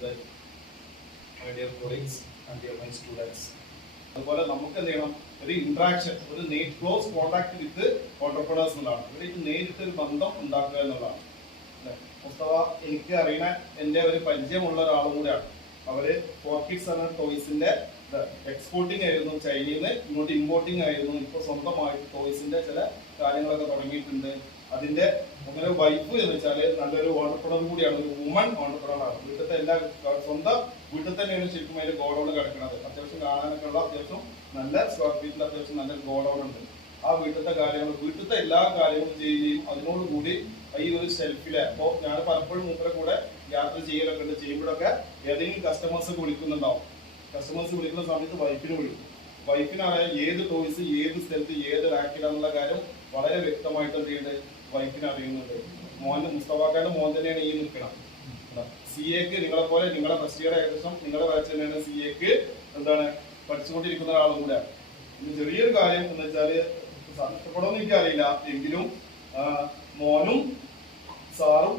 that, my dear colleagues and dear my students. അതുപോലെ നമുക്ക് എന്ത് ചെയ്യണം, ഒരു ഇന്ററാക്ഷൻ, ഒരു ക്ലോസ് കോൺടാക്ട് വിത്ത് ഓണ്ടർപ്രണേഴ്സ് എന്നുള്ളതാണ്. ഇവർക്ക് നേരിട്ട് ഒരു ബന്ധം ഉണ്ടാക്കുക എന്നുള്ളതാണ്. മുസ്തഫ എനിക്ക് അറിയുന്ന എൻ്റെ ഒരു പരിചയമുള്ള ഒരാളും കൂടെയാണ്. അവര് ഫോർക്കിഡ്സ് എന്ന ടോയ്സിന്റെ എക്സ്പോർട്ടിംഗ് ആയിരുന്നു, ചൈനയിൽ നിന്ന് ഇങ്ങോട്ട് ഇമ്പോർട്ടിംഗ് ആയിരുന്നു. ഇപ്പൊ സ്വന്തമായിട്ട് ടോയ്സിന്റെ ചില കാര്യങ്ങളൊക്കെ തുടങ്ങിയിട്ടുണ്ട്. അതിന്റെ അങ്ങനെ വൈഫ് എന്ന് വെച്ചാൽ നല്ലൊരു ഓണ്ടർപ്രണർ കൂടിയാണ്, ഒരു വുമൺ ഓണ്ടർപ്രണർ ആണ്. വീട്ടിലത്തെ എല്ലാ സ്വന്തം വീട്ടിൽ തന്നെയാണ് ശരിക്കും അതിന്റെ ഗോഡൌൺ കിടക്കുന്നത്. അത്യാവശ്യം കാണാനൊക്കെ ഉള്ള അത്യാവശ്യം നല്ല സ്ക്വയർ ഫീറ്റിൽ അത്യാവശ്യം നല്ല ഗോഡൌൺ ഉണ്ട്. ആ വീട്ടിലത്തെ കാര്യങ്ങൾ, വീട്ടിലത്തെ എല്ലാ കാര്യങ്ങളും ചെയ്യുകയും അതിനോടുകൂടി ഈ ഒരു ഷെൽഫിലെ, അപ്പോൾ ഞാൻ പലപ്പോഴും മൂപ്പരെ കൂടെ യാത്ര ചെയ്യലൊക്കെ ഉണ്ട്. ചെയ്യുമ്പോഴൊക്കെ ഏതെങ്കിലും കസ്റ്റമേഴ്സ് വിളിക്കുന്നുണ്ടാവും. കസ്റ്റമേഴ്സ് വിളിക്കുന്ന സമയത്ത് വൈഫിന് വിളിക്കും. വൈഫിനാണെങ്കിൽ ഏത് ടോയ്സ് ഏത് സ്ഥലത്ത് ഏത് റാക്കിലാന്നുള്ള കാര്യം വളരെ വ്യക്തമായിട്ട് എന്ത് ചെയ്യുന്നത് വൈഫിന് അറിയുന്നുണ്ട്. മോന്റെ മുസ്തഫാക്കാന്റെ മോൻ തന്നെയാണ് ഈ നിൽക്കണം. CAക്ക് നിങ്ങളെ പോലെ നിങ്ങളെ ഫസ്റ്റ് ഇയർ ഏകദേശം നിങ്ങളുടെ ബാച്ച് തന്നെയാണ് CAക്ക് എന്താണ് പഠിച്ചുകൊണ്ടിരിക്കുന്ന ഒരാളും കൂടെ. ചെറിയൊരു കാര്യം എന്ന് വെച്ചാല് ഇഷ്ടപ്പെടുമെന്ന് എനിക്കറിയില്ല, എങ്കിലും മോനും സാറും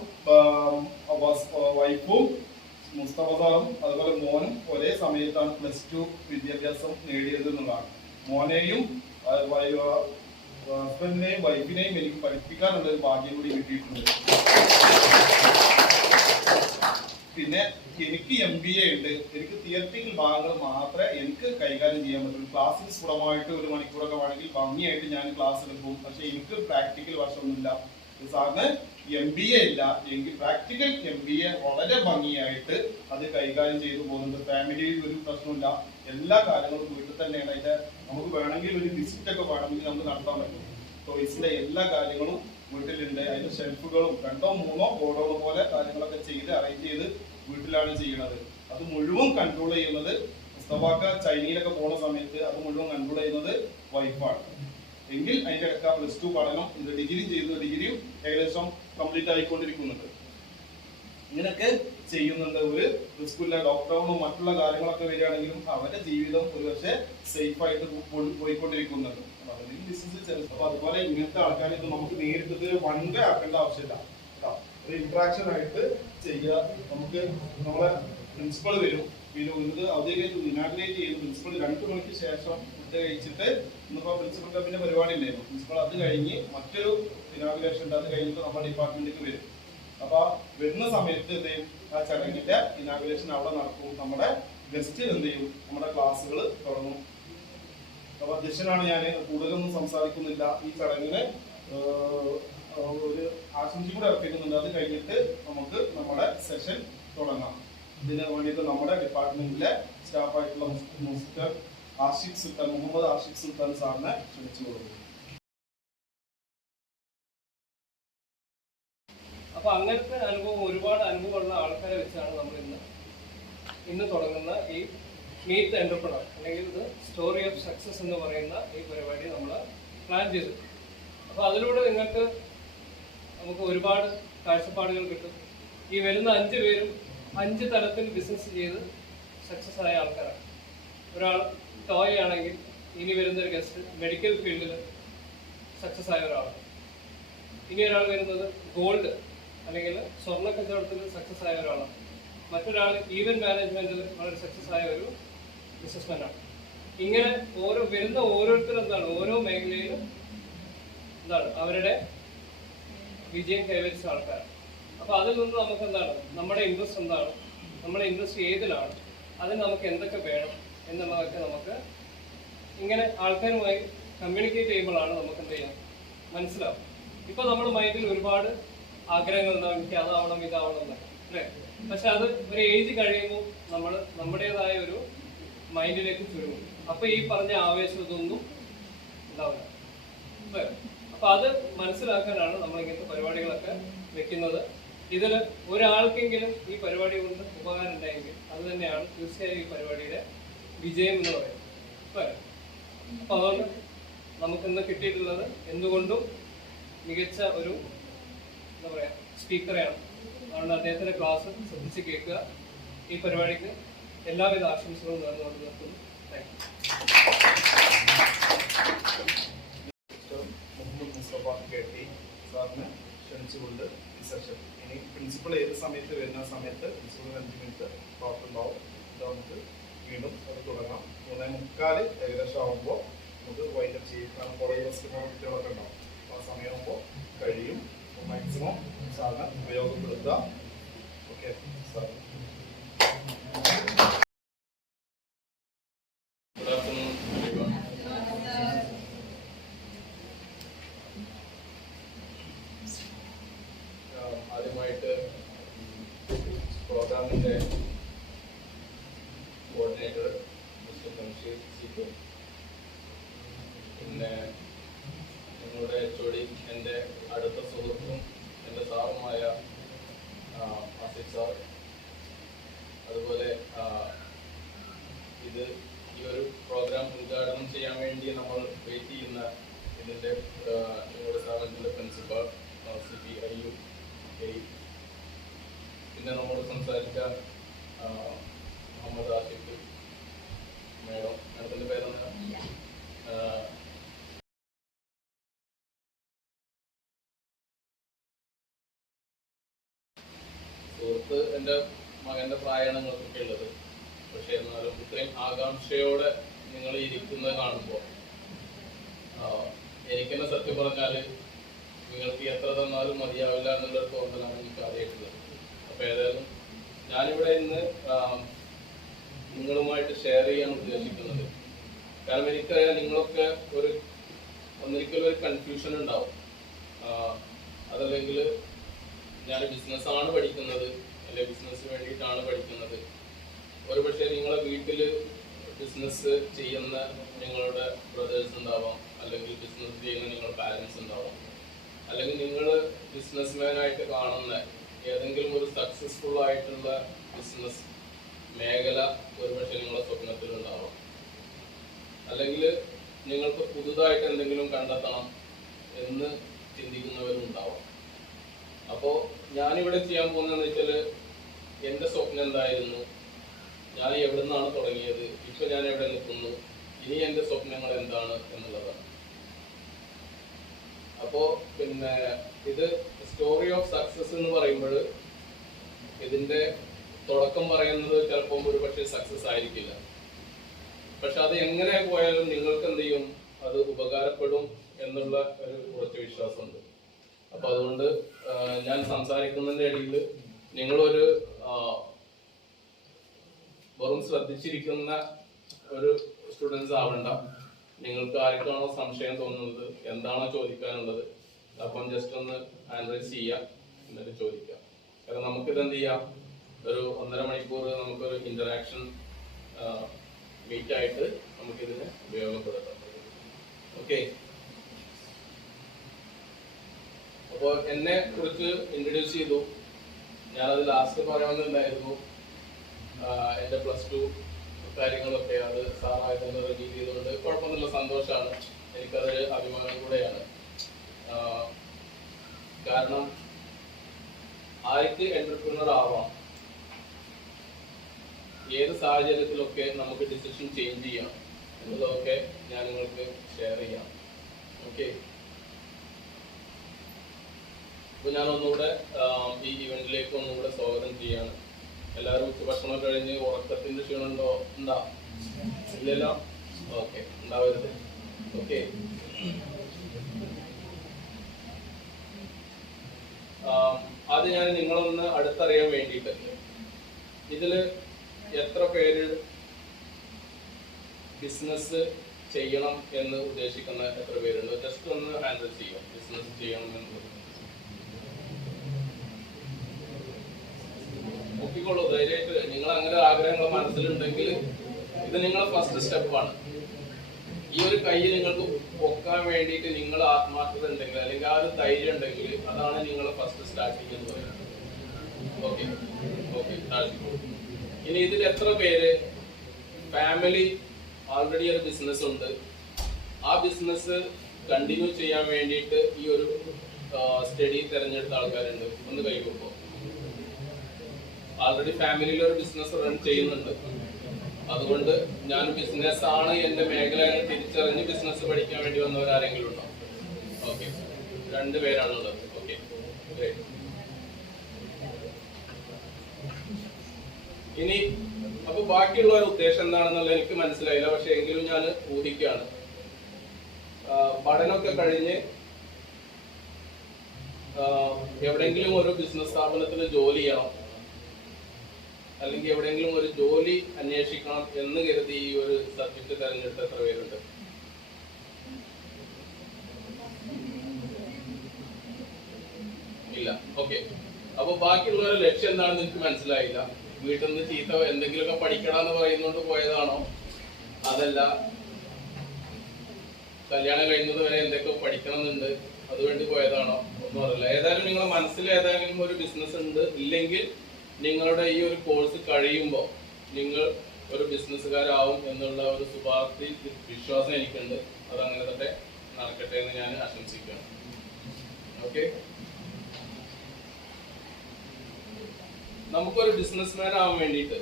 വൈഫും മുസ്തഫ സാറും അതുപോലെ മോനും ഒരേ സമയത്താണ് +2 വിദ്യാഭ്യാസം നേടിയത് എന്നുള്ളതാണ്. മോനെയും ഹസ്ബൻഡിനെയും വൈഫിനെയും എനിക്ക് പഠിപ്പിക്കാനുള്ള ഒരു ഭാഗ്യം കൂടി കിട്ടിയിട്ടുണ്ട്. പിന്നെ എനിക്ക് MBA ഉണ്ട്. എനിക്ക് തിയററ്റിക്കൽ ഭാഗങ്ങൾ മാത്രമേ എനിക്ക് കൈകാര്യം ചെയ്യാൻ പറ്റുള്ളൂ. ക്ലാസ്സിൽ സ്ഫുടമായിട്ട് 1 മണിക്കൂറൊക്കെ വേണമെങ്കിൽ ഭംഗിയായിട്ട് ഞാൻ ക്ലാസ് എടുക്കും. പക്ഷെ എനിക്ക് പ്രാക്ടിക്കൽ വശമൊന്നുമില്ല. സാറിന് MBA ഇല്ല എങ്കിൽ പ്രാക്ടിക്കൽ MBA വളരെ ഭംഗിയായിട്ട് അത് കൈകാര്യം ചെയ്തു പോകുന്നുണ്ട്. ഫാമിലിയിൽ ഒരു പ്രശ്നമില്ല, എല്ലാ കാര്യങ്ങളും വീട്ടിൽ തന്നെയാണ്. അതിന്റെ നമുക്ക് വേണമെങ്കിൽ ഒരു വിസിറ്റ് ഒക്കെ വേണമെങ്കിൽ നമുക്ക് നടത്താൻ പറ്റും. ടോയ്സിന്റെ എല്ലാ കാര്യങ്ങളും വീട്ടിലുണ്ട്. അതിന്റെ ഷെൽഫുകളും 2ഓ 3ഓ ഗോഡൌൺ പോലെ കാര്യങ്ങളൊക്കെ ചെയ്ത് അറേഞ്ച് ചെയ്ത് വീട്ടിലാണ് ചെയ്യുന്നത്. അത് മുഴുവൻ കൺട്രോൾ ചെയ്യുന്നത് മുസ്തഫാക്ക ചൈനയിലൊക്കെ പോണ സമയത്ത് അത് മുഴുവൻ കൺട്രോൾ ചെയ്യുന്നത് വൈഫാണ്. എങ്കിൽ അതിന്റെ ഇടയ്ക്ക് +2 പഠനം ഇത് ഡിഗ്രി ചെയ്തു, ഡിഗ്രിയും ഏകദേശം കംപ്ലീറ്റ് ആയിക്കൊണ്ടിരിക്കുന്നുണ്ട്. ഇങ്ങനെയൊക്കെ ചെയ്യുന്നുണ്ട്. ഒരു റിസ്കില്ല. ലോക്ക്ഡൌണും മറ്റുള്ള കാര്യങ്ങളൊക്കെ വരികയാണെങ്കിലും അവരുടെ ജീവിതം ഒരുപക്ഷെ സേഫ് ആയിട്ട് പോയിക്കൊണ്ടിരിക്കുന്നുണ്ട്. അപ്പൊ അതുപോലെ ഇങ്ങനത്തെ ആൾക്കാരെ നമുക്ക് നേരിട്ട് വൺവേ ആക്കേണ്ട ആവശ്യമില്ല. ഒരു ഇന്ററാക്ഷൻ ആയിട്ട് ചെയ്യുക. നമുക്ക് നമ്മളെ പ്രിൻസിപ്പൾ വരും. ഇത് ഔദ്യോഗികമായിട്ട് ഇനാഗ്രേറ്റ് ചെയ്യുന്ന പ്രിൻസിപ്പൾ 2 മണിക്ക് ശേഷം ഫുഡ് കഴിച്ചിട്ട് ഇന്നിപ്പോ പ്രിൻസിപ്പളിന്റെ പിന്നെ പരിപാടി ഉണ്ടായിരുന്നു. പ്രിൻസിപ്പൾ അത് കഴിഞ്ഞ് മറ്റൊരു ഇനാഗ്രേഷൻ ഉണ്ട്. അത് കഴിഞ്ഞിട്ട് നമ്മുടെ ഡിപ്പാർട്ട്മെന്റിലേക്ക് വരും. അപ്പൊ വരുന്ന സമയത്ത് എന്ത് ചെയ്യും, ആ ചടങ്ങിന്റെ ഇനാഗ്രേഷൻ അവിടെ നടക്കും. നമ്മുടെ ഗസ്റ്റ് എന്ത് ചെയ്യും, നമ്മുടെ ക്ലാസ്സുകൾ തുടങ്ങും. അപ്പൊ അധ്യക്ഷനാണ് ഞാൻ, കൂടുതലൊന്നും സംസാരിക്കുന്നില്ല. ഈ ചടങ്ങിന് ഒരു ആശംസ കൂടെ അർപ്പിക്കുന്നുണ്ട്. അത് കഴിഞ്ഞിട്ട് നമുക്ക് നമ്മുടെ സെഷൻ തുടങ്ങാം. ഇതിന് വേണ്ടിയിട്ട് നമ്മുടെ ഡിപ്പാർട്ട്മെന്റിലെ സ്റ്റാഫായിട്ടുള്ള മിസ്റ്റർ ആഷിഖ് സുൽത്താൻ, മുഹമ്മദ് ആഷിഖ് സുൽത്താൻ സാറിനെ ക്ഷണിച്ചു കൊടുക്കും. അപ്പൊ അങ്ങനത്തെ അനുഭവം, ഒരുപാട് അനുഭവമുള്ള ആൾക്കാരെ വെച്ചാണ് നമ്മൾ ഇന്ന് തുടങ്ങുന്ന ഈ മീറ്റ് ദ എന്റർപ്രണർ അല്ലെങ്കിൽ ഇത് സ്റ്റോറി ഓഫ് സക്സസ് എന്ന് പറയുന്ന ഈ പരിപാടി നമ്മൾ പ്ലാൻ ചെയ്തു. അപ്പൊ അതിലൂടെ നമുക്ക് ഒരുപാട് കാഴ്ചപ്പാടുകൾ കിട്ടും. ഈ വരുന്ന 5 പേരും 5 തലത്തിൽ ബിസിനസ് ചെയ്ത് സക്സസ് ആയ ആൾക്കാരാണ്. ഒരാൾ ടോയ് ആണെങ്കിൽ ഇനി വരുന്നൊരു ഗസ്റ്റ് മെഡിക്കൽ ഫീൽഡിൽ സക്സസ് ആയ ഒരാളാണ്. ഇനി ഒരാൾ വരുന്നത് ഗോൾഡ് അല്ലെങ്കിൽ സ്വർണ്ണ കച്ചവടത്തിൽ സക്സസ് ആയ ഒരാളാണ്. മറ്റൊരാൾ ഈവന്റ് മാനേജ്മെന്റിൽ വളരെ സക്സസ് ആയ ഒരു ബിസിനസ്മാനാണ്. ഇങ്ങനെ വരുന്ന ഓരോരുത്തരും ഓരോ മേഖലയിലും അവരുടെ വിജയം കൈവരിച്ച ആൾക്കാർ. അപ്പൊ അതിൽ നിന്ന് നമുക്ക് നമ്മുടെ ഇൻട്രസ്റ്റ് എന്താണ്, നമ്മുടെ ഇൻട്രസ്റ്റ് ഏതിലാണ്, അതിന് നമുക്ക് എന്തൊക്കെ വേണം എന്നുള്ളതൊക്കെ നമുക്ക് ഇങ്ങനെ ആൾക്കാരുമായി കമ്മ്യൂണിക്കേറ്റ് ചെയ്യുമ്പോഴാണ് നമുക്ക് എന്ത് ചെയ്യാം മനസ്സിലാവും. ഇപ്പൊ നമ്മുടെ മൈൻഡിൽ ഒരുപാട് ആഗ്രഹങ്ങൾ ഉണ്ടാവും, എനിക്ക് അതാവണം ഇതാവണം എന്നൊക്കെ അല്ലേ. പക്ഷെ അത് ഒരു ഏജ് കഴിയുമ്പോൾ നമ്മൾ നമ്മുടേതായ ഒരു മൈൻഡിലേക്ക് ചുരുങ്ങും. അപ്പൊ ഈ പറഞ്ഞ ആവേശം ഇതൊന്നും ഉണ്ടാവില്ല. അപ്പൊ അത് മനസ്സിലാക്കാനാണ് നമ്മൾ ഇങ്ങനത്തെ പരിപാടികളൊക്കെ വെക്കുന്നത്. ഇതിൽ ഒരാൾക്കെങ്കിലും ഈ പരിപാടി കൊണ്ട് ഉപകാരം ഉണ്ടായെങ്കിൽ അത് തന്നെയാണ് തീർച്ചയായും ഈ പരിപാടിയുടെ വിജയം എന്ന് പറയുന്നത്. അപ്പൊ അതുകൊണ്ട് നമുക്കിന്ന് കിട്ടിയിട്ടുള്ളത് എന്തുകൊണ്ടും മികച്ച ഒരു സ്പീക്കറെയാണ്. അതുകൊണ്ട് അദ്ദേഹത്തിന്റെ ക്ലാസ് ശ്രദ്ധിച്ച് കേൾക്കുക. ഈ പരിപാടിക്ക് എല്ലാവിധ ആശംസകളും നേർന്നുകൊണ്ട് നിർത്തുന്നു. മുഹമ്മദ് മുസ്തഫ KT സാറിനെ ക്ഷണിച്ചുകൊണ്ട് ഈ സെഷൻ ഇനി പ്രിൻസിപ്പൾ ഏത് സമയത്ത് വരുന്ന സമയത്ത് പ്രിൻസിപ്പൾ 5 മിനിറ്റ് ക്ലാസ് ഉണ്ടാവും. നമുക്ക് വീണ്ടും അത് തുടങ്ങാം. 3:45 ഏകദേശം ആകുമ്പോൾ നമുക്ക് വൈൻഡപ്പ് ചെയ്യും. കാരണം കോളേജ് ഫസ്റ്റ് കുട്ടികളൊക്കെ ഉണ്ടാവും. ആ സമയമാകുമ്പോൾ കഴിയും. മാക്സിമം സാറിന് ഉപയോഗപ്പെടുത്തുക. Okay sir. ആദ്യമായിട്ട് പ്രോഗ്രാമിന്റെ കോർഡിനേറ്റർ മിസ്റ്റർ തൻഷീർ സിക്കു, പിന്നെ നിങ്ങളുടെ HOD എൻ്റെ അടുത്ത സുഹൃത്തും എൻ്റെ സാറുമായ ആസിഫ് സാർ, അതുപോലെ ഈ ഒരു പ്രോഗ്രാം ഉദ്ഘാടനം ചെയ്യാൻ വേണ്ടി നമ്മൾ വെയിറ്റ് ചെയ്യുന്ന ഇതിൻ്റെ നിങ്ങളുടെ സ്ഥാപനത്തിൻ്റെ പ്രിൻസിപ്പൽ CP അയ്യൂബ്, പിന്നെ നമ്മോട് സംസാരിച്ച മുഹമ്മദ് ആഷിഫ് മേഡം, മേഡത്തിൻ്റെ പേരെന്താ? സുഹൃത്ത് എൻ്റെ മകൻ്റെ പ്രായമാണ് നിങ്ങൾക്കൊക്കെ ഉള്ളത്. പക്ഷെ എന്നാലും ഇത്രയും ആകാംക്ഷയോടെ നിങ്ങൾ ഇരിക്കുന്നത് കാണുമ്പോൾ എനിക്കെന്നെ സത്യം പറഞ്ഞാൽ നിങ്ങൾക്ക് എത്ര തന്നാലും മതിയാവില്ല എന്നുള്ളൊരു തോന്നലാണ് എനിക്ക് ആദ്യമായിട്ടുള്ളത്. അപ്പോൾ ഏതായാലും ഞാനിവിടെ ഇന്ന് നിങ്ങളുമായിട്ട് ഷെയർ ചെയ്യാൻ ഉദ്ദേശിക്കുന്നത്, കാരണം എനിക്കറിയാം നിങ്ങളൊക്കെ ഒന്നിരിക്കലും ഒരു കൺഫ്യൂഷൻ ഉണ്ടാവും. അതല്ലെങ്കിൽ ഞാൻ ബിസിനസ്സാണ് പഠിക്കുന്നത്, അല്ലെങ്കിൽ ബിസിനസ്സിന് വേണ്ടിയിട്ടാണ് പഠിക്കുന്നത്. ഒരുപക്ഷെ നിങ്ങളെ വീട്ടിൽ ബിസിനസ് ചെയ്യുന്ന നിങ്ങളുടെ ബ്രദേഴ്സ് ഉണ്ടാവാം, അല്ലെങ്കിൽ ബിസിനസ് ചെയ്യുന്ന നിങ്ങളുടെ പാരൻസ് ഉണ്ടാവാം, അല്ലെങ്കിൽ നിങ്ങൾ ബിസിനസ്മാനായിട്ട് കാണുന്ന ഏതെങ്കിലും ഒരു സക്സസ്ഫുൾ ആയിട്ടുള്ള ബിസിനസ് മേഖല ഒരുപക്ഷെ നിങ്ങളുടെ സ്വപ്നത്തിലുണ്ടാവാം. അല്ലെങ്കിൽ നിങ്ങൾക്ക് പുതുതായിട്ട് എന്തെങ്കിലും കണ്ടെത്തണം എന്ന് ചിന്തിക്കുന്നവരുണ്ടാവാം. അപ്പോൾ ഞാനിവിടെ ചെയ്യാൻ പോകുന്നതെന്ന് വെച്ചാൽ എൻ്റെ സ്വപ്നം എന്തായിരുന്നു, ഞാൻ എവിടെ നിന്നാണ് തുടങ്ങിയത്, ഇപ്പൊ ഞാൻ എവിടെ നിൽക്കുന്നു, ഇനി എൻ്റെ സ്വപ്നങ്ങൾ എന്താണ് എന്നുള്ളതാണ്. അപ്പോ പിന്നെ ഇത് സ്റ്റോറി ഓഫ് സക്സസ് എന്ന് പറയുമ്പോൾ ഇതിന്റെ തുടക്കം പറയുന്നത് ചിലപ്പോൾ ഒരു പക്ഷേ സക്സസ് ആയിരിക്കില്ല. പക്ഷെ അത് എങ്ങനെ പോയാലും നിങ്ങൾക്ക് എന്ത് ചെയ്യും, അത് ഉപകാരപ്പെടും എന്നുള്ള ഒരു ഉറച്ച വിശ്വാസമുണ്ട്. അപ്പൊ അതുകൊണ്ട് ഞാൻ സംസാരിക്കുന്നതിന്റെ ഇടയിൽ നിങ്ങളൊരു വെറും ശ്രദ്ധിച്ചിരിക്കുന്ന ഒരു സ്റ്റുഡൻസ് ആവണ്ട. നിങ്ങൾക്ക് ആർക്കാണോ സംശയം തോന്നുന്നത്, എന്താണോ ചോദിക്കാനുള്ളത്, അപ്പം ജസ്റ്റ് ഒന്ന് ഹാൻഡ് റൈസ് ചെയ്യാം, എന്നിട്ട് ചോദിക്കാം. കാരണം നമുക്കിത് എന്ത് ചെയ്യാം, ഒരു 1.5 മണിക്കൂർ നമുക്കൊരു ഇന്ററാക്ഷൻ മീറ്റ് ആയിട്ട് നമുക്കിതിനെ ഉപയോഗപ്പെടുത്താം. ഓക്കെ. അപ്പോൾ എന്നെ കുറിച്ച് ഇൻട്രൊഡ്യൂസ് ചെയ്തു. ഞാനത് ലാസ്റ്റ് പറയാമെന്നുണ്ടായിരുന്നു. എൻ്റെ +2 കാര്യങ്ങളൊക്കെ അത് സാറായതെന്ന് റിവീൽ ചെയ്തുകൊണ്ട് കുഴപ്പമൊന്നുമില്ല, സന്തോഷമാണ്. എനിക്കതൊരു അഭിമാനം കൂടെയാണ്. കാരണം ആർക്ക് എന്റർപ്രനർ ആവാം, ഏത് സാഹചര്യത്തിലൊക്കെ നമുക്ക് ഡിസിഷൻ ചേഞ്ച് ചെയ്യാം എന്നുള്ളതൊക്കെ ഞാൻ നിങ്ങൾക്ക് ഷെയർ ചെയ്യാം. ഓക്കെ. അപ്പോൾ ഞാൻ ഒന്നുകൂടെ ഈ ഇവന്റിലേക്ക് ഒന്നുകൂടെ സ്വാഗതം ചെയ്യാണ്. എല്ലാവരും ഉച്ചഭക്ഷണം കഴിഞ്ഞ് ഉറക്കത്തിന്റെ ക്ഷീണമുണ്ടോ? ഉണ്ടാ? ഇല്ലല്ലോ? ഓക്കെ, ഉണ്ടാവരുത്. ഓക്കെ. അത് ഞാൻ നിങ്ങളൊന്ന് അടുത്തറിയാൻ വേണ്ടിയിട്ട്, ഇതില് എത്ര പേര് ബിസിനസ് ചെയ്യണം എന്ന് ഉദ്ദേശിക്കുന്ന എത്ര പേരുണ്ട്? ജസ്റ്റ് ഒന്ന് ഹാൻഡിൽ ചെയ്യാം. ബിസിനസ് ചെയ്യണം എന്ന് നോക്കിക്കോളൂ, ധൈര്യമായിട്ട്. നിങ്ങൾ അങ്ങനെ ആഗ്രഹങ്ങൾ മനസ്സിലുണ്ടെങ്കിൽ ഇത് നിങ്ങളെ ഫസ്റ്റ് സ്റ്റെപ്പാണ്. ഈ ഒരു കൈ നിങ്ങൾക്ക് പൊക്കാൻ വേണ്ടിയിട്ട് നിങ്ങൾ ആത്മാർത്ഥത ഉണ്ടെങ്കിൽ, അല്ലെങ്കിൽ ആ ഒരു ധൈര്യം ഉണ്ടെങ്കിൽ, അതാണ് നിങ്ങളെ ഫസ്റ്റ് സ്റ്റാർട്ടിങ് എന്ന് പറയുന്നത്. Okay okay. ഇനി ഇതിൽ എത്ര പേര് ഫാമിലി ഓൾറെഡി ഒരു ബിസിനസ് ഉണ്ട്, ആ ബിസിനസ് കണ്ടിന്യൂ ചെയ്യാൻ വേണ്ടിയിട്ട് ഈ ഒരു സ്റ്റഡി തിരഞ്ഞെടുത്ത ആൾക്കാരുണ്ട്? ഒന്ന് കൈ കൊടുക്കും. ആൾറെഡി ഫാമിലിയിൽ ഒരു ബിസിനസ് റൺ ചെയ്യുന്നുണ്ട്, അതുകൊണ്ട് ഞാൻ ബിസിനസ് ആണ് എന്റെ മേഖല എന്ന് തിരിച്ചറിഞ്ഞ് ബിസിനസ് പഠിക്കാൻ വേണ്ടി വന്നവരാരെങ്കിലും ഉണ്ടോ? ഓക്കെ, 2 പേരാണുള്ളത്. Okay, great. ഇനി അപ്പൊ ബാക്കിയുള്ള ഒരു ഉദ്ദേശം എന്താണെന്നുള്ള എനിക്ക് മനസ്സിലായില്ല, പക്ഷെ എങ്കിലും ഞാൻ ഊഹിക്കുകയാണ്. പഠനമൊക്കെ കഴിഞ്ഞ് എവിടെയെങ്കിലും ഒരു ബിസിനസ് സ്ഥാപനത്തിൽ ജോലി ചെയ്യണം, അല്ലെങ്കിൽ എവിടെയെങ്കിലും ഒരു ജോലി അന്വേഷിക്കണം എന്ന് കരുതി ഈ ഒരു സബ്ജക്ട് തെരഞ്ഞെടുത്ത എത്ര പേരുണ്ട്? ഇല്ല. ഓക്കെ. അപ്പൊ ബാക്കിയുള്ളവരുടെ ലക്ഷ്യം എന്താണെന്ന് എനിക്ക് മനസ്സിലായില്ല. വീട്ടിൽ നിന്ന് ചീത്ത എന്തെങ്കിലുമൊക്കെ പഠിക്കണമെന്ന് പറയുന്നോണ്ട് പോയതാണോ, അതല്ല കല്യാണം കഴിയുന്നത് വരെ എന്തൊക്കെ പഠിക്കണമെന്നുണ്ട് അതുവേണ്ടി പോയതാണോ, ഒന്നും അറിയില്ല. ഏതായാലും നിങ്ങളുടെ മനസ്സിൽ ഏതായാലും ഒരു ബിസിനസ് ഉണ്ട്, ഇല്ലെങ്കിൽ നിങ്ങളുടെ ഈ ഒരു കോഴ്സ് കഴിയുമ്പോൾ നിങ്ങൾ ഒരു ബിസിനസ്സുകാരാവും എന്നുള്ള ഒരു ശുഭാപ്തി വിശ്വാസം എനിക്കുണ്ട്. അതങ്ങനെ തന്നെ നടക്കട്ടെ എന്ന് ഞാൻ ആശംസിക്കുകയാണ്. ഓക്കെ. നമുക്കൊരു ബിസിനസ്മാൻ ആവാൻ വേണ്ടിയിട്ട്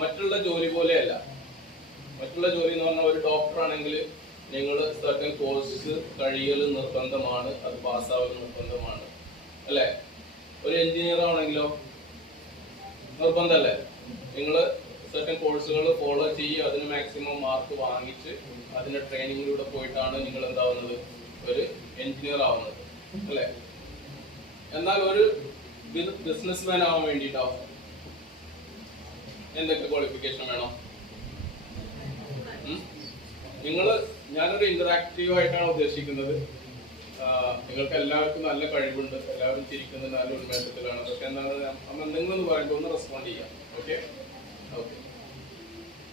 മറ്റുള്ള ജോലി പോലെയല്ല. മറ്റുള്ള ജോലി എന്ന് പറഞ്ഞാൽ ഒരു ഡോക്ടർ ആണെങ്കിൽ നിങ്ങൾ സർട്ടൻ കോഴ്സ് കഴിയൽ നിർബന്ധമാണ്, അത് പാസ്സാവൽ നിർബന്ധമാണ്, അല്ലെ? ഒരു എഞ്ചിനീയർ ആണെങ്കിലോ നിർബന്ധമല്ലേ? നിങ്ങൾ സർട്ടൻ കോഴ്സുകൾ ഫോളോ ചെയ്യുക, അതിന് മാക്സിമം മാർക്ക് വാങ്ങിച്ച് അതിന്റെ ട്രെയിനിങ്ങിലൂടെ പോയിട്ടാണ് നിങ്ങൾ എന്താവുന്നത്, ഒരു എഞ്ചിനീയർ ആവുന്നത്, അല്ലെ? എന്നാൽ ഒരു ബിസിനസ്മാൻ ആവാൻ വേണ്ടിയിട്ടോ എന്തൊക്കെ ക്വാളിഫിക്കേഷൻ വേണം? ഞാനൊരു ഇന്ററാക്റ്റീവ് ആയിട്ടാണ് ഉദ്ദേശിക്കുന്നത്. നിങ്ങൾക്ക് എല്ലാവർക്കും നല്ല കഴിവുണ്ട്, എല്ലാവരും ചിരിക്കുന്നത് നല്ല ഉന്മേഷത്തിലാണ്. പക്ഷെ എന്താണ് എന്തെങ്കിലും ഒന്ന് പറയുമ്പോൾ ഒന്ന് റെസ്പോണ്ട് ചെയ്യാം. ഓക്കെ. ഓക്കെ.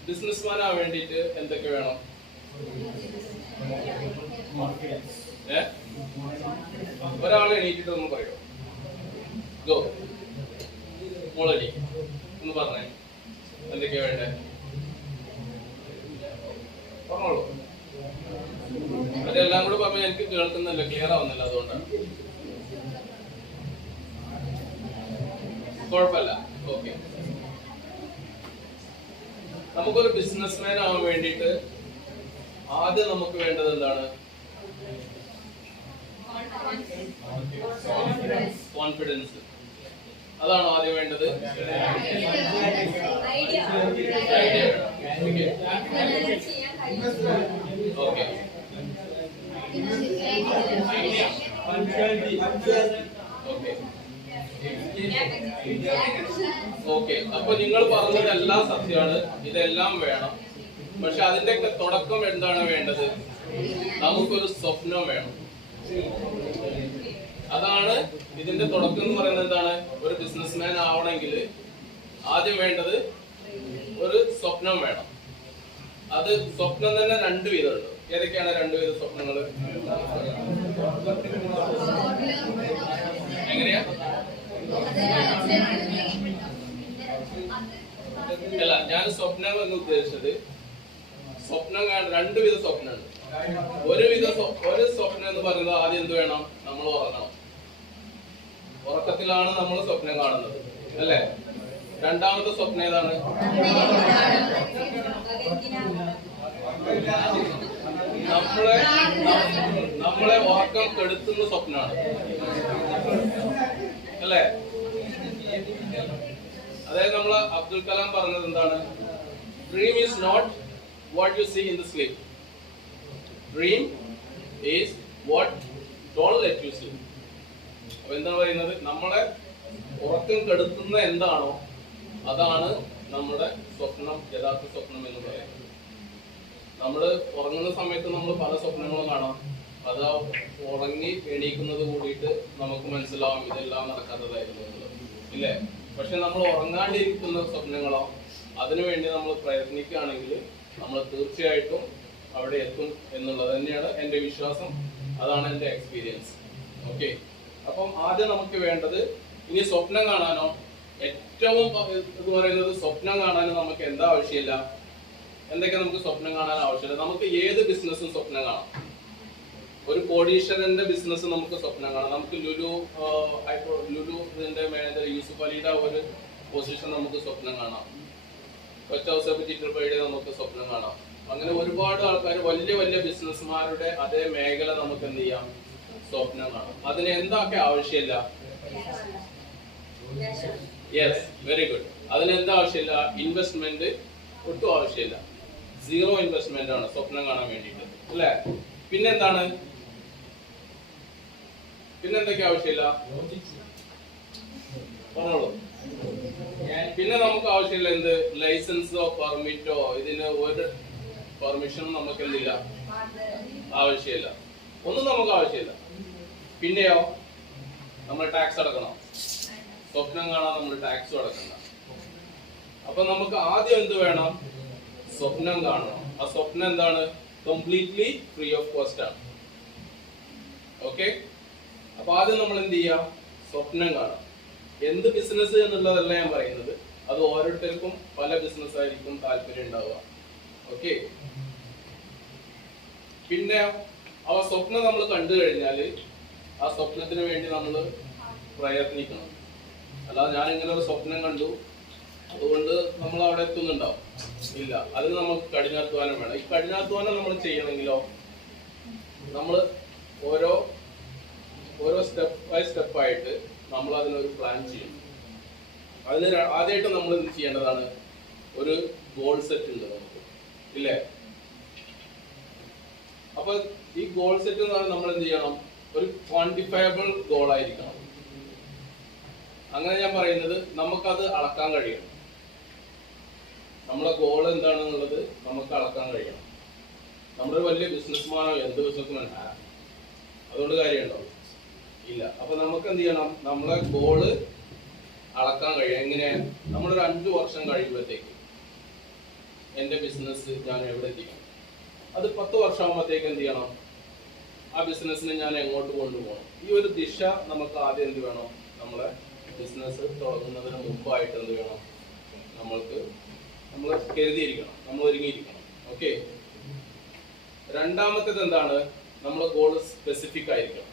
ബിസിനസ്മാൻ ആവാൻ വേണ്ടിയിട്ട് എന്തൊക്കെ വേണം? ഒരാൾ എണീറ്റിട്ട് ഒന്ന് പറയോ? ഗോ മോളടി ഒന്ന് പറഞ്ഞേ, എന്തൊക്കെയാ വേണ്ടേ? പറഞ്ഞോളൂ. അതെല്ലാം കൂടെ പറഞ്ഞാൽ എനിക്ക് കേൾക്കുന്നില്ല, ക്ലിയർ ആവുന്നില്ല, അതുകൊണ്ടാണ്. കുഴപ്പമില്ല. ഓക്കെ. നമുക്കൊരു ബിസിനസ്മാൻ ആവാൻ വേണ്ടിയിട്ട് ആദ്യം നമുക്ക് വേണ്ടത് എന്താണ്? കോൺഫിഡൻസ്. അതാണ് ആദ്യം വേണ്ടത്. ഓക്കെ. ഓക്കെ. അപ്പൊ നിങ്ങൾ പറഞ്ഞതെല്ലാം സത്യമാണ്, ഇതെല്ലാം വേണം. പക്ഷെ അതിന്റെ തുടക്കം എന്താണ് വേണ്ടത്? നമുക്കൊരു സ്വപ്നം വേണം. അതാണ് ഇതിന്റെ തുടക്കം എന്ന് പറയുന്നത്. എന്താണ്? ഒരു ബിസിനസ്മാൻ ആവണമെങ്കിൽ ആദ്യം വേണ്ടത് ഒരു സ്വപ്നം വേണം. അത് സ്വപ്നം തന്നെ രണ്ടു വിധമുണ്ട്. ഏതൊക്കെയാണ് രണ്ടു വിധ സ്വപ്നങ്ങൾ? എങ്ങനെയാ? അല്ല, ഞാൻ സ്വപ്നം എന്ന് ഉദ്ദേശിച്ചത് സ്വപ്നം രണ്ടു വിധ സ്വപ്നമുണ്ട്. ഒരു സ്വപ്നം എന്ന് പറയുന്നത് ആദ്യം എന്ത് വേണം? നമ്മൾ ഉറങ്ങണം. ഉറക്കത്തിലാണ് നമ്മൾ സ്വപ്നം കാണുന്നത്, അല്ലേ? രണ്ടാമത്തെ സ്വപ്നം ഏതാണ്? നമ്മളെ ഉറക്കം കെടുത്തുന്ന സ്വപ്നമാണ്, അല്ലേ? അതായത് നമ്മൾ അബ്ദുൽ കലാം പറഞ്ഞത് എന്താണ്? Dream is not what you see in the sleep, dream is what don't let you sleep. അപ്പൊ എന്താണ് പറയുന്നത്? നമ്മളെ ഉറക്കം കെടുത്തുന്ന എന്താണോ അതാണ് നമ്മുടെ സ്വപ്നം, യഥാർത്ഥ സ്വപ്നം എന്ന് പറയുന്നത്. നമ്മൾ ഉറങ്ങുന്ന സമയത്ത് നമ്മൾ പല സ്വപ്നങ്ങളും കാണാം. അത് ഉറങ്ങി എണീക്കുന്നത് കൂടിയിട്ട് നമുക്ക് മനസ്സിലാവും ഇതെല്ലാം നടക്കാത്തതായിരുന്നു എന്നുള്ളത്, ഇല്ലേ? പക്ഷെ നമ്മൾ ഉറങ്ങാണ്ടിരിക്കുന്ന സ്വപ്നങ്ങളോ അതിനുവേണ്ടി നമ്മൾ പ്രയത്നിക്കുകയാണെങ്കിൽ നമ്മൾ തീർച്ചയായിട്ടും അവിടെ എത്തും എന്നുള്ളത് തന്നെയാണ് എൻ്റെ വിശ്വാസം. അതാണ് എൻ്റെ എക്സ്പീരിയൻസ്. ഓക്കെ. അപ്പം ആദ്യം നമുക്ക് വേണ്ടത്, ഇനി സ്വപ്നം കാണാനോ, ഏറ്റവും ഇത് പറയുന്നത് സ്വപ്നം കാണാനും നമുക്ക് എന്താ ആവശ്യമില്ല? എന്തൊക്കെ നമുക്ക് സ്വപ്നം കാണാൻ ആവശ്യമില്ല? നമുക്ക് ഏത് ബിസിനസ്സും സ്വപ്നം കാണാം. ഒരു കോടീശ്വരന്റെ ബിസിനസ് നമുക്ക് സ്വപ്നം കാണാം. നമുക്ക് ലുലുവിന്റെ മാനേജർ യൂസുഫ് അലിയുടെ ഒരു പൊസിഷൻ നമുക്ക് സ്വപ്നം കാണാം. കൊച്ചു ഹൗസ് പറ്റിയിട്ട് നമുക്ക് സ്വപ്നം കാണാം. അങ്ങനെ ഒരുപാട് ആൾക്കാർ, വലിയ വലിയ ബിസിനസ്മാരുടെ അതേ മേഖല നമുക്ക് എന്ത് ചെയ്യാം? സ്വപ്നം കാണാം. അതിന് എന്തൊക്കെ ആവശ്യമില്ല? Yes, very good. അതിന് എന്താ ആവശ്യമില്ല? ഇൻവെസ്റ്റ്മെന്റ് ഒട്ടും ആവശ്യമില്ല. 0 ഇൻവെസ്റ്റ്മെന്റ് ആണ് സ്വപ്നം കാണാൻ വേണ്ടിയിട്ട്, അല്ലേ? പിന്നെന്താണ്? പിന്നെന്തൊക്കെ ആവശ്യമില്ല? പറഞ്ഞോളൂ. പിന്നെ നമുക്ക് ആവശ്യമില്ല എന്ത്? ലൈസൻസോ പെർമിറ്റോ, ഇതിന് ഒരു പെർമിഷനും നമുക്ക് എന്തില്ല, ആവശ്യമില്ല. ഒന്നും നമുക്ക് ആവശ്യമില്ല. പിന്നെയോ, നമ്മൾ ടാക്സ് അടക്കണം. സ്വപ്നം കാണാൻ നമ്മൾ ടാക്സും അടക്കണ്ട. അപ്പൊ നമുക്ക് ആദ്യം എന്ത് വേണം? സ്വപ്നം കാണണം. ആ സ്വപ്നം എന്താണ്? കംപ്ലീറ്റ്ലി ഫ്രീ ഓഫ് കോസ്റ്റ് ആണ്. ഓക്കെ? അപ്പൊ ആദ്യം നമ്മൾ എന്ത് ചെയ്യാം? സ്വപ്നം കാണാം. എന്ത് ബിസിനസ് എന്നുള്ളതല്ല ഞാൻ പറയുന്നത്, അത് ഓരോരുത്തർക്കും പല ബിസിനസ് ആയിരിക്കും താല്പര്യം ഉണ്ടാവുക. ഓക്കെ? പിന്നെ ആ സ്വപ്നം നമ്മൾ കണ്ടു കഴിഞ്ഞാല് ആ സ്വപ്നത്തിന് വേണ്ടി നമ്മൾ പ്രയത്നിക്കണം. അല്ലാതെ ഞാൻ ഇങ്ങനെ ഒരു സ്വപ്നം കണ്ടു അതുകൊണ്ട് നമ്മൾ അവിടെ എത്തുന്നുണ്ടാവും, ഇല്ല. അതിന് നമുക്ക് കഠിനാധ്വാനം വേണം. ഈ കഠിനാധ്വാനം നമ്മൾ ചെയ്യണമെങ്കിലോ നമ്മൾ ഓരോ സ്റ്റെപ്പ് ബൈ സ്റ്റെപ്പ് ആയിട്ട് നമ്മൾ അതിനൊരു പ്ലാൻ ചെയ്യണം. അതിന് ആദ്യമായിട്ട് നമ്മൾ എന്ത് ചെയ്യേണ്ടതാണ്? ഒരു ഗോൾ സെറ്റ് ഉണ്ട് നമുക്ക്, ഇല്ലേ? അപ്പൊ ഈ ഗോൾ സെറ്റ് എന്ന് പറഞ്ഞാൽ നമ്മൾ എന്ത് ചെയ്യണം? ഒരു ക്വാണ്ടിഫയബിൾ ഗോൾ ആയിരിക്കണം. അങ്ങനെ ഞാൻ പറയുന്നത് നമുക്കത് അളക്കാൻ കഴിയണം. നമ്മളെ ഗോൾ എന്താണെന്നുള്ളത് നമുക്ക് അളക്കാൻ കഴിയണം. നമ്മളൊരു വലിയ ബിസിനസ്മാനോ എന്ത് ബിസിനസ്മാൻ അതുകൊണ്ട് കാര്യമുണ്ടോ? ഇല്ല. അപ്പൊ നമുക്ക് എന്ത് ചെയ്യണം? നമ്മളെ ഗോള് അളക്കാൻ കഴിയും. എങ്ങനെ? നമ്മളൊരു 5 വർഷം കഴിയുമ്പോഴത്തേക്ക് എന്റെ ബിസിനസ് ഞാൻ എവിടെ എത്തിക്കണം? അത് 10 വർഷം ആകുമ്പോഴത്തേക്ക് എന്ത് ചെയ്യണം? ആ ബിസിനസ്സിനെ ഞാൻ എങ്ങോട്ട് കൊണ്ടുപോകണം? ഈ ഒരു ദിശ നമുക്ക് ആദ്യം എന്ത് വേണം? നമ്മളെ ബിസിനസ് തുടങ്ങുന്നതിന് മുമ്പായിട്ട് എന്ത് വേണം? നമ്മൾ കരുതിയിരിക്കണം, നമ്മൾ ഒരുങ്ങിയിരിക്കണം. ഓക്കെ? രണ്ടാമത്തേത് എന്താണ്? നമ്മളെ ഗോൾ സ്പെസിഫിക് ആയിരിക്കണം.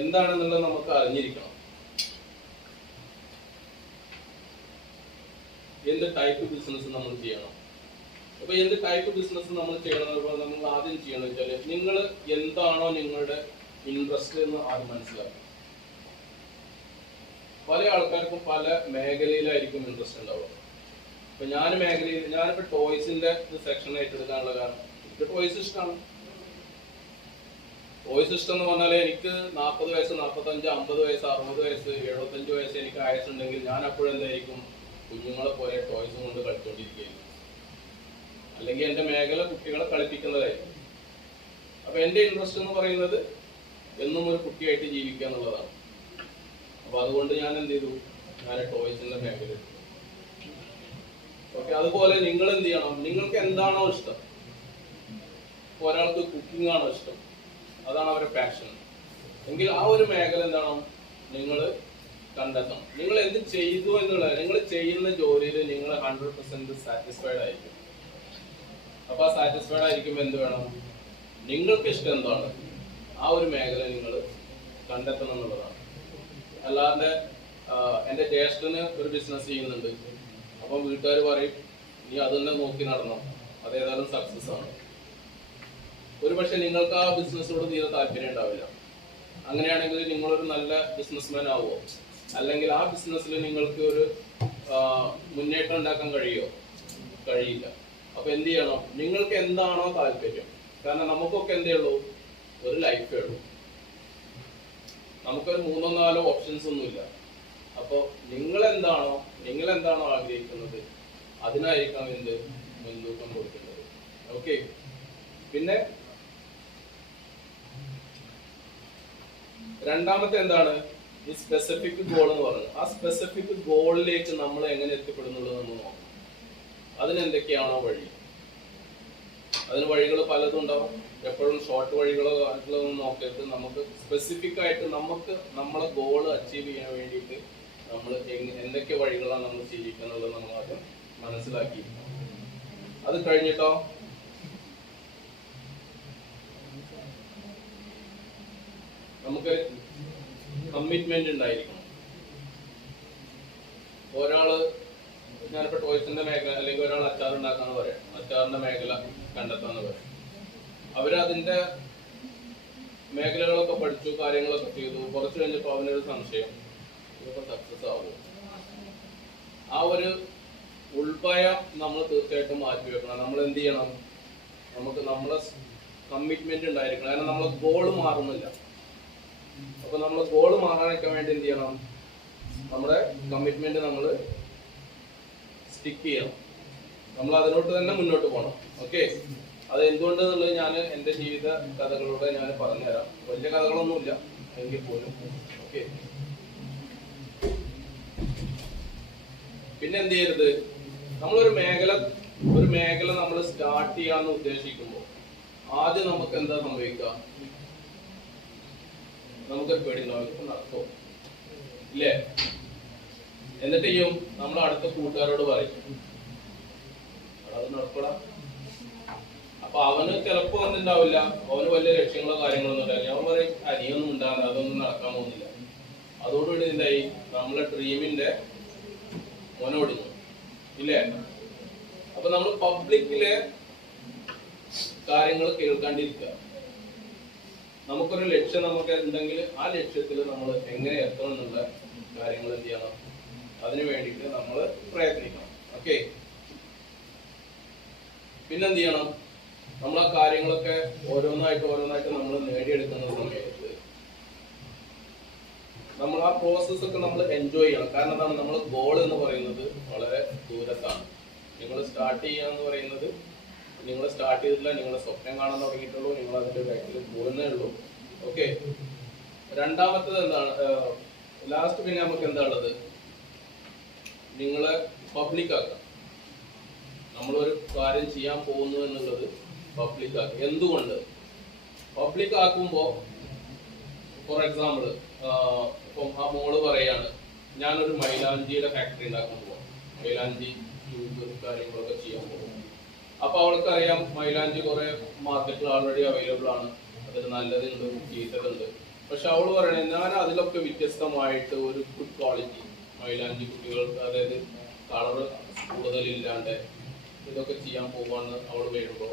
എന്താണെന്നുള്ളത് നമുക്ക് അറിഞ്ഞിരിക്കണം. എന്ത് ടൈപ്പ് ബിസിനസ് നമ്മൾ ചെയ്യണം? അപ്പൊ എന്ത് ടൈപ്പ് ബിസിനസ് നമ്മൾ ചെയ്യണം? നമ്മൾ ആദ്യം ചെയ്യണം വെച്ചാല് നിങ്ങൾ എന്താണോ നിങ്ങളുടെ ഇൻട്രസ്റ്റ് എന്ന് ആദ്യം മനസ്സിലാക്കണം. പല ആൾക്കാർക്കും പല മേഖലയിലായിരിക്കും ഇൻട്രസ്റ്റ് ഉണ്ടാവുക. ഇപ്പൊ ഞാനിപ്പോ ടോയ്സിന്റെ സെക്ഷൻ ഏറ്റെടുക്കാനുള്ള കാരണം എനിക്ക് ടോയ്സ് ഇഷ്ടമാണ്. ടോയ്സ് ഇഷ്ടം എന്ന് പറഞ്ഞാൽ എനിക്ക് 40 വയസ്സ്, 45, 50 വയസ്സ്, 60 വയസ്സ്, 75 വയസ്സ് എനിക്ക് ആയുസുണ്ടെങ്കിൽ ഞാൻ അപ്പോഴും എന്തായിരിക്കും? കുഞ്ഞുങ്ങളെ പോലെ ടോയ്സും കൊണ്ട് കളിച്ചോണ്ടിരിക്കുകയായിരിക്കും. അല്ലെങ്കിൽ എന്റെ മേഖല കുട്ടികളെ കളിപ്പിക്കുന്നതായിരിക്കും. അപ്പൊ എന്റെ ഇൻട്രസ്റ്റ് എന്ന് പറയുന്നത് എന്നും ഒരു കുട്ടിയായിട്ട് ജീവിക്കുക എന്നുള്ളതാണ്. അപ്പൊ അതുകൊണ്ട് ഞാൻ എന്ത് ചെയ്തു? ഞാൻ ടോയ്സിന്റെ മേഖല. ഓക്കെ? അതുപോലെ നിങ്ങൾ എന്ത് ചെയ്യണം? നിങ്ങൾക്ക് എന്താണോ ഇഷ്ടം? ഒരാൾക്ക് കുക്കിംഗ് ആണോ ഇഷ്ടം? അതാണ് അവരുടെ പാഷൻ എങ്കിൽ ആ ഒരു മേഖല എന്താണോ നിങ്ങൾ കണ്ടെത്തണം. നിങ്ങൾ എന്ത് ചെയ്തു എന്നുള്ളത്, നിങ്ങൾ ചെയ്യുന്ന ജോലിയിൽ നിങ്ങൾ 100% സാറ്റിസ്ഫൈഡ് ആയിരിക്കും. അപ്പൊ ആ സാറ്റിസ്ഫൈഡ് ആയിരിക്കുമ്പോൾ എന്ത് വേണം? നിങ്ങൾക്ക് ഇഷ്ടം എന്താണ് ആ ഒരു മേഖല നിങ്ങൾ കണ്ടെത്തണം എന്നുള്ളതാണ്. അല്ലാതെ എൻ്റെ ജ്യേഷ്ഠന് ഒരു ബിസിനസ് ചെയ്യുന്നുണ്ട്, അപ്പം വീട്ടുകാർ പറയും നീ അത് തന്നെ നോക്കി നടണം, അതേതായാലും സക്സസ് ആണ്. ഒരു പക്ഷെ നിങ്ങൾക്ക് ആ ബിസിനസ്സിനോട് തീരെ താല്പര്യം ഉണ്ടാവില്ല. അങ്ങനെയാണെങ്കിൽ നിങ്ങളൊരു നല്ല ബിസിനസ്മാൻ ആവുമോ? അല്ലെങ്കിൽ ആ ബിസിനസ്സിൽ നിങ്ങൾക്ക് ഒരു മുന്നേറ്റം ഉണ്ടാക്കാൻ കഴിയുമോ? കഴിയില്ല. അപ്പൊ എന്ത് ചെയ്യണം? നിങ്ങൾക്ക് എന്താണോ താല്പര്യം, കാരണം നമുക്കൊക്കെ എന്തേ ഉള്ളൂ? ഒരു ലൈഫേ ഉള്ളൂ. നമുക്കൊരു 3-4 ഓപ്ഷൻസ് ഒന്നുമില്ല. അപ്പൊ നിങ്ങൾ എന്താണോ ആഗ്രഹിക്കുന്നത് അതിനായിരിക്കാം എന്ത് മുൻതൂക്കം കൊടുക്കേണ്ടത്. ഓക്കെ? പിന്നെ രണ്ടാമത്തെ എന്താണ്? ഈ സ്പെസിഫിക് ഗോൾ എന്ന് പറയുന്നത്. ആ സ്പെസിഫിക് ഗോളിലേക്ക് നമ്മൾ എങ്ങനെ എത്തിപ്പെടുന്നുള്ളത് നമ്മൾ നോക്കണം. അതിനെന്തൊക്കെയാണോ വഴി? അതിന് വഴികൾ പലതും ഉണ്ടാവും. എപ്പോഴും ഷോർട്ട് വഴികളോ ഒന്നും നോക്കരുത്. നമുക്ക് സ്പെസിഫിക് ആയിട്ട് നമുക്ക് നമ്മളെ ഗോൾ അച്ചീവ് ചെയ്യാൻ വേണ്ടിയിട്ട് നമ്മൾ എന്തൊക്കെ വഴികളാണ് നമ്മൾ ചെയ്യുക എന്നുള്ളത് നമ്മൾ ആദ്യം മനസ്സിലാക്കി. അത് കഴിഞ്ഞിട്ടോ നമുക്ക് കമ്മിറ്റ്മെന്റ് ഉണ്ടായിരിക്കണം. ഒരാള് ഞാനിപ്പോ ടോയ്സിന്റെ മേഖല അല്ലെങ്കിൽ ഒരാൾ അച്ചാർ ഉണ്ടാക്കാന്ന് പറയാം, അച്ചാറിന്റെ മേഖല കണ്ടെത്താന്ന് പറയാം. അവരതിന്റെ മേഖലകളൊക്കെ പഠിച്ചു, കാര്യങ്ങളൊക്കെ ചെയ്തു. കുറച്ച് കഴിഞ്ഞപ്പോൾ അവനൊരു സംശയം, ഇതൊക്കെ സക്സസ് ആവും. ആ ഒരു ഉൾഭയം നമ്മൾ തീർച്ചയായിട്ടും മാറ്റി വെക്കണം. നമ്മൾ എന്ത് ചെയ്യണം? നമുക്ക് നമ്മളെ കമ്മിറ്റ്മെന്റ് ഉണ്ടായിരിക്കണം. കാരണം നമ്മളെ ഗോള് മാറുന്നില്ല. അപ്പൊ നമ്മളെ ഗോള് മാറാനൊക്കെ വേണ്ടി എന്ത് ചെയ്യണം? നമ്മുടെ കമ്മിറ്റ്മെന്റ് നമ്മൾ സ്റ്റിക്ക് ചെയ്യണം. നമ്മൾ അതിനോട്ട് തന്നെ മുന്നോട്ട് പോകണം. ഓക്കെ, അത് എന്തുകൊണ്ടെന്നുള്ളത് ഞാൻ എൻ്റെ ജീവിത കഥകളിലൂടെ ഞാൻ പറഞ്ഞുതരാം. വലിയ കഥകളൊന്നുമില്ല എങ്കിൽ പോലും. ഓക്കെ, പിന്നെ എന്ത് ചെയ്യരുത്? നമ്മളൊരു മേഖല നമ്മൾ സ്റ്റാർട്ട് ചെയ്യാന്ന് ഉദ്ദേശിക്കുമ്പോൾ ആദ്യം നമുക്ക് എന്താ സംഭവിക്കുക? നമുക്കൊരു പേടിയുണ്ടാവും, നടക്കും ഇല്ലേ? എന്നിട്ട് ചെയ്യും, നമ്മൾ അടുത്ത കൂട്ടുകാരോട് പറയും അത് നടക്കൂടാ. അപ്പൊ അവന് ചിലപ്പോ ഒന്നുണ്ടാവില്ല, അവന് വലിയ ലക്ഷ്യങ്ങളോ കാര്യങ്ങളൊന്നും ഉണ്ടാവില്ല. അവൻ പറയും അനിയൊന്നും ഉണ്ടാവില്ല, അതൊന്നും നടക്കാൻ പോകുന്നില്ല. അതോടുകൂടി എന്തായി? നമ്മളെ ഡ്രീമിന്റെ മോനോടിഞ്ഞു ഇല്ലേ? അപ്പൊ നമ്മൾ പബ്ലിക്കിലെ കാര്യങ്ങൾ കേൾക്കാണ്ടിരിക്കുക. നമുക്കൊരു ലക്ഷ്യം നമുക്ക് ഉണ്ടെങ്കിൽ ആ ലക്ഷ്യത്തിൽ നമ്മൾ എങ്ങനെ എത്തണം എന്നുള്ള കാര്യങ്ങൾ എന്ത് ചെയ്യണം? അതിനു വേണ്ടിയിട്ട് നമ്മൾ പ്രയത്നിക്കണം. ഓക്കെ, പിന്നെന്ത് ചെയ്യണം? നമ്മൾ ആ കാര്യങ്ങളൊക്കെ ഓരോന്നായിട്ട് നമ്മൾ നേടിയെടുക്കുന്ന സമയത്ത് നമ്മൾ ആ പ്രോസസ് ഒക്കെ നമ്മൾ എൻജോയ് ചെയ്യണം. കാരണം എന്താണ്? നമ്മൾ ഗോൾ എന്ന് പറയുന്നത് വളരെ ദൂരത്താണ്. നിങ്ങൾ സ്റ്റാർട്ട് ചെയ്യാന്ന് പറയുന്നത് നിങ്ങൾ സ്റ്റാർട്ട് ചെയ്തിട്ടില്ല, നിങ്ങൾ സ്വപ്നം കാണാൻ തുടങ്ങിയിട്ടുള്ളൂ, നിങ്ങൾ അതിന്റെ ബാക്കിൽ പോകുന്നേ ഉള്ളൂ. ഓക്കെ, രണ്ടാമത്തത് എന്താണ്? ലാസ്റ്റ് പിന്നെ നമുക്ക് എന്താ ഉള്ളത്? നിങ്ങളെ പബ്ലിക് ആക്കാം. നമ്മളൊരു കാര്യം ചെയ്യാൻ പോകുന്നു എന്നുള്ളത് പബ്ലിക് ആക്കുക. എന്തുകൊണ്ട്? പബ്ലിക് ആക്കുമ്പോൾ ഫോർ എക്സാമ്പിൾ ഇപ്പം ആ മോള് പറയാണ് ഞാനൊരു മൈലാഞ്ചിയുടെ ഫാക്ടറി ഉണ്ടാക്കാൻ പോവാം, മൈലാഞ്ചി കാര്യങ്ങളൊക്കെ ചെയ്യാൻ പോകും. അപ്പൊ അവൾക്ക് അറിയാം മൈലാഞ്ചി കുറെ മാർക്കറ്റിൽ ഓൾറെഡി അവൈലബിൾ ആണ്, അതിൽ നല്ലതുണ്ട്, ചീത്തതുണ്ട്. പക്ഷെ അവള് പറയണേ ഞാൻ അതിലൊക്കെ വ്യത്യസ്തമായിട്ട് ഒരു ഗുഡ് ക്വാളിറ്റി മൈലാഞ്ചി കുട്ടികൾക്ക്, അതായത് കളറ് കൂടുതലില്ലാണ്ട് ഇതൊക്കെ ചെയ്യാൻ പോവാന്ന് അവള് വരുമ്പോ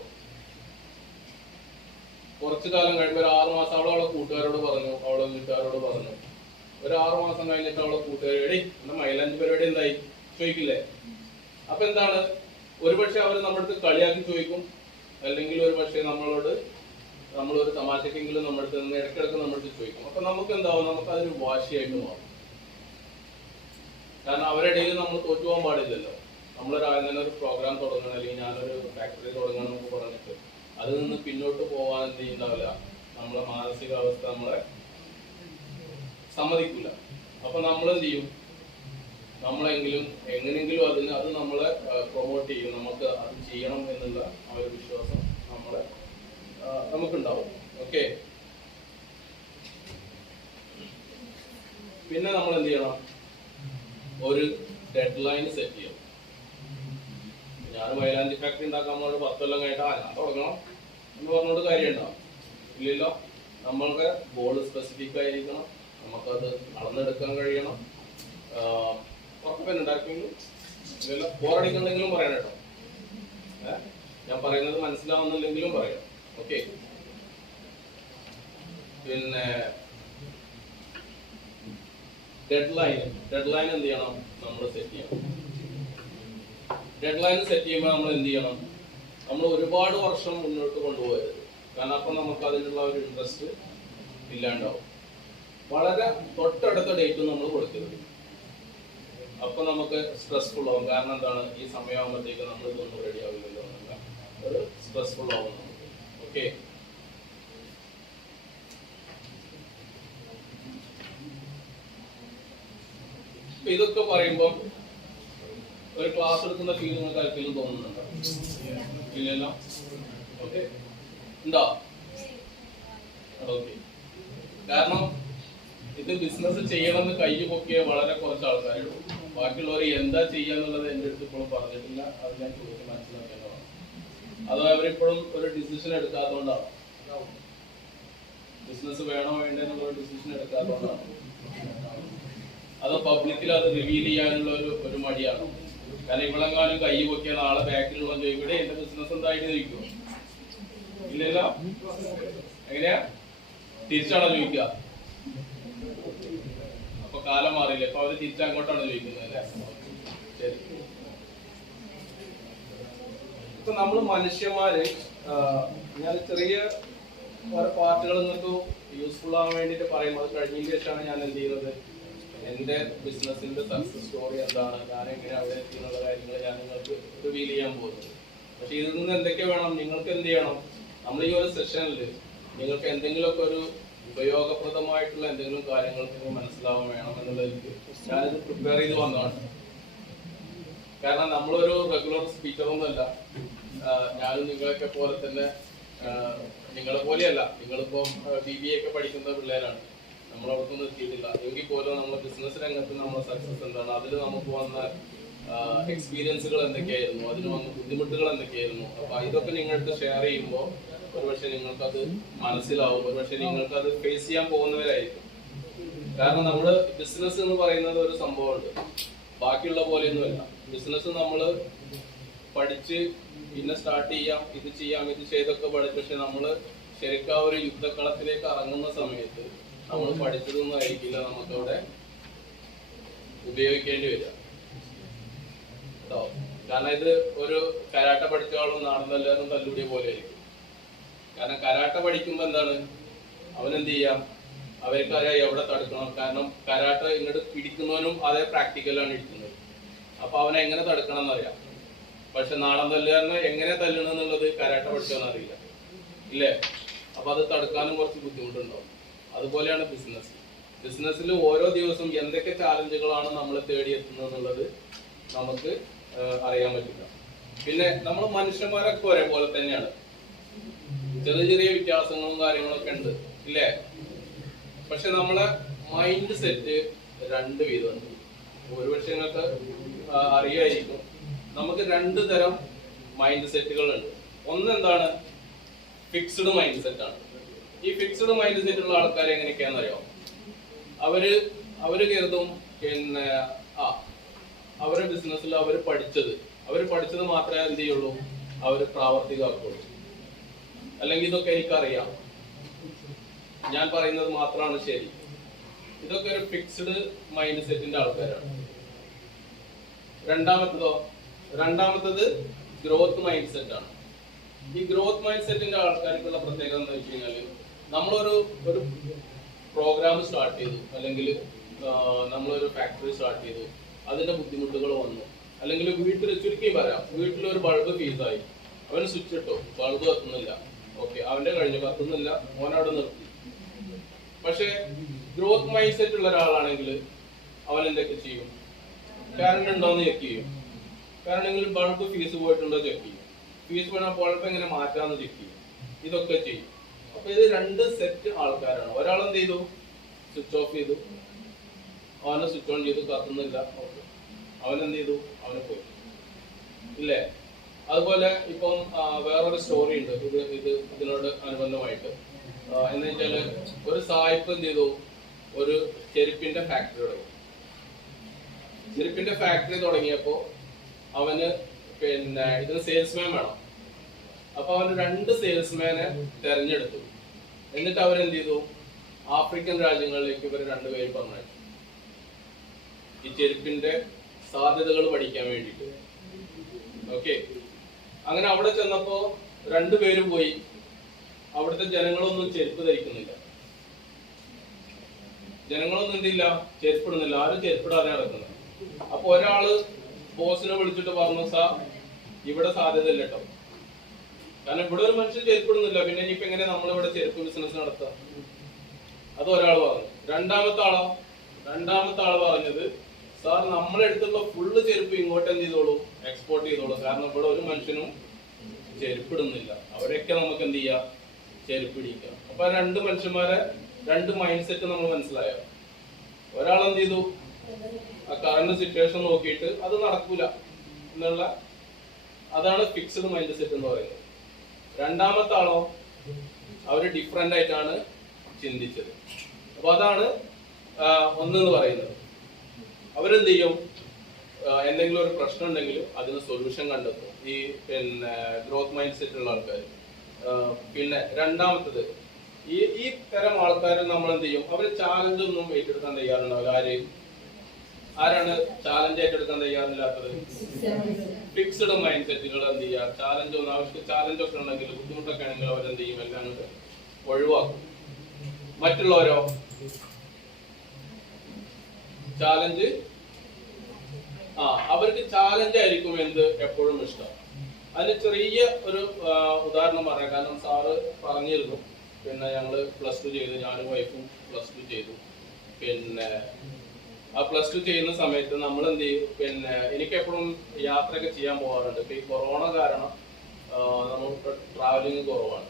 കുറച്ചു കാലം കഴിയുമ്പോൾ ഒരു 6 മാസം അവളെ കൂട്ടുകാരോട് പറഞ്ഞു, അവളെ വീട്ടുകാരോട് പറഞ്ഞു. ഒരു 6 മാസം കഴിഞ്ഞിട്ട് അവളെ കൂട്ടുകാരി എന്റെ മൈലാഞ്ചി പരിപാടി എന്തായി ചോദിക്കില്ലേ? അപ്പൊ എന്താണ്? ഒരുപക്ഷെ അവർ നമ്മുടെ അടുത്ത് കളിയാക്കി ചോദിക്കും, അല്ലെങ്കിൽ ഒരുപക്ഷെ നമ്മളൊരു തമാശക്കെങ്കിലും നമ്മുടെ അടുത്ത് നിന്ന് ഇടയ്ക്കിടയ്ക്ക് നമ്മുടെ അടുത്ത് ചോദിക്കും. അപ്പൊ നമുക്ക് എന്താവും? നമുക്ക് അതൊരു വാശിയായിട്ട് മാറും. കാരണം അവരുടെ ഇടയിൽ നമ്മൾ തോറ്റുപോകാൻ പാടില്ലല്ലോ. നമ്മളൊരാദ്യം തന്നെ ഒരു പ്രോഗ്രാം തുടങ്ങണം, അല്ലെങ്കിൽ ഞാനൊരു ഫാക്ടറി തുടങ്ങണം എന്നൊക്കെ പറഞ്ഞിട്ട് അതിൽ നിന്ന് പിന്നോട്ട് പോകാൻ എന്ത് ചെയ്യുന്നുണ്ടാവില്ല, നമ്മളെ മാനസികാവസ്ഥ നമ്മളെ സമ്മതിക്കില്ല. അപ്പൊ നമ്മൾ എന്ത് ചെയ്യും? നമ്മളെങ്കിലും എങ്ങനെയെങ്കിലും അത് നമ്മളെ പ്രൊമോട്ട് ചെയ്യും. നമുക്ക് അത് ചെയ്യണം എന്നുള്ള ആ ഒരു വിശ്വാസം നമുക്കുണ്ടാവും. ഓക്കെ, പിന്നെ നമ്മൾ എന്ത് ചെയ്യണം? ഒരു ഡെഡ് ലൈൻ സെറ്റ് ചെയ്യണം. ഞാൻ മൈലാഞ്ചി ഫാക്ടറി ഉണ്ടാക്കാൻ 10 കൊല്ലം കഴിഞ്ഞാൽ ഞാൻ തുടങ്ങണം എന്ന് പറഞ്ഞോണ്ട് കാര്യം ഉണ്ടാവും ഇല്ലല്ലോ. നമ്മൾക്ക് ഗോൾ സ്പെസിഫിക് ആയിരിക്കണം, നമുക്കത് അളന്നെടുക്കാൻ കഴിയണം. ഉണ്ടാക്കിയെങ്കിലും ഇല്ലല്ലോ, ബോറടിക്കുന്നെങ്കിലും പറയണം കേട്ടോ. ഞാൻ പറയുന്നത് മനസ്സിലാവുന്നില്ലെങ്കിലും പറയാം. ഓക്കെ, പിന്നെ ഡെഡ് ലൈൻ എന്ത് ചെയ്യണം? നമ്മൾ സെറ്റ് ചെയ്യണം. ഡെഡ് ലൈൻ സെറ്റ് ചെയ്യുമ്പോൾ നമ്മൾ എന്ത് ചെയ്യണം? നമ്മൾ ഒരുപാട് വർഷം മുന്നോട്ട് കൊണ്ടുപോകരുത്. കാരണം അപ്പൊ നമുക്ക് അതിനുള്ള ഒരു ഇൻട്രസ്റ്റ് ഇല്ലാണ്ടാവും. വളരെ തൊട്ടടുത്ത ഡേറ്റ് നമ്മൾ കൊടുക്കരുത്. അപ്പൊ നമുക്ക് സ്ട്രെസ്ഫുൾ ആവും. കാരണം എന്താണ്? ഈ സമയമാകുമ്പോഴത്തേക്ക് നമ്മൾ ഇതൊന്നും റെഡി ആവില്ലല്ലോ എന്നുള്ള ഒരു സ്ട്രെസ്ഫുൾ ആവും നമുക്ക്. ഓക്കെ, ഇതൊക്കെ പറയുമ്പം ഒരു ക്ലാസ് എടുക്കുന്ന ഫീൽ നിങ്ങൾക്ക് ആർക്കെങ്കിലും തോന്നുന്നുണ്ടോ? ഇല്ലല്ലോ. ഓക്കെ, ഉണ്ടോ? ഓക്കെ, കാരണം ഇത് ബിസിനസ് ചെയ്യണമെന്ന് കൈ പൊക്കിയ വളരെ കുറച്ച് ആൾക്കാരുള്ളൂ. ബാക്കിയുള്ളവർ എന്താ ചെയ്യാന്നുള്ളത് എൻ്റെ അടുത്ത് ഇപ്പോഴും പറഞ്ഞിട്ടില്ല. അത് ഞാൻ ചോദിച്ച് മനസ്സിലാക്കേണ്ടതാണ്. അത് അവരിപ്പോഴും ഒരു ഡിസിഷൻ എടുക്കാത്തതുകൊണ്ടാണ്. ബിസിനസ് വേണോ വേണ്ടെന്നുള്ള ഒരു ഡിസിഷൻ എടുക്കാത്തതുകൊണ്ടാണ്. അത് പബ്ലിക്കിൽ അത് റിവീൽ ചെയ്യാനുള്ള ഒരു മടിയാണ്. കാരണം ഇവളെങ്ങാനും കൈ പൊക്കിയ നാളെ ബാക്കിലുള്ള ഇവിടെ എന്റെ ബിസിനസ് എന്തായിട്ട് ചോദിക്കുമോ? ഇല്ലല്ലോ. എങ്ങനെയാ? തിരിച്ചാണോ ചോദിക്കുക? അപ്പൊ കാലം മാറിയില്ല, ഇപ്പൊ അവര് തിരിച്ചങ്ങോട്ടാണ് ചോദിക്കുന്നത് അല്ലേ? ശരി. ഇപ്പൊ നമ്മള് മനുഷ്യന്മാര് ഞാൻ ചെറിയ ഓരോ പാർട്ടുകൾ നിങ്ങൾക്ക് യൂസ്ഫുൾ ആവാൻ വേണ്ടിട്ട് പറയുമ്പോൾ അത് കഴിഞ്ഞതിന് ശേഷമാണ് ഞാൻ എന്ത് ചെയ്യുന്നത്, എന്റെ ബിസിനസിന്റെ സക്സസ് സ്റ്റോറി എന്താണ്, ഞാൻ എങ്ങനെ അവിടെ എത്തിയുള്ള കാര്യങ്ങൾ ഞാൻ നിങ്ങൾക്ക് റിവീൽ ചെയ്യാൻ പോകുന്നത്. പക്ഷെ ഇതിൽ നിന്ന് എന്തൊക്കെ വേണം, നിങ്ങൾക്ക് എന്ത് ചെയ്യണം, നമ്മൾ ഈ ഒരു സെഷനിൽ നിങ്ങൾക്ക് എന്തെങ്കിലുമൊക്കെ ഒരു ഉപയോഗപ്രദമായിട്ടുള്ള എന്തെങ്കിലും കാര്യങ്ങൾ മനസ്സിലാവാൻ വേണം എന്നുള്ളതിൽ ഞാനിത് പ്രിപ്പയർ ചെയ്ത് വന്നതാണ്. കാരണം നമ്മളൊരു റെഗുലർ സ്പീക്കറൊന്നുമല്ല. ഞാനും നിങ്ങളൊക്കെ പോലെ തന്നെ, നിങ്ങളെ പോലെയല്ല, നിങ്ങളിപ്പം BBA ഒക്കെ പഠിക്കുന്ന പിള്ളേരാണ്, നമ്മളവിടത്തൊന്നും എത്തിയിട്ടില്ല. എങ്കിൽ പോലും നമ്മുടെ ബിസിനസ് രംഗത്ത് നമ്മുടെ സക്സസ് എന്താണ്, അതിൽ നമുക്ക് വന്ന എക്സ്പീരിയൻസുകൾ എന്തൊക്കെയായിരുന്നു, അതിന് വന്ന ബുദ്ധിമുട്ടുകൾ എന്തൊക്കെയായിരുന്നു. അപ്പൊ ഇതൊക്കെ നിങ്ങൾക്ക് ഷെയർ ചെയ്യുമ്പോൾ ഒരുപക്ഷെ നിങ്ങൾക്കത് മനസ്സിലാവും, ഒരുപക്ഷെ നിങ്ങൾക്കത് ഫേസ് ചെയ്യാൻ പോകുന്നവരായിരിക്കും. കാരണം നമ്മുടെ ബിസിനസ് എന്ന് പറയുന്നത് ഒരു സംഭവമുണ്ട്, ബാക്കിയുള്ള പോലെയൊന്നുമല്ല. ബിസിനസ് നമ്മൾ പഠിച്ച് പിന്നെ സ്റ്റാർട്ട് ചെയ്യാം, ഇത് ചെയ്യാം, ഇത് ചെയ്തൊക്കെ പഠിച്ചു. പക്ഷെ നമ്മൾ ശരിക്കും ആ ഒരു യുദ്ധക്കളത്തിലേക്ക് ഇറങ്ങുന്ന സമയത്ത് നമ്മൾ പഠിച്ചതൊന്നും ആയിരിക്കില്ല നമുക്കവിടെ ഉപയോഗിക്കേണ്ടി വരിക കേട്ടോ. കാരണം ഇത് ഒരു കരാട്ട പഠിച്ച ആളും നാടൻ തല്ലുകൂടിയ പോലെ ആയിരിക്കും. കാരണം കരാട്ട പഠിക്കുമ്പോ എന്താണ്, അവനെന്ത് ചെയ്യാം, അവർക്കറിയാം എവിടെ തടുക്കണം. കാരണം കരാട്ട ഇങ്ങോട്ട് പിടിക്കുന്നവനും അതേ പ്രാക്ടിക്കലാണ് ഇരിക്കുന്നത്. അപ്പൊ അവനെ എങ്ങനെ തടുക്കണം എന്നറിയാം. പക്ഷെ നാടൻ തല്ലുകാരനെ എങ്ങനെ തല്ലണം എന്നുള്ളത് കരാട്ട പഠിച്ചവന് അറിയില്ല, ഇല്ലേ? അപ്പൊ അത് തടുക്കാനും കുറച്ച് ബുദ്ധിമുട്ടുണ്ടാവും. അതുപോലെയാണ് ബിസിനസ്. ബിസിനസ്സിൽ ഓരോ ദിവസവും എന്തൊക്കെ ചാലഞ്ചുകളാണ് നമ്മൾ തേടിയെത്തുന്നത് എന്നുള്ളത് നമുക്ക് അറിയാൻ പറ്റില്ല. പിന്നെ നമ്മൾ മനുഷ്യന്മാരൊക്കെ ഒരേപോലെ തന്നെയാണ്, ചെറിയ ചെറിയ വ്യത്യാസങ്ങളും കാര്യങ്ങളൊക്കെ ഉണ്ട്, ഇല്ലേ? പക്ഷെ നമ്മളെ മൈൻഡ് സെറ്റ് രണ്ട് വിധമുണ്ട്. ഒരുപക്ഷെ നിങ്ങൾക്ക് അറിയായിരിക്കും, നമുക്ക് രണ്ട് തരം മൈൻഡ് സെറ്റുകളുണ്ട്. ഒന്നെന്താണ്, ഫിക്സ്ഡ് മൈൻഡ് സെറ്റ് ആണ്. ഈ ഫിക്സ്ഡ് മൈൻഡ് സെറ്റ് ഉള്ള ആൾക്കാർ എങ്ങനെയൊക്കെയാണെന്ന് അറിയാം. അവര് കരുതും പിന്നെ അവരുടെ ബിസിനസ്സിൽ അവർ പഠിച്ചത് മാത്രമേ എന്ത് ചെയ്യുള്ളൂ, അവര് പ്രാവർത്തികമാക്കുള്ളൂ. അല്ലെങ്കിൽ ഇതൊക്കെ എനിക്കറിയാം, ഞാൻ പറയുന്നത് മാത്രമാണ് ശരി. ഇതൊക്കെ ഒരു ഫിക്സ്ഡ് മൈൻഡ് സെറ്റിന്റെ ആൾക്കാരാണ്. രണ്ടാമത്തത് ഗ്രോത്ത് മൈൻഡ് സെറ്റ് ആണ്. ഈ ഗ്രോത്ത് മൈൻഡ് സെറ്റിന്റെ ആൾക്കാർക്കുള്ള പ്രത്യേകത എന്ന് വെച്ച് കഴിഞ്ഞാല്, നമ്മളൊരു പ്രോഗ്രാം സ്റ്റാർട്ട് ചെയ്തു, അല്ലെങ്കിൽ നമ്മളൊരു ഫാക്ടറി സ്റ്റാർട്ട് ചെയ്തു, അതിന്റെ ബുദ്ധിമുട്ടുകൾ വന്നു, അല്ലെങ്കിൽ വീട്ടിൽ, ചുരുക്കി പറയാം, വീട്ടിലൊരു ബൾബ് ഫീസായി, അവന് സ്വിച്ച് ഇട്ടു, ബൾബ് കത്തുന്നില്ല, ഓക്കെ, അവന്റെ കഴിഞ്ഞു, കത്തുന്നില്ല, അവനവിടെ നിർത്തി. പക്ഷെ ഗ്രോത്ത് മൈൻഡ് സെറ്റ് ഉള്ള ഒരാളാണെങ്കിൽ അവൻ എന്തൊക്കെ ചെയ്യും, കറണ്ട് ഉണ്ടോന്ന് ചെക്ക് ചെയ്യും. കാരണം ബൾബ് ഫീസ് പോയിട്ടുണ്ടോ ചെക്ക് ചെയ്യും, ഫീസ് വേണം ബൾബ് എങ്ങനെ മാറ്റാന്ന് ചെക്ക് ചെയ്യും, ഇതൊക്കെ ചെയ്യും. അപ്പൊ ഇത് രണ്ട് സെറ്റ് ആൾക്കാരാണ്. ഒരാൾ എന്ത് ചെയ്തു, സ്വിച്ച് ഓഫ് ചെയ്തു, അവനെ സ്വിച്ച് ഓൺ ചെയ്തു, കത്തുന്നില്ല, ഓക്കെ, അവൻ എന്ത് ചെയ്തു, അവനെ പോയി, ഇല്ലേ? അതുപോലെ ഇപ്പം വേറൊരു സ്റ്റോറി ഉണ്ട് ഇതിനോട് അനുബന്ധമായിട്ട്. എന്ന് വെച്ചാല് ഒരു സായിപ്പ് എന്ത് ചെയ്തു, ഒരു ചെരുപ്പിന്റെ ഫാക്ടറി തുടങ്ങി. ചെരുപ്പിന്റെ ഫാക്ടറി തുടങ്ങിയപ്പോ അവന് പിന്നെ ഇതിന് സെയിൽസ്മാൻ വേണം. അപ്പൊ അവന് 2 സെയിൽസ്മാനെ തെരഞ്ഞെടുത്തു. എന്നിട്ട് അവരെന്ത് ചെയ്തു, ആഫ്രിക്കൻ രാജ്യങ്ങളിലേക്ക് ഇവർ 2 പേരും പറഞ്ഞു, ഈ ചെരുപ്പിന്റെ സാധ്യതകൾ പഠിക്കാൻ വേണ്ടിയിട്ട്. ഓക്കെ, അങ്ങനെ അവിടെ ചെന്നപ്പോ 2 പേരും പോയി. അവിടുത്തെ ജനങ്ങളൊന്നും ചെരുപ്പ് ധരിക്കുന്നില്ല, ജനങ്ങളൊന്നും എന്തില്ല, ചെരുപ്പിടുന്നില്ല, ആരും ചെരുപ്പിടാതെ നടക്കുന്നത്. അപ്പൊ ഒരാള് ബോസിനെ വിളിച്ചിട്ട് പറഞ്ഞു, സാർ ഇവിടെ സാധ്യത ഇല്ല കേട്ടോ, കാരണം ഇവിടെ ഒരു മനുഷ്യൻ ചെരുപ്പിടുന്നില്ല, പിന്നെ ഇനിയിപ്പോ എങ്ങനെ നമ്മളിവിടെ ചെരുപ്പ് ബിസിനസ് നടത്താം? അത് ഒരാൾ പറഞ്ഞു. രണ്ടാമത്തെ ആള് പറഞ്ഞത്, സാർ നമ്മളെടുത്തുള്ള ഫുള്ള് ചെരുപ്പ് ഇങ്ങോട്ട് എന്ത് ചെയ്തോളൂ, എക്സ്പോർട്ട് ചെയ്തോളൂ, കാരണം ഇവിടെ ഒരു മനുഷ്യനും ചെരുപ്പിടുന്നില്ല, അവരൊക്കെ നമുക്ക് എന്ത് ചെയ്യാം, ചെരുപ്പിടിക്കാം. അപ്പൊ 2 മനുഷ്യന്മാരെ 2 മൈൻഡ് സെറ്റ് നമ്മൾ മനസ്സിലായോ? ഒരാൾ എന്ത് ചെയ്തു, ആ കറണ്ട് സിറ്റുവേഷൻ നോക്കിയിട്ട് അത് നടക്കൂല എന്നുള്ള, അതാണ് ഫിക്സ്ഡ് മൈൻഡ് സെറ്റ് എന്ന് പറയുന്നത്. രണ്ടാമത്തെ ആളോ, അവര് ഡിഫറെന്റ് ആയിട്ടാണ് ചിന്തിച്ചത്. അപ്പൊ അതാണ് ഒന്നെന്ന് പറയുന്നത്. അവരെന്ത് ചെയ്യും, എന്തെങ്കിലും ഒരു പ്രശ്നം ഉണ്ടെങ്കിൽ അതിന് സൊല്യൂഷൻ കണ്ടെത്തും, ഈ പിന്നെ ഗ്രോത്ത് മൈൻഡ് സെറ്റ് ഉള്ള ആൾക്കാർ. പിന്നെ രണ്ടാമത്തത്, ഈ തരം ആൾക്കാർ നമ്മൾ എന്ത് ചെയ്യും, അവർ ചാലഞ്ച് ഒന്നും ഏറ്റെടുക്കാൻ തയ്യാറുണ്ടാവില്ല. ആര്, ആരാണ് ചാലഞ്ച് ഏറ്റെടുക്കാൻ തയ്യാറില്ലാത്തത്? ഫിക്സ്ഡ് മൈൻഡ് സെറ്റുകൾ എന്ത് ചെയ്യുക, ചാലഞ്ച് ഒന്നും അവർക്ക് ചാലഞ്ച് ഒക്കെ ഉണ്ടെങ്കിൽ ബുദ്ധിമുട്ടൊക്കെ ആണെങ്കിൽ അവരെന്ത് ചെയ്യും, എല്ലാം ഒഴിവാക്കും. മറ്റുള്ളവരോ ചാലഞ്ച്, അവർക്ക് ചാലഞ്ച് ആയിരിക്കും എപ്പോഴും ഇഷ്ടം. അതിന് ചെറിയ ഒരു ഉദാഹരണം പറയാം. കാരണം സാറ് പറഞ്ഞിരുന്നു, പിന്നെ ഞങ്ങള് +2 ചെയ്തു, ഞാനും വൈഫും +2 ചെയ്തു. പിന്നെ ആ +2 ചെയ്യുന്ന സമയത്ത് നമ്മൾ എന്ത് ചെയ്യും, പിന്നെ എനിക്ക് എപ്പോഴും യാത്രയൊക്കെ ചെയ്യാൻ പോകാറുണ്ട്. ഇപ്പൊ ഈ കൊറോണ കാരണം നമുക്ക് ട്രാവലിംഗ് കുറവാണ്.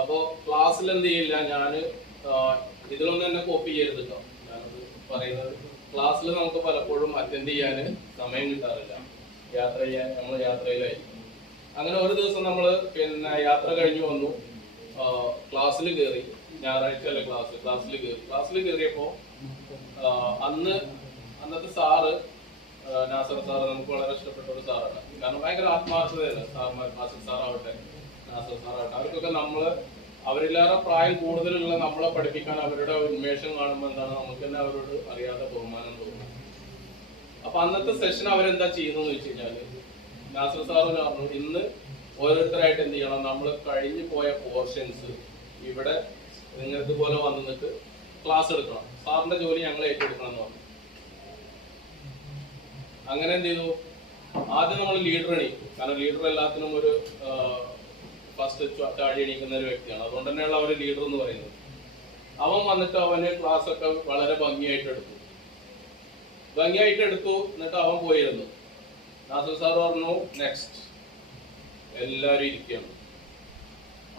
അപ്പോ ക്ലാസ്സിൽ എന്ത് ചെയ്യില്ല, ഞാന് ഇതിലൊന്നും തന്നെ കോപ്പി ചെയ്യരുത് കേട്ടോ. ഞാനത് പറയുന്നത്, ക്ലാസ്സിൽ നമുക്ക് പലപ്പോഴും അറ്റൻഡ് ചെയ്യാൻ സമയം കിട്ടാറില്ല, നമ്മൾ യാത്രയിലായിരിക്കും. അങ്ങനെ ഒരു ദിവസം നമ്മൾ പിന്നെ യാത്ര കഴിഞ്ഞു വന്നു, ക്ലാസ്സിൽ കയറി. ഞായറാഴ്ച അല്ലേ ക്ലാസ്സിൽ കയറിയപ്പോ അന്നത്തെ സാറ് നാസർ സാറ് നമുക്ക് വളരെ ഇഷ്ടപ്പെട്ട ഒരു സാറാണ്. കാരണം ഭയങ്കര ആത്മാർത്ഥതയാണ് സാർമാർ, നാസർ സാറാവട്ടെ നാസർ സാറാവട്ടെ, അവർക്കൊക്കെ അവരിലേറെ പ്രായം കൂടുതലുള്ള നമ്മളെ പഠിപ്പിക്കാൻ അവരുടെ ഉന്മേഷം കാണുമ്പോൾ എന്താണ് നമുക്ക് തന്നെ അവരോട് അറിയാതെ ബഹുമാനം തോന്നുന്നു. അപ്പൊ അന്നത്തെ സെഷൻ അവരെന്താ ചെയ്യുന്നതെന്ന് വെച്ച് കഴിഞ്ഞാല്, നാസർ സാറ് പറഞ്ഞു, ഇന്ന് ഓരോരുത്തരായിട്ട് എന്ത് ചെയ്യണം, നമ്മൾ കഴിഞ്ഞു പോയ പോർഷൻസ് ഇവിടെ നിങ്ങൾക്ക് പോലെ വന്നു നിന്നിട്ട് ക്ലാസ് എടുക്കണം, സാറിന്റെ ജോലി ഞങ്ങൾ ഏറ്റെടുക്കണം എന്ന് പറഞ്ഞു. അങ്ങനെ എന്ത് ചെയ്തു, ആദ്യം നമ്മൾ ലീഡർ എണീക്കും. കാരണം ലീഡർ എല്ലാത്തിനും ഒരു ഫസ്റ്റ് ചാടി എണീക്കുന്ന ഒരു വ്യക്തിയാണ്. അതുകൊണ്ട് തന്നെയുള്ള അവര് ലീഡർ എന്ന് പറയുന്നത്. അവൻ വന്നിട്ട് അവന് ക്ലാസ് ഒക്കെ വളരെ ഭംഗിയായിട്ട് എടുത്തു. എന്നിട്ട് അവൻ പോയിരുന്നു. നാസർ സാർ പറഞ്ഞു, നെക്സ്റ്റ്. എല്ലാരും ഇരിക്കുകയാണ്,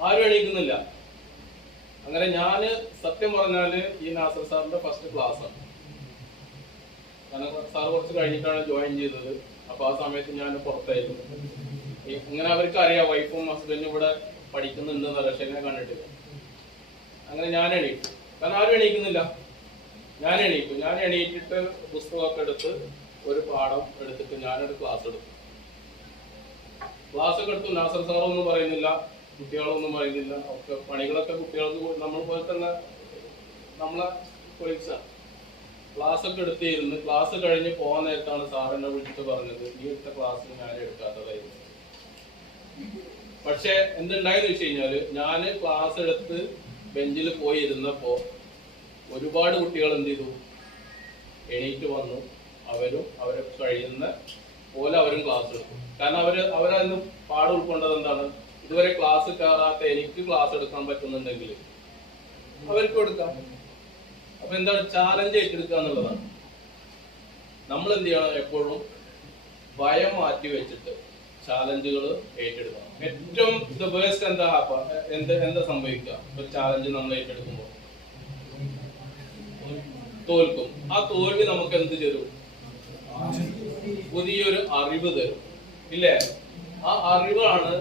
ആരും എണീക്കുന്നില്ല. അങ്ങനെ ഞാന് സത്യം പറഞ്ഞാല് ഈ നാസർ സാറിന്റെ ഫസ്റ്റ് ക്ലാസ് ആണ്. കാരണം സാർ കുറച്ച് കഴിഞ്ഞിട്ടാണ് ജോയിൻ ചെയ്തത്. അപ്പൊ ആ സമയത്ത് ഞാൻ പുറത്തായിരുന്നു. ഇങ്ങനെ അവർക്ക് അറിയാം, വൈഫും ഹസ്ബൻഡും ഇവിടെ പഠിക്കുന്നുണ്ട്, പക്ഷെ എന്നെ കണ്ടിട്ടില്ല. അങ്ങനെ ഞാൻ എണീറ്റു. കാരണം ആരും എണീക്കുന്നില്ല. ഞാൻ എണീറ്റിട്ട് പുസ്തകമൊക്കെ എടുത്ത് ഒരു പാഠം എടുത്തിട്ട് ഞാനൊരു ക്ലാസ് എടുത്തു. നാസർ സാറൊന്നും പറയുന്നില്ല, കുട്ടികളൊന്നും പറയുന്നില്ല. ഒക്കെ പണികളൊക്കെ കുട്ടികൾക്ക് നമ്മൾ പോലെ തന്നെ നമ്മളെ കൊളീഗ്സാണ്. ക്ലാസ് ഒക്കെ എടുത്തിരുന്ന് ക്ലാസ് കഴിഞ്ഞ് പോകാൻ നേരത്താണ് സാറിനെ വിളിച്ചിട്ട് പറഞ്ഞത്, ഈ എടുത്ത ക്ലാസ് ഞാൻ എടുക്കാത്തതായിരുന്നു. പക്ഷെ എന്തുണ്ടായെന്ന് വെച്ച് കഴിഞ്ഞാല്, ഞാന് ക്ലാസ് എടുത്ത് ബെഞ്ചിൽ പോയി ഇരുന്നപ്പോ ഒരുപാട് കുട്ടികൾ എന്ത് ചെയ്തു, എണീറ്റ് വന്നു. അവരെ കഴിയുന്ന പോലെ അവരും ക്ലാസ് എടുക്കും. കാരണം അവരതിന് പാഠം ഉൾക്കൊണ്ടത് എന്താണ്, ഇതുവരെ ക്ലാസ് കയറാത്ത എനിക്ക് ക്ലാസ് എടുക്കാൻ പറ്റുന്നുണ്ടെങ്കിൽ അവർക്ക് എടുക്കാം. അപ്പൊ എന്താണ്, ചാലഞ്ച് ഏറ്റെടുക്കുക എന്നുള്ളതാണ്. നമ്മൾ എന്ത് ചെയ്യണം, എപ്പോഴും ഭയം മാറ്റി വെച്ചിട്ട് ചാലഞ്ചുകൾ ഏറ്റെടുക്കണം. ഏറ്റവും ബേസ്റ്റ് എന്താ സംഭവിക്കുക, ഒരു ചാലഞ്ച് നമ്മൾ ഏറ്റെടുക്കുമ്പോൾ തോൽക്കും. ആ തോൽവി നമുക്ക് എന്ത് തരും, പുതിയൊരു അറിവ് തരും, ഇല്ലേ? ആ അറിവാണ്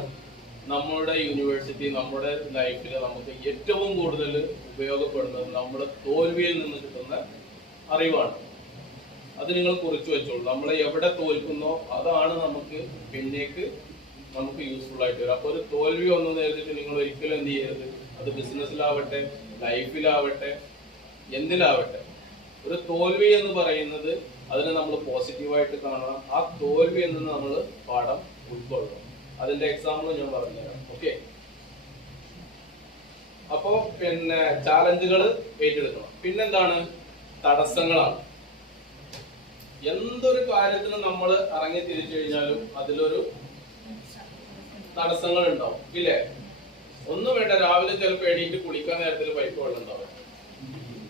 നമ്മുടെ യൂണിവേഴ്സിറ്റി, നമ്മുടെ ലൈഫിൽ നമുക്ക് ഏറ്റവും കൂടുതൽ ഉപയോഗപ്പെടുന്നത് നമ്മുടെ തോൽവിയിൽ നിന്ന് കിട്ടുന്ന അറിവാണ്. അത് നിങ്ങൾ കുറിച്ചു വെച്ചോളൂ. നമ്മൾ എവിടെ തോൽക്കുന്നോ അതാണ് നമുക്ക് യൂസ്ഫുൾ ആയിട്ട് വരും. അപ്പൊ ഒരു തോൽവി ഒന്നും നേരിട്ട് നിങ്ങൾ ഒരിക്കലും എന്ത് ചെയ്യരുത്. അത് ബിസിനസ്സിലാവട്ടെ, ലൈഫിലാവട്ടെ, എന്തിലാവട്ടെ, ഒരു തോൽവി എന്ന് പറയുന്നത് അതിനെ നമ്മൾ പോസിറ്റീവായിട്ട് കാണണം. ആ തോൽവി എന്ന് നമ്മൾ പാഠം ഉൾക്കൊള്ളണം. അതിന്റെ എക്സാമ്പിൾ ഞാൻ പറഞ്ഞുതരാം. ഓക്കെ, അപ്പോ പിന്നെ ചാലഞ്ചുകൾ ഏറ്റെടുക്കണം. പിന്നെന്താണ്, തടസ്സങ്ങളാണ്. എന്തൊരു കാര്യത്തിനും നമ്മൾ ഇറങ്ങി തിരിച്ചു കഴിഞ്ഞാലും അതിലൊരു തടസ്സങ്ങൾ ഉണ്ടാവും, ഇല്ലേ? ഒന്നും വേണ്ട, രാവിലെ ചിലപ്പോൾ എണീറ്റ് കുളിക്കാൻ നേരത്തിൽ പൈപ്പ് വെള്ളം ഉണ്ടാവും,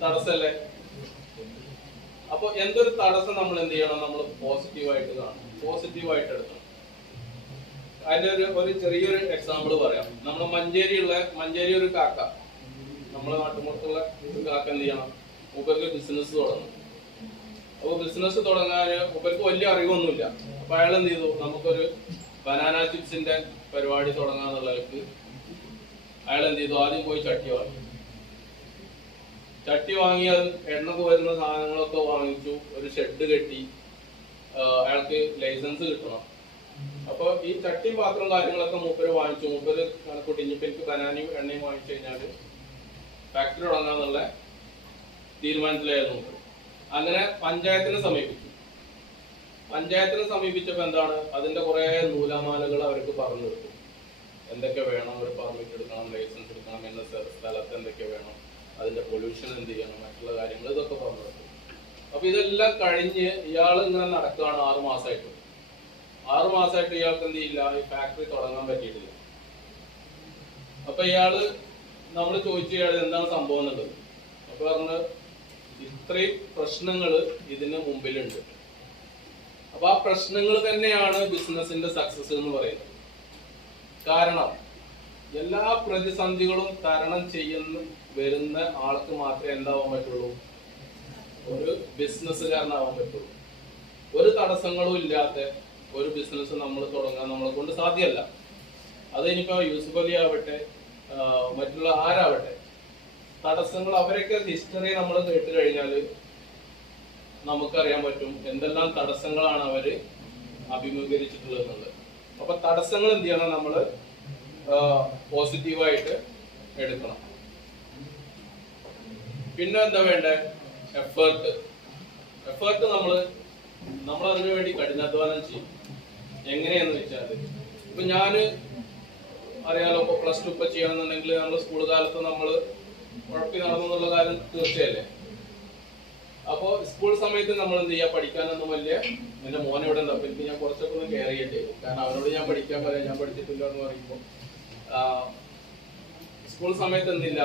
തടസ്സല്ലേ? അപ്പൊ എന്തൊരു തടസ്സം നമ്മൾ എന്ത് ചെയ്യണം, നമ്മൾ പോസിറ്റീവായിട്ട് കാണണം, പോസിറ്റീവായിട്ട് എടുക്കണം. അതിന്റെ ഒരു ചെറിയൊരു എക്സാമ്പിൾ പറയാം. നമ്മളെ മഞ്ചേരി ഒരു കാക്ക, നമ്മളെ നാട്ടുമ്പുറത്തുള്ള ഒരു കാക്ക എന്ത് ചെയ്യണം, മൂപ്പർക്ക് ബിസിനസ് തുടങ്ങും. അപ്പൊ ബിസിനസ് തുടങ്ങാൻ മൂപ്പർക്ക് വലിയ അറിവൊന്നുമില്ല. അപ്പൊ അയാൾ എന്ത് ചെയ്തു, നമുക്കൊരു ബനാന ചിപ്സിന്റെ പരിപാടി തുടങ്ങാന്നുള്ളവർക്ക് അയാൾ എന്ത് ചെയ്തു, ആദ്യം പോയി ചട്ടി വാങ്ങി അത് എണ്ണക്ക് വരുന്ന സാധനങ്ങളൊക്കെ വാങ്ങിച്ചു, ഒരു ഷെഡ് കെട്ടി. അയാൾക്ക് ലൈസൻസ് കിട്ടണം. അപ്പൊ ഈ ചട്ടിയും പാത്രം കാര്യങ്ങളൊക്കെ മൂപ്പര് വാങ്ങിച്ചു. മൂപ്പര് കണക്കൂട്ടി, ഇനിയിപ്പോ എനിക്ക് ബനാനയും എണ്ണയും വാങ്ങിച്ചു കഴിഞ്ഞാല് ഫാക്ടറി തുടങ്ങാന്നുള്ള തീരുമാനത്തിലായിരുന്നു മൂപ്പര്. അങ്ങനെ പഞ്ചായത്തിനെ സമീപിച്ചു. പഞ്ചായത്തിനെ സമീപിച്ചപ്പോൾ എന്താണ്, അതിന്റെ കുറെ നൂലാമാലകൾ അവർക്ക് പറഞ്ഞു കൊടുത്തു. എന്തൊക്കെ വേണം, ഒരു പെർമിറ്റ് എടുക്കണം, ലൈസൻസ് എടുക്കണം, എന്ന സ്ഥലത്ത് എന്തൊക്കെ വേണം, അതിന്റെ പൊല്യൂഷൻ എന്ത് ചെയ്യണം, മറ്റുള്ള കാര്യങ്ങൾ, ഇതൊക്കെ പറഞ്ഞു കൊടുത്തു. അപ്പൊ ഇതെല്ലാം കഴിഞ്ഞ് ഇയാൾ ഇങ്ങനെ നടക്കുകയാണ് 6 മാസമായിട്ട്. 6 മാസമായിട്ട് ഇയാൾക്ക് എന്ത് ചെയ്യില്ല, ഈ ഫാക്ടറി തുടങ്ങാൻ പറ്റിയിട്ടില്ല. അപ്പൊ ഇയാള് നമ്മൾ ചോദിച്ചു ഇയാൾ എന്താണ് സംഭവം എന്നുള്ളത്. അപ്പൊ പറഞ്ഞ് ഇത്രയും പ്രശ്നങ്ങൾ ഇതിന് മുമ്പിലുണ്ട്. അപ്പൊ ആ പ്രശ്നങ്ങൾ തന്നെയാണ് ബിസിനസിന്റെ സക്സസ് എന്ന് പറയുന്നത്. കാരണം എല്ലാ പ്രതിസന്ധികളും തരണം വരുന്ന ആൾക്ക് മാത്രമേ എന്താവാൻ പറ്റുള്ളൂ, ഒരു ബിസിനസ്സുകാരനാവാൻ പറ്റുള്ളൂ. ഒരു തടസ്സങ്ങളും ഇല്ലാത്ത ഒരു ബിസിനസ് നമ്മൾ തുടങ്ങാൻ നമ്മളെ കൊണ്ട് സാധ്യമല്ല. അതിനിപ്പോ യൂസുഫ് അലി ആവട്ടെ, മറ്റുള്ള ആരാവട്ടെ, തടസ്സങ്ങൾ അവരൊക്കെ ഹിസ്റ്ററി നമ്മൾ കേട്ട് കഴിഞ്ഞാൽ നമുക്കറിയാൻ പറ്റും എന്തെല്ലാം തടസ്സങ്ങളാണ് അവര് അഭിമുഖീകരിച്ചിട്ടുള്ളത്. അപ്പൊ തടസ്സങ്ങൾ എന്ത് ചെയ്യണം, നമ്മൾ പോസിറ്റീവായിട്ട് എടുക്കണം. പിന്നെ എന്താ വേണ്ടേ, എഫേർട്ട് നമ്മൾ അതിനു വേണ്ടി കഠിനാധ്വാനം ചെയ്യും. എങ്ങനെയാന്ന് വെച്ചാൽ, ഇപ്പൊ ഞാന് അറിയാലോ, ഇപ്പൊ +2 ഇപ്പൊ ചെയ്യണമെന്നുണ്ടെങ്കിൽ നമ്മൾ സ്കൂൾ കാലത്ത് നമ്മൾ ഉഴപ്പി നടന്നു എന്നുള്ള കാര്യം തീർച്ചയല്ലേ. അപ്പോ സ്കൂൾ സമയത്ത് നമ്മൾ എന്ത് ചെയ്യാ, പഠിക്കാനൊന്നും വലിയ, എന്റെ മോനെ ഇവിടെ എന്താ, എനിക്ക് ഞാൻ കുറച്ചൊക്കെ ഒന്ന് കെയർ ചെയ്യട്ടെ, കാരണം അവനോട് ഞാൻ പഠിക്കാൻ പറയാം, ഞാൻ പഠിച്ചിട്ടില്ല എന്ന് പറയുമ്പോൾ സ്കൂൾ സമയത്ത് എന്തില്ല,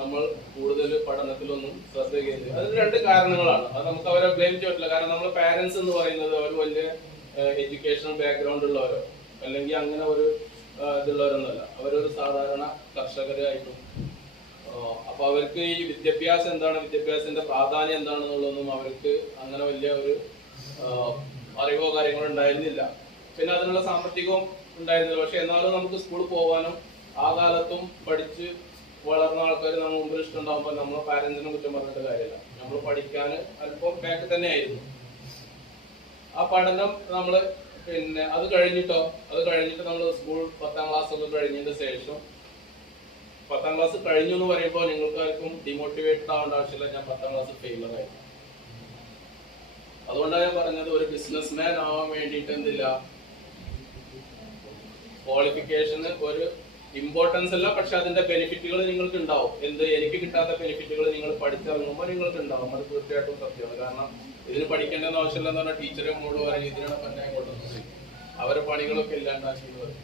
നമ്മൾ കൂടുതൽ പഠനത്തിലൊന്നും ശ്രദ്ധ കേന്ദ്രീകരിക്കും. അതിന് 2 കാരണങ്ങളാണ്. അത് നമുക്ക് അവരെ ബ്ലെയിം ചെയ്യാൻ പറ്റില്ല. കാരണം നമ്മൾ പാരന്റ്സ് എന്ന് പറയുന്നത് അവർ വലിയ എഡ്യൂക്കേഷണൽ ബാക്ക്ഗ്രൗണ്ട് ഉള്ളവരോ അല്ലെങ്കിൽ അങ്ങനെ ഒരു ഇതുള്ളവരൊന്നുമല്ല. അവരൊരു സാധാരണ കർഷകരായിട്ടും. അപ്പൊ അവർക്ക് ഈ വിദ്യാഭ്യാസം എന്താണ്, വിദ്യാഭ്യാസത്തിന്റെ പ്രാധാന്യം എന്താണെന്നുള്ളതൊന്നും അവർക്ക് അങ്ങനെ വലിയ ഒരു അറിവോ കാര്യങ്ങളോ ഉണ്ടായിരുന്നില്ല. പിന്നെ അതിനുള്ള സാമ്പത്തികവും ഉണ്ടായിരുന്നില്ല. പക്ഷെ എന്നാലും നമുക്ക് സ്കൂളിൽ പോകാനും ആ കാലത്തും പഠിച്ച് വളർന്ന ആൾക്കാർ നമ്മുടെ മുമ്പിൽ ഇഷ്ടമുണ്ടാകുമ്പോൾ നമ്മളെ പാരന്റ്സിനെ കുറ്റം പറഞ്ഞിട്ട് കാര്യമില്ല. നമ്മൾ പഠിക്കാൻ അല്പം ബാക്ക് തന്നെ ആയിരുന്നു. ആ പഠനം നമ്മള് പിന്നെ അത് കഴിഞ്ഞിട്ട് നമ്മൾ സ്കൂൾ 10ാം ക്ലാസ് ഒക്കെ കഴിഞ്ഞതിന് ശേഷം, 10ാം ക്ലാസ് കഴിഞ്ഞു എന്ന് പറയുമ്പോൾ നിങ്ങൾക്കാർക്കും ഡിമോട്ടിവേറ്റഡ് ആവേണ്ട ആവശ്യമില്ല. ഞാൻ 10ാം ക്ലാസ് ഫെയിലറായി. അതുകൊണ്ടാണ് ഞാൻ പറഞ്ഞത്, ഒരു ബിസിനസ്മാൻ ആവാൻ വേണ്ടിയിട്ട് എന്തില്ല, ക്വാളിഫിക്കേഷന് ഒരു ഇമ്പോർട്ടൻസ് അല്ല. പക്ഷെ അതിന്റെ ബെനിഫിറ്റുകൾ നിങ്ങൾക്ക് ഉണ്ടാവും. എനിക്ക് കിട്ടാത്ത ബെനിഫിറ്റുകൾ നിങ്ങൾ പഠിച്ചിറങ്ങുമ്പോൾ നിങ്ങൾക്ക് ഉണ്ടാവും. അത് തീർച്ചയായിട്ടും സത്യമാണ്. കാരണം ഇതിന് പഠിക്കേണ്ടെന്ന് ആവശ്യമില്ലെന്ന് പറഞ്ഞാൽ ടീച്ചറെ മോള് പറയും, ഇതിനാണ് പറഞ്ഞാൽ കൊണ്ടുവന്നത്, അവരെ പണികളൊക്കെ ഇല്ലാണ്ടാക്കി പറയും.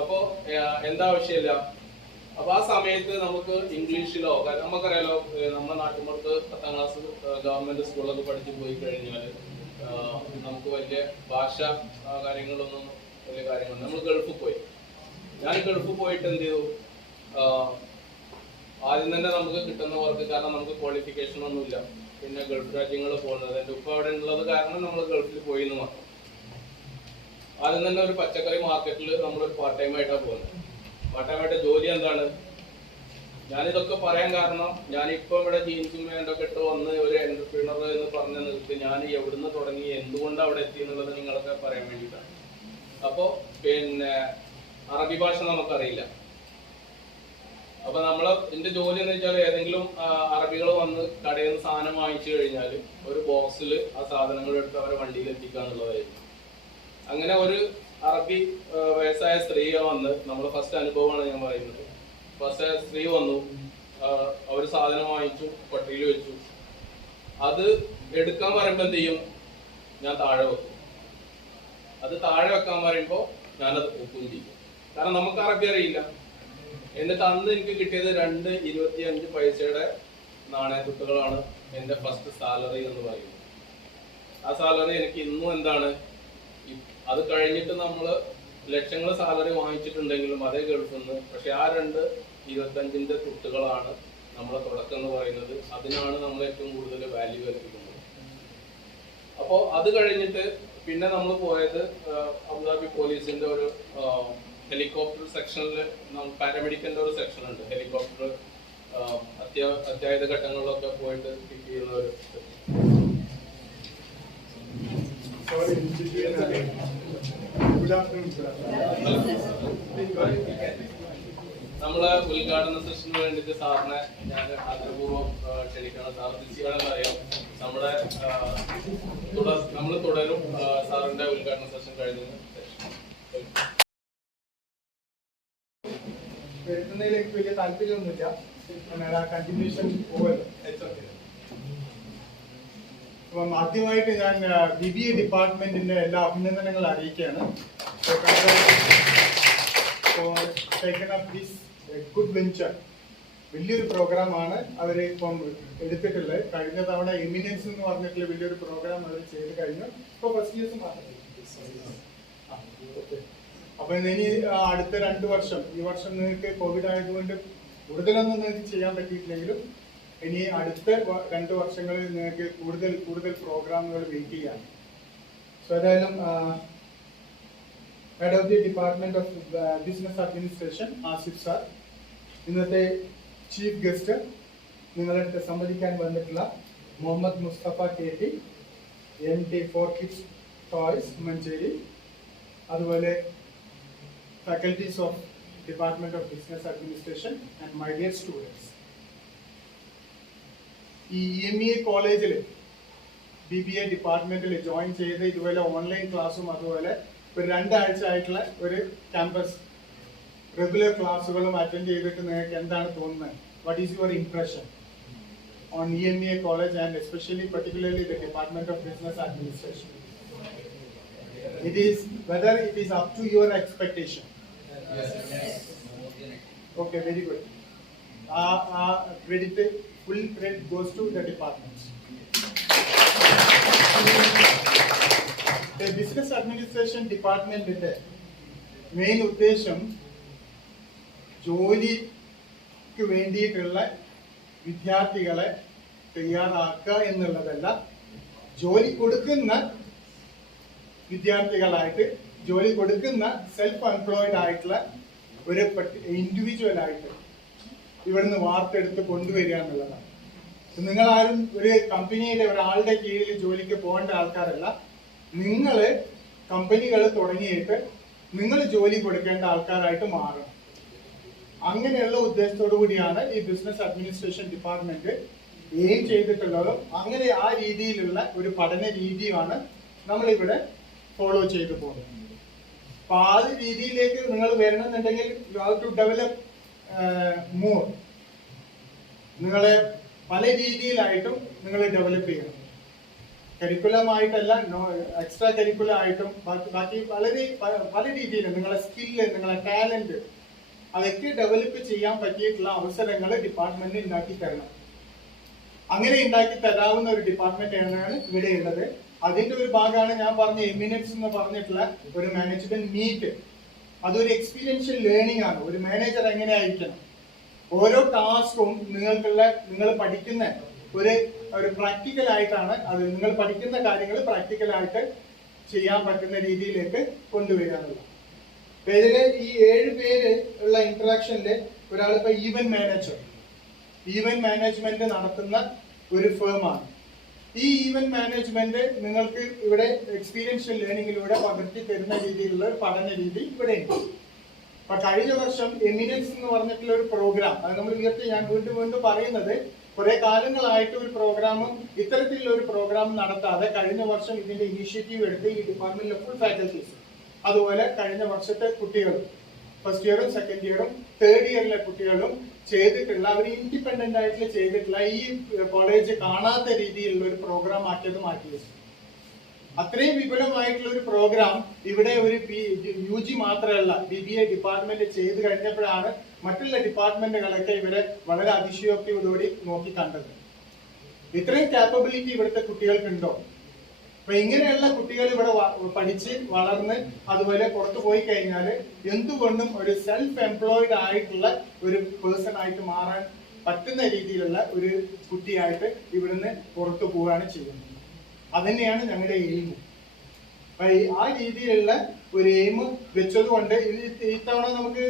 അപ്പോ എന്താവശ്യമില്ല. അപ്പൊ ആ സമയത്ത് നമുക്ക് ഇംഗ്ലീഷിലോ, നമുക്കറിയാലോ, നമ്മുടെ നാട്ടിൻപുറത്ത് 10ാം ക്ലാസ് ഗവൺമെന്റ് സ്കൂളിലൊക്കെ പഠിച്ചു പോയി കഴിഞ്ഞാൽ നമുക്ക് വലിയ ഭാഷ കാര്യങ്ങളൊന്നും വലിയ കാര്യങ്ങളൊന്നും. നമ്മൾ ഗൾഫിൽ പോയി. ഞാൻ ഗൾഫിൽ പോയിട്ട് എന്ത് ചെയ്തു, ആദ്യം തന്നെ നമുക്ക് കിട്ടുന്ന വർക്ക്, കാരണം നമുക്ക് ക്വാളിഫിക്കേഷൻ ഒന്നുമില്ല. പിന്നെ ഗൾഫ് രാജ്യങ്ങളിൽ പോകുന്നത്, എൻ്റെ ഉപ്പ അവിടെ ഉള്ളത് കാരണം നമ്മൾ ഗൾഫിൽ പോയി എന്ന് മാത്രം. ആദ്യം തന്നെ ഒരു പച്ചക്കറി മാർക്കറ്റിൽ നമ്മളൊരു പാർട്ട് ടൈം ആയിട്ടാണ് പോകുന്നത്. പാർട്ട് ടൈം ആയിട്ട് ജോലി എന്താണ്, ഞാനിതൊക്കെ പറയാൻ കാരണം, ഞാനിപ്പോൾ ഇവിടെ ജീൻസും പാൻ്റൊക്കെ ഇട്ട് വന്ന് ഒരു എന്റർപ്രീനർ എന്ന് പറഞ്ഞ നിർത്തി ഞാൻ എവിടുന്ന് തുടങ്ങി, എന്തുകൊണ്ട് അവിടെ എത്തി എന്നുള്ളത് നിങ്ങളൊക്കെ പറയാൻ വേണ്ടിയിട്ടാണ്. അപ്പോൾ പിന്നെ അറബി ഭാഷ നമുക്കറിയില്ല. അപ്പൊ എന്റെ ജോലി എന്ന് വെച്ചാൽ, ഏതെങ്കിലും അറബികൾ വന്ന് കടയിൽ നിന്ന് സാധനം വാങ്ങിച്ചു കഴിഞ്ഞാൽ ഒരു ബോക്സിൽ ആ സാധനങ്ങൾ എടുത്ത് അവരെ വണ്ടിയിൽ എത്തിക്കുക എന്നുള്ളതായിരുന്നു. അങ്ങനെ ഒരു അറബി വയസ്സായ സ്ത്രീ വന്ന്, നമ്മുടെ ഫസ്റ്റ് അനുഭവമാണ് ഞാൻ പറയുന്നത്. ഫസ്റ്റ് സ്ത്രീ വന്നു, അവർ സാധനം വാങ്ങിച്ചു, പട്ടിയിൽ വെച്ചു. അത് എടുക്കാൻ പറയുമ്പോൾ എന്ത് ചെയ്യും, ഞാൻ താഴെ വെക്കും. അത് താഴെ വെക്കാൻ പറയുമ്പോൾ ഞാനത് പൊക്കുകയും ചെയ്യും. കാരണം നമുക്ക് അറബി അറിയില്ല. എന്നിട്ട് അന്ന് എനിക്ക് കിട്ടിയത് 2 25 പൈസയുടെ നാണയത്തുട്ടുകളാണ് എൻ്റെ ഫസ്റ്റ് സാലറി എന്ന് പറയുന്നത്. ആ സാലറി എനിക്ക് ഇന്നും എന്താണ്, അത് കഴിഞ്ഞിട്ട് നമ്മൾ ലക്ഷങ്ങൾ സാലറി വാങ്ങിച്ചിട്ടുണ്ടെങ്കിലും അതേ ഗൾഫിൽ നിന്ന്, പക്ഷെ ആ 2 25ന്റെ തുട്ടുകളാണ് നമ്മളെ തുടക്കം എന്ന് പറയുന്നത്. അതിനാണ് നമ്മൾ ഏറ്റവും കൂടുതൽ വാല്യൂ കൽപ്പിക്കുന്നത്. അപ്പോൾ അത് കഴിഞ്ഞിട്ട് പിന്നെ നമ്മൾ പോയത് അബുദാബി പോലീസിന്റെ ഒരു ഹെലികോപ്റ്റർ സെക്ഷനിൽ, പാരാമെഡിക്കലിന്റെ ഒരു സെക്ഷൻ ഉണ്ട്. ഹെലികോപ്റ്റർ അത്യാഹിത ഘട്ടങ്ങളിലൊക്കെ പോയിട്ട് പിക്ക് ചെയ്യുന്ന ഒരു നമ്മളെ ഉദ്ഘാടന സെഷന് വേണ്ടിയിട്ട് സാറിനെ ഞാൻ ആഗ്രഹപൂർവ്വം ക്ഷണിക്കണം. സാർ തിരിച്ചു അറിയാം, നമ്മൾ നമ്മുടെ നമ്മൾ തുടരും സാറിന്റെ ഉദ്ഘാടന സെഷൻ കഴിഞ്ഞതിന് ശേഷം. വരുത്തുന്നതിലേക്ക് വലിയ താല്പര്യമൊന്നുമില്ല, കണ്ടിന്യൂഷൻ പോകുമല്ലോ. അപ്പം ആദ്യമായിട്ട് ഞാൻ BBA ഡിപ്പാർട്ട്മെന്റിന്റെ എല്ലാ അഭിനന്ദനങ്ങൾ അറിയിക്കുകയാണ്. ഗുഡ് വെഞ്ചർ, വലിയൊരു പ്രോഗ്രാമാണ് അവർ ഇപ്പം എടുത്തിട്ടുള്ളത്. കഴിഞ്ഞ തവണ എമിനൻസ് എന്ന് പറഞ്ഞിട്ടുള്ള വലിയൊരു പ്രോഗ്രാം അവർ ചെയ്ത് കഴിഞ്ഞു. ഇപ്പൊ ഫസ്റ്റ് ഇയേഴ്സ് മാത്രം. അപ്പൊ ഇനി അടുത്ത 2 വർഷം, ഈ വർഷം നിങ്ങൾക്ക് കോവിഡ് ആയതുകൊണ്ട് കൂടുതലൊന്നും നിങ്ങൾക്ക് ചെയ്യാൻ പറ്റിയിട്ടില്ലെങ്കിലും ഇനി അടുത്ത 2 വർഷങ്ങളിൽ നിങ്ങൾക്ക് കൂടുതൽ പ്രോഗ്രാമുകൾ വെയിറ്റ് ചെയ്യാം. സോ ഏതായാലും head of the department of business administration Asif sir, ഇന്നത്തെ ചീഫ് ഗസ്റ്റ് നിങ്ങളുടെ സംവദിക്കാൻ വന്നിട്ടുള്ള Muhammad Musthafa KT, MD for kids toys Manjeri, അതുപോലെ faculties of Department of Business Administration and my dear students. ഈ EMEA കോളേജിൽ BBA ഡിപ്പാർട്ട്മെന്റിൽ ജോയിൻ ചെയ്ത് ഇതുപോലെ ഓൺലൈൻ ക്ലാസ്സും അതുപോലെ ഒരു 2 ആഴ്ച ആയിട്ടുള്ള ഒരു ക്യാമ്പസ് റെഗുലർ ക്ലാസ്സുകളും അറ്റൻഡ് ചെയ്തിട്ട് നിങ്ങൾക്ക് എന്താണ് തോന്നുന്നത്? What is your impression on EMEA college and especially particularly the Department of Business Administration? It is whether it is up to your expectation. Yes. Okay, very good. Credit, full credit goes to the department. The Business Administration Department main ഉദ്ദേശം ജോലിക്ക് വേണ്ടിയിട്ടുള്ള വിദ്യാർത്ഥികളെ തയ്യാറാക്കുക എന്നുള്ളതല്ല, ജോലി കൊടുക്കുന്ന വിദ്യാർത്ഥികളായിട്ട്, ജോലി കൊടുക്കുന്ന സെൽഫ് എംപ്ലോയിഡ് ആയിട്ടുള്ള ഒരു ഇൻഡിവിജ്വൽ ആയിട്ട് ഇവിടുന്ന് വാർത്തെടുത്ത് കൊണ്ടുവരിക എന്നുള്ളതാണ്. നിങ്ങളാരും ഒരു കമ്പനിയുടെ ഒരാളുടെ കീഴിൽ ജോലിക്ക് പോകേണ്ട ആൾക്കാരല്ല. നിങ്ങൾ കമ്പനികൾ തുടങ്ങിയിട്ട് നിങ്ങൾ ജോലി കൊടുക്കേണ്ട ആൾക്കാരായിട്ട് മാറണം. അങ്ങനെയുള്ള ഉദ്ദേശത്തോടു കൂടിയാണ് ഈ ബിസിനസ് അഡ്മിനിസ്ട്രേഷൻ ഡിപ്പാർട്ട്മെന്റ് എയിം ചെയ്തിട്ടുള്ളതും അങ്ങനെ ആ രീതിയിലുള്ള ഒരു പഠന രീതിയാണ് നമ്മളിവിടെ ഫോളോ ചെയ്തു പോകുന്നത്. അപ്പൊ ആ രീതിയിലേക്ക് നിങ്ങൾ വരണമെന്നുണ്ടെങ്കിൽ you have to develop more. നിങ്ങളെ പല രീതിയിലായിട്ടും നിങ്ങൾ ഡെവലപ്പ് ചെയ്യണം. കരിക്കുലമായിട്ടല്ല, എക്സ്ട്രാ കരിക്കുലർ ആയിട്ടും ബാക്കി പല രീതിയിൽ നിങ്ങളെ സ്കില്ല്, നിങ്ങളെ ടാലന്റ് അതൊക്കെ ഡെവലപ്പ് ചെയ്യാൻ പറ്റിയിട്ടുള്ള അവസരങ്ങൾ ഡിപ്പാർട്ട്മെന്റ് ഉണ്ടാക്കി തരണം. അങ്ങനെ ഉണ്ടാക്കി തരാവുന്ന ഒരു ഡിപ്പാർട്ട്മെന്റ് ആണ് ഇവിടെ ഉള്ളത്. അതിന്റെ ഒരു ഭാഗമാണ് ഞാൻ പറഞ്ഞ എമിനൻസ് എന്ന് പറഞ്ഞിട്ടുള്ള ഒരു മാനേജ്മെന്റ് മീറ്റ്. അതൊരു എക്സ്പീരിയൻഷ്യൽ ലേണിംഗ് ആണ്. ഒരു മാനേജർ എങ്ങനെ ആയിരിക്കണം, ഓരോ ടാസ്കും നിങ്ങൾ പഠിക്കുന്ന ഒരു പ്രാക്ടിക്കൽ ആയിട്ടാണ് അത്. നിങ്ങൾ പഠിക്കുന്ന കാര്യങ്ങൾ പ്രാക്ടിക്കൽ ആയിട്ട് ചെയ്യാൻ പറ്റുന്ന രീതിയിലേക്ക് കൊണ്ടുവരിക എന്നുള്ളത്. ഇതില് ഈ 7 പേര് ഉള്ള ഇന്ററാക്ഷനില് ഒരാളിപ്പോ ഈവന്റ് മാനേജ്മെന്റ് നടത്തുന്ന ഒരു ഫേമാണ്. ഈ ഈവന്റ് മാനേജ്മെന്റ് നിങ്ങൾക്ക് ഇവിടെ എക്സ്പീരിയൻഷ്യൽ ലേണിംഗിലൂടെ പകർത്തി തരുന്ന രീതിയിലുള്ള ഒരു പഠന രീതി ഇവിടെ ഉണ്ട്. അപ്പൊ കഴിഞ്ഞ വർഷം എമിനൻസ് എന്ന് പറഞ്ഞിട്ടുള്ള ഒരു പ്രോഗ്രാം, അത് നമ്മൾ ഞാൻ വീണ്ടും പറയുന്നത്, കുറെ കാലങ്ങളായിട്ട് ഒരു പ്രോഗ്രാമും ഇത്തരത്തിലുള്ള ഒരു പ്രോഗ്രാം നടത്താതെ കഴിഞ്ഞ വർഷം ഇതിന്റെ ഇനിഷ്യേറ്റീവ് എടുത്ത് ഈ ഡിപ്പാർട്ട്മെന്റിലെ ഫുൾ ഫാക്കൽറ്റീസ്, അതുപോലെ കഴിഞ്ഞ വർഷത്തെ കുട്ടികളും, ഫസ്റ്റ് ഇയറും സെക്കൻഡ് ഇയറും തേർഡ് ഇയറിലെ കുട്ടികളും ചെയ്തിട്ടുള്ള, അവർ ഇൻഡിപെൻഡന്റ് ആയിട്ട് ചെയ്തിട്ടുള്ള, ഈ കോളേജ് കാണാത്ത രീതിയിലുള്ള ഒരു പ്രോഗ്രാം മാറ്റി വെച്ചു. അത്രയും വിപുലമായിട്ടുള്ള ഒരു പ്രോഗ്രാം ഇവിടെ ഒരു UG മാത്രമല്ല BBA ഡിപ്പാർട്ട്മെന്റ് ചെയ്ത് കഴിഞ്ഞപ്പോഴാണ് മറ്റുള്ള ഡിപ്പാർട്ട്മെന്റുകളൊക്കെ ഇവരെ വളരെ അതിശയോക്തിയോടുകൂടി നോക്കി കണ്ടത്. ഇത്രയും കാപ്പബിലിറ്റി ഇവിടുത്തെ കുട്ടികൾക്കുണ്ടോ? അപ്പൊ ഇങ്ങനെയുള്ള കുട്ടികൾ ഇവിടെ പഠിച്ച് വളർന്ന് അതുപോലെ പുറത്തു പോയി കഴിഞ്ഞാൽ എന്തുകൊണ്ടും ഒരു സെൽഫ് എംപ്ലോയിഡ് ആയിട്ടുള്ള ഒരു പേഴ്സൺ ആയിട്ട് മാറാൻ പറ്റുന്ന രീതിയിലുള്ള ഒരു കുട്ടിയായിട്ട് ഇവിടുന്ന് പുറത്തു പോവുകയാണ് ചെയ്യുന്നത്. അതന്നെയാണ് ഞങ്ങളുടെ എയിം. ആ രീതിയിലുള്ള ഒരു എയിം വെച്ചതുകൊണ്ട് ഇത്തവണ നമുക്ക്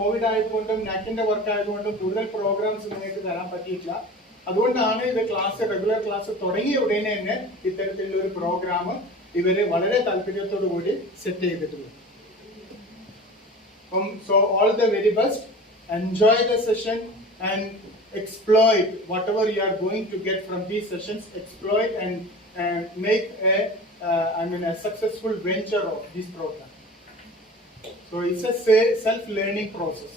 കോവിഡ് ആയതുകൊണ്ടും നാക്കിന്റെ വർക്ക് ആയതുകൊണ്ടും കൂടുതൽ പ്രോഗ്രാംസ് നിങ്ങൾക്ക് തരാൻ പറ്റിയിട്ടില്ല. അതുകൊണ്ടാണ് ഇത് റെഗുലർ ക്ലാസ് തുടങ്ങിയ ഉടനെ തന്നെ ഇത്തരത്തിലുള്ള ഒരു പ്രോഗ്രാം ഇവര് വളരെ താല്പര്യത്തോടു കൂടി സെറ്റ് ചെയ്തിട്ടുള്ളത്. So all the very best, enjoy the session and exploit whatever you are going to get from these sessions, exploit and make a successful venture of this program. So it's a self-learning process.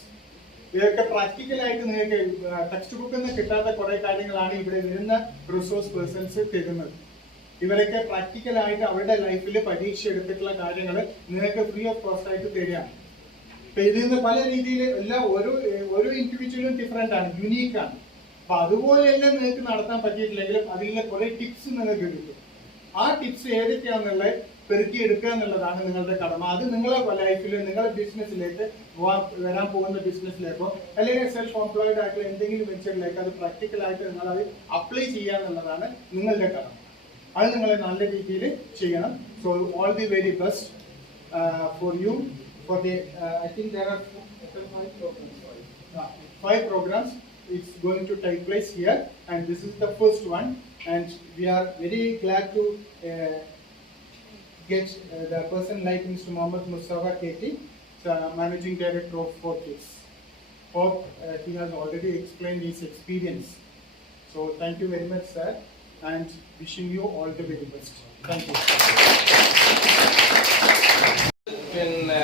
ഇതൊക്കെ പ്രാക്ടിക്കലായിട്ട് നിങ്ങൾക്ക് text ബുക്കിൽ നിന്ന് കിട്ടാത്ത കുറെ കാര്യങ്ങളാണ് ഇവിടെ വരുന്ന റിസോഴ്സ് പേഴ്സൺസ് തരുന്നത്. ഇവരൊക്കെ പ്രാക്ടിക്കലായിട്ട് അവരുടെ ലൈഫിൽ പരീക്ഷ എടുത്തിട്ടുള്ള കാര്യങ്ങൾ നിങ്ങൾക്ക് ഫ്രീ ഓഫ് കോസ്റ്റ് ആയിട്ട് തരികയാണ്. അപ്പൊ ഇതിൽ നിന്ന് പല രീതിയിൽ ഓരോ ഇൻഡിവിജ്വലും ഡിഫറെന്റ് ആണ്, യുണീക്ക് ആണ്. അപ്പൊ അതുപോലെയെല്ലാം നിങ്ങൾക്ക് നടത്താൻ പറ്റിയിട്ടില്ലെങ്കിലും അതിലെ കുറെ ടിപ്സ് നിങ്ങൾക്ക് കിട്ടും. ആ ടിപ്സ് ഏതൊക്കെയാണെന്നുള്ളത് പെരുക്കിയെടുക്കുക എന്നുള്ളതാണ് നിങ്ങളുടെ കടമ. അത് നിങ്ങളെ ലൈഫിൽ നിങ്ങളുടെ ബിസിനസ്സിലേക്ക് വരാൻ പോകുന്ന ബിസിനസ്സിലേക്കോ അല്ലെങ്കിൽ സെൽഫ് എംപ്ലോയിഡ് ആയിട്ടുള്ള എന്തെങ്കിലും വെഞ്ചറിലേക്ക് അത് പ്രാക്ടിക്കലായിട്ട് നിങ്ങൾ അത് അപ്ലൈ ചെയ്യുക എന്നുള്ളതാണ് നിങ്ങളുടെ കടമ. അത് നിങ്ങൾ നല്ല രീതിയിൽ ചെയ്യണം. So all the very best for you for the I think there are 5 programs. It's going to take place here, and this is the first one, and we are very glad to get the person like Mr. Mohammed Mustafa Keti, Managing Director of 4Kids. Hope he has already explained his experience. So thank you very much, sir, and wishing you all the very best. Thank you. പിന്നെ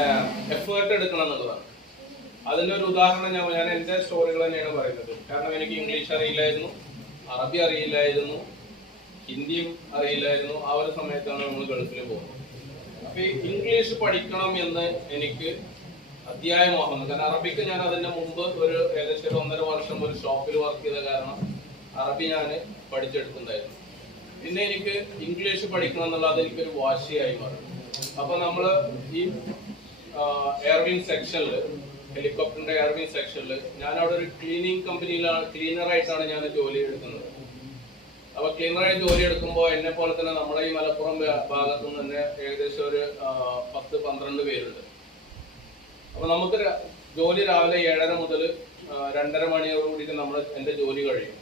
effort എടുക്കണം എന്നുള്ളതാണ്. അതിന്റെ ഒരു ഉദാഹരണം ഞാൻ എന്റെ സ്റ്റോറികൾ തന്നെയാണ് പറയുന്നത്. കാരണം എനിക്ക് ഇംഗ്ലീഷ് അറിയില്ലായിരുന്നു, അറബി അറിയില്ലായിരുന്നു, ഹിന്ദിയും അറിയില്ലായിരുന്നു. ആ ഒരു സമയത്താണ് നമ്മൾ ഗൾഫിൽ പോകുന്നത്. അപ്പൊ ഈ ഇംഗ്ലീഷ് പഠിക്കണം എന്ന് എനിക്ക് അതിയായ മോഹം. കാരണം അറബിക്ക് ഞാൻ അതിന്റെ മുമ്പ് ഏകദേശം 1.5 വർഷം ഒരു ഷോപ്പിൽ വർക്ക് ചെയ്ത കാരണം അറബി ഞാൻ പഠിച്ചെടുക്കുന്നുണ്ടായിരുന്നു. പിന്നെ എനിക്ക് ഇംഗ്ലീഷ് പഠിക്കണം എന്നുള്ളത് എനിക്കൊരു വാശിയായി മാറി. അപ്പൊ നമ്മള് ഈ എയർവിംഗ് സെക്ഷനിൽ, ഹെലികോപ്റ്ററിന്റെ എയർവിംഗ് സെക്ഷനിൽ ഞാൻ അവിടെ ഒരു ക്ലീനിങ് കമ്പനിയിലാണ് ക്ലീനറായിട്ടാണ് ഞാൻ ജോലി എടുക്കുന്നത്. അപ്പൊ ക്ലീനറായി ജോലി എടുക്കുമ്പോൾ എന്നെ പോലെ തന്നെ നമ്മുടെ ഈ മലപ്പുറം ഭാഗത്തു നിന്ന് തന്നെ ഏകദേശം ഒരു 10-12 പേരുണ്ട്. അപ്പൊ നമുക്ക് ജോലി രാവിലെ 7:30 മുതൽ 2:30 മണിയോട് കൂടിയിട്ട് എന്റെ ജോലി കഴിയും.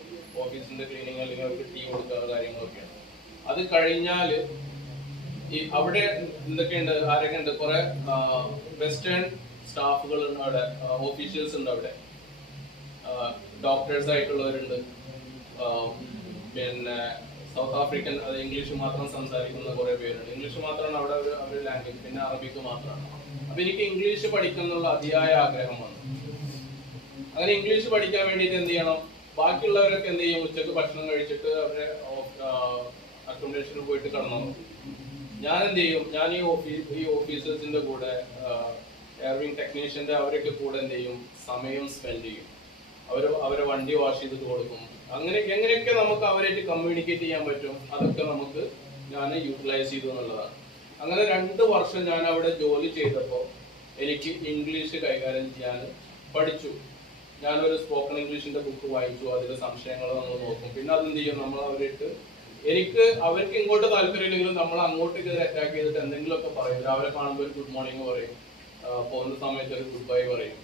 ഓഫീസിന്റെ ക്ലീനിങ് അല്ലെങ്കിൽ അവർക്ക് ടീ കൊടുക്കുക കാര്യങ്ങളൊക്കെയാണ്. അത് കഴിഞ്ഞാല് ഈ അവിടെ എന്തൊക്കെയുണ്ട്, ആരൊക്കെ ഉണ്ട്, കുറെ വെസ്റ്റേൺ സ്റ്റാഫുകൾ ഉണ്ട് അവിടെ, ഓഫീഷ്യൽസ് ഉണ്ട് അവിടെ, ഡോക്ടേഴ്സ് ആയിട്ടുള്ളവരുണ്ട്, പിന്നെ സൗത്ത് ആഫ്രിക്കൻ, അത് ഇംഗ്ലീഷ് മാത്രം സംസാരിക്കുന്ന കുറെ പേരുണ്ട്. ഇംഗ്ലീഷ് മാത്രമാണ് അവിടെ അവരുടെ ലാംഗ്വേജ്, പിന്നെ അറബിക്ക് മാത്രമാണ്. അപ്പൊ എനിക്ക് ഇംഗ്ലീഷ് പഠിക്കാനുള്ള അതിയായ ആഗ്രഹം വന്നു. അങ്ങനെ ഇംഗ്ലീഷ് പഠിക്കാൻ വേണ്ടിയിട്ട് എന്ത് ചെയ്യണം, ബാക്കിയുള്ളവരൊക്കെ എന്ത് ചെയ്യും, ഉച്ചക്ക് ഭക്ഷണം കഴിച്ചിട്ട് അവരെ അക്കോമഡേഷനിൽ പോയിട്ട് കിടന്നു. ഞാൻ എന്ത് ചെയ്യും, ഞാൻ ഈ ഓഫീസേഴ്സിന്റെ കൂടെ, എയർവിംഗ് ടെക്നീഷ്യന്റെ അവരൊക്കെ കൂടെ എന്ത് ചെയ്യും, സമയം സ്പെൻഡ് ചെയ്യും. അവരെ വണ്ടി വാഷ് ചെയ്തിട്ട് കൊടുക്കും. അങ്ങനെ എങ്ങനെയൊക്കെ നമുക്ക് അവരായിട്ട് കമ്മ്യൂണിക്കേറ്റ് ചെയ്യാൻ പറ്റും അതൊക്കെ ഞാൻ യൂട്ടിലൈസ് ചെയ്തു എന്നുള്ളതാണ്. അങ്ങനെ 2 വർഷം ഞാൻ അവിടെ ജോലി ചെയ്തപ്പോൾ എനിക്ക് ഇംഗ്ലീഷ് കൈകാര്യം ചെയ്യാൻ പഠിച്ചു. ഞാനൊരു സ്പോക്കൺ ഇംഗ്ലീഷിന്റെ ബുക്ക് വായിച്ചു, അതിലെ സംശയങ്ങൾ നമ്മൾ നോക്കും. പിന്നെ അതെന്ത് ചെയ്യും, നമ്മൾ അവർക്ക് അവർക്ക് ഇങ്ങോട്ട് താല്പര്യമില്ലെങ്കിലും നമ്മൾ അങ്ങോട്ട് അറ്റാക്ക് ചെയ്തിട്ട് എന്തെങ്കിലുമൊക്കെ പറയും. രാവിലെ കാണുമ്പോൾ ഒരു ഗുഡ് മോർണിംഗ് പറയും, പോകുന്ന സമയത്ത് ഒരു ഗുഡ് ബൈ പറയും.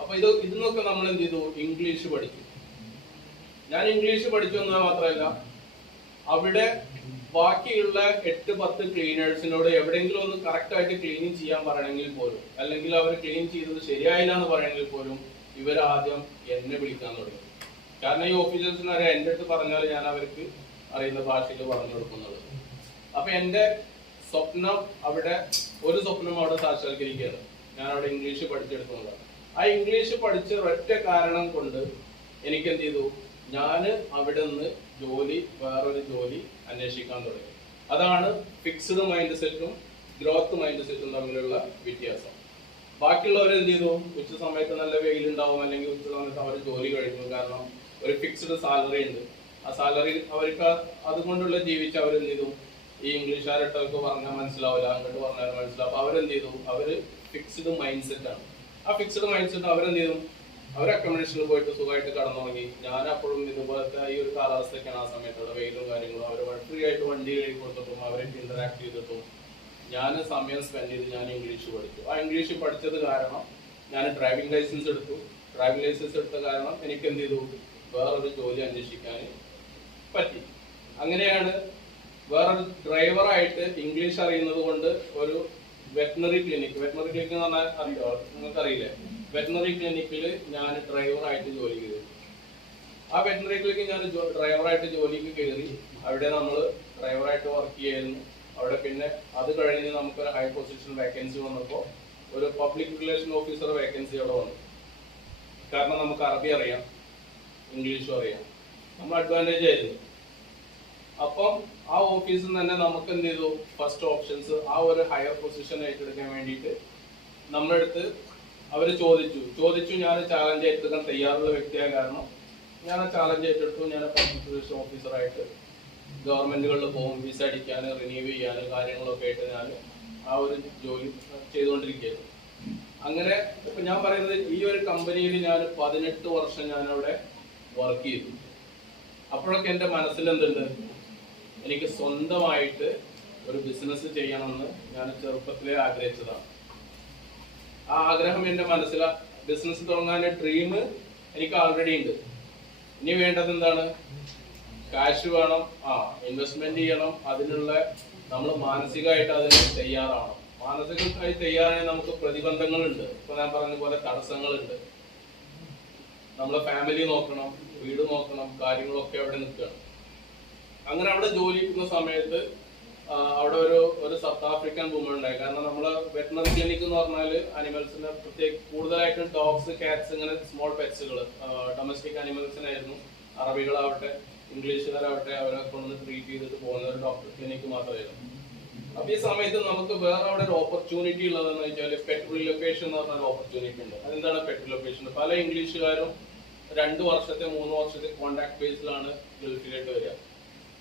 അപ്പൊ ഇതിന്നൊക്കെ നമ്മൾ എന്ത് ചെയ്തു, ഇംഗ്ലീഷ് പഠിച്ചു. ഞാൻ ഇംഗ്ലീഷ് പഠിച്ചു എന്നത് മാത്രമല്ല, അവിടെ ബാക്കിയുള്ള 8-10 ക്ലീനേഴ്സിനോട് എവിടെയെങ്കിലും ഒന്ന് കറക്റ്റ് ആയിട്ട് ക്ലീനിങ് ചെയ്യാൻ പറയണമെങ്കിൽ പോലും, അല്ലെങ്കിൽ അവർ ക്ലീൻ ചെയ്തത് ശരിയായില്ല എന്ന് പറയണമെങ്കിൽ പോലും ഇവരാദ്യം എന്നെ വിളിക്കാൻ തുടങ്ങി. കാരണം ഈ ഓഫീസേഴ്സിന് അറിയാം, എൻ്റെ അടുത്ത് പറഞ്ഞാൽ ഞാൻ അവർക്ക് അറിയുന്ന ഭാഷയിൽ പറഞ്ഞു കൊടുക്കുന്നത്. അപ്പൊ എന്റെ സ്വപ്നം ഒരു സ്വപ്നം അവിടെ സാക്ഷാത്കരിക്കുകയാണ്. ഞാൻ അവിടെ ഇംഗ്ലീഷ് പഠിച്ചെടുക്കുന്നത്. ആ ഇംഗ്ലീഷ് പഠിച്ച ഒറ്റ കാരണം കൊണ്ട് എനിക്ക് എന്ത് ചെയ്തു, ഞാൻ അവിടെ നിന്ന് വേറൊരു ജോലി അന്വേഷിക്കാൻ തുടങ്ങി. അതാണ് ഫിക്സ്ഡ് മൈൻഡ് സെറ്റും ഗ്രോത്ത് മൈൻഡ് സെറ്റും തമ്മിലുള്ള വ്യത്യാസം. ബാക്കിയുള്ളവർ എന്ത് ചെയ്തു, ഉച്ച സമയത്ത് നല്ല വെയിലുണ്ടാവും, അല്ലെങ്കിൽ ഉച്ച സമയത്ത് അവർ ജോലി കഴിക്കും. കാരണം ഒരു ഫിക്സ്ഡ് സാലറി ഉണ്ട്. ആ സാലറി അവർക്ക് അതുകൊണ്ടുള്ള ജീവിച്ച് അവരെന്ത് ചെയ്തു, ഈ ഇംഗ്ലീഷുകാരൊക്കെ പറഞ്ഞാൽ മനസ്സിലാവില്ല, അങ്ങോട്ട് പറഞ്ഞാൽ മനസ്സിലാവും. അപ്പൊ അവരെന്ത് ചെയ്തു, അവര് ഫിക്സ്ഡ് മൈൻഡ് സെറ്റ് ആണ്. ആ ഫിക്സ്ഡ് മൈൻഡ് സെറ്റ് അവരെന്ത് ചെയ്തു, അവർ അക്കോമഡേഷനിൽ പോയിട്ട് സുഖമായിട്ട് കടന്നുറങ്ങി. ഞാൻ അപ്പോഴും ഇതുപോലത്തെ ഈ ഒരു കാലാവസ്ഥയ്ക്കാണ് ആ സമയത്തുള്ള വെയിലും കാര്യങ്ങളും. അവർ ഫ്രീ ആയിട്ട് വണ്ടി കഴുകി കൊടുത്തിട്ടും അവരായിട്ട് ഇന്ററാക്ട് ചെയ്തിട്ടും ഞാൻ സമയം സ്പെൻഡ് ചെയ്ത് ഞാൻ ഇംഗ്ലീഷ് പഠിച്ചു. ആ ഇംഗ്ലീഷ് പഠിച്ചത് കാരണം ഞാൻ ഡ്രൈവിംഗ് ലൈസൻസ് എടുത്തു. ഡ്രൈവിംഗ് ലൈസൻസ് എടുത്ത കാരണം എനിക്ക് എന്ത് ചെയ്തു, വേറൊരു ജോലി അന്വേഷിക്കാൻ പറ്റി. അങ്ങനെയാണ് വേറൊരു ഡ്രൈവറായിട്ട് ഇംഗ്ലീഷ് അറിയുന്നത് കൊണ്ട് ഒരു വെറ്റിനറി ക്ലിനിക് എന്ന് പറഞ്ഞാൽ അറിയോ, നിങ്ങൾക്ക് അറിയില്ലേ, വെറ്റിനറി ക്ലിനിക്കിൽ ഞാൻ ഡ്രൈവറായിട്ട് ജോലി ചെയ്തു. ആ വെറ്റിനറിയിലേക്ക് ഞാൻ ഡ്രൈവറായിട്ട് ജോലിക്ക് കയറി. അവിടെ നമ്മൾ ഡ്രൈവറായിട്ട് വർക്ക് ചെയ്യായിരുന്നു. അവിടെ പിന്നെ അത് കഴിഞ്ഞ് നമുക്കൊരു ഹൈ പൊസിഷൻ വേക്കൻസി വന്നപ്പോൾ ഒരു പബ്ലിക് റിലേഷൻ ഓഫീസർ വേക്കൻസി അവിടെ വന്നു. കാരണം നമുക്ക് അറബി അറിയാം, ഇംഗ്ലീഷും അറിയാം, നമ്മൾ അഡ്വാൻറ്റേജ് ആയിരുന്നു. അപ്പം ആ ഓഫീസിൽ തന്നെ നമുക്ക് എന്ത് ചെയ്തു, ഫസ്റ്റ് ഓപ്ഷൻസ് ആ ഒരു ഹയർ പൊസിഷൻ ഏറ്റെടുക്കാൻ വേണ്ടിയിട്ട് നമ്മുടെ അടുത്ത് അവർ ചോദിച്ചു. ഞാൻ ചാലഞ്ച് ഏറ്റെടുക്കാൻ തയ്യാറുള്ള വ്യക്തിയായ കാരണം ഞാൻ ആ ചാലഞ്ച് ഏറ്റെടുത്തു. ഞാൻ പബ്ലിക് റിലേഷൻ ഓഫീസറായിട്ട് ഗവൺമെന്റുകളിൽ പോകും, വിസ അടിക്കാൻ, റിന്യൂ ചെയ്യാൻ, കാര്യങ്ങളൊക്കെ ആയിട്ട് ഞാൻ ആ ഒരു ജോലി ചെയ്തുകൊണ്ടിരിക്കുകയായിരുന്നു. അങ്ങനെ ഇപ്പൊ ഞാൻ പറയുന്നത് ഈ ഒരു കമ്പനിയിൽ ഞാൻ 18 വർഷം ഞാൻ അവിടെ വർക്ക് ചെയ്തു. അപ്പോഴൊക്കെ എൻ്റെ മനസ്സിൽ എന്തുണ്ട്, എനിക്ക് സ്വന്തമായിട്ട് ഒരു ബിസിനസ് ചെയ്യണമെന്ന് ഞാൻ ചെറുപ്പത്തിലേ ആഗ്രഹിച്ചതാണ്. ആ ആഗ്രഹം എൻ്റെ മനസ്സിൽ, ബിസിനസ് തുടങ്ങാൻ ഡ്രീം എനിക്ക് ആൾറെഡി ഉണ്ട്. ഇനി വേണ്ടത് എന്താണ്, കാശ് വേണം, ഇൻവെസ്റ്റ്മെന്റ് ചെയ്യണം. അതിനുള്ള നമ്മൾ മാനസികമായിട്ട് അതിന് തയ്യാറാവണം. മാനസികമായി തയ്യാറായി നമുക്ക് പ്രതിബന്ധങ്ങളുണ്ട്. ഇപ്പൊ ഞാൻ പറഞ്ഞ പോലെ തടസ്സങ്ങളുണ്ട്. നമ്മളെ ഫാമിലി നോക്കണം, വീട് നോക്കണം, കാര്യങ്ങളൊക്കെ അവിടെ നിൽക്കുകയാണ്. അങ്ങനെ അവിടെ ജോലി ചെയ്യുന്ന സമയത്ത് അവിടെ ഒരു സൗത്ത് ആഫ്രിക്കൻ വുമൺ ഉണ്ടായി. കാരണം നമ്മളെ വെറ്റിനറി ക്ലിനിക് എന്ന് പറഞ്ഞാൽ അനിമൽസിന് കൂടുതലായിട്ടും ഡോഗ്സ്, കാറ്റ്സ്, ഇങ്ങനെ സ്മോൾ പെറ്റ്സുകൾ, ഡൊമസ്റ്റിക് അനിമൽസിനായിരുന്നു. അറബികളാവട്ടെ ഇംഗ്ലീഷുകാരാവട്ടെ അവരെ കൊണ്ട് ട്രീറ്റ് ചെയ്തിട്ട് പോകുന്ന ഒരു ഡോക്ടർ ക്ലിനിക്ക് മാത്രമായിരുന്നു. അപ്പൊ ഈ സമയത്ത് നമുക്ക് വേറെ അവിടെ ഒരു ഓപ്പർച്യൂണിറ്റി ഉള്ളതെന്ന് വെച്ചാൽ പെറ്റ് റിലൊക്കേഷൻ എന്ന് പറഞ്ഞ ഒരു ഓപ്പർച്യൂണിറ്റി ഉണ്ട്. അതെന്താണ് പെറ്റ് റിലൊക്കേഷൻ? പല ഇംഗ്ലീഷുകാരും 2 വർഷത്തെ 3 വർഷത്തെ കോൺട്രാക്ട് ബേസിലാണ് ഗൾഫിലേക്ക് വരിക.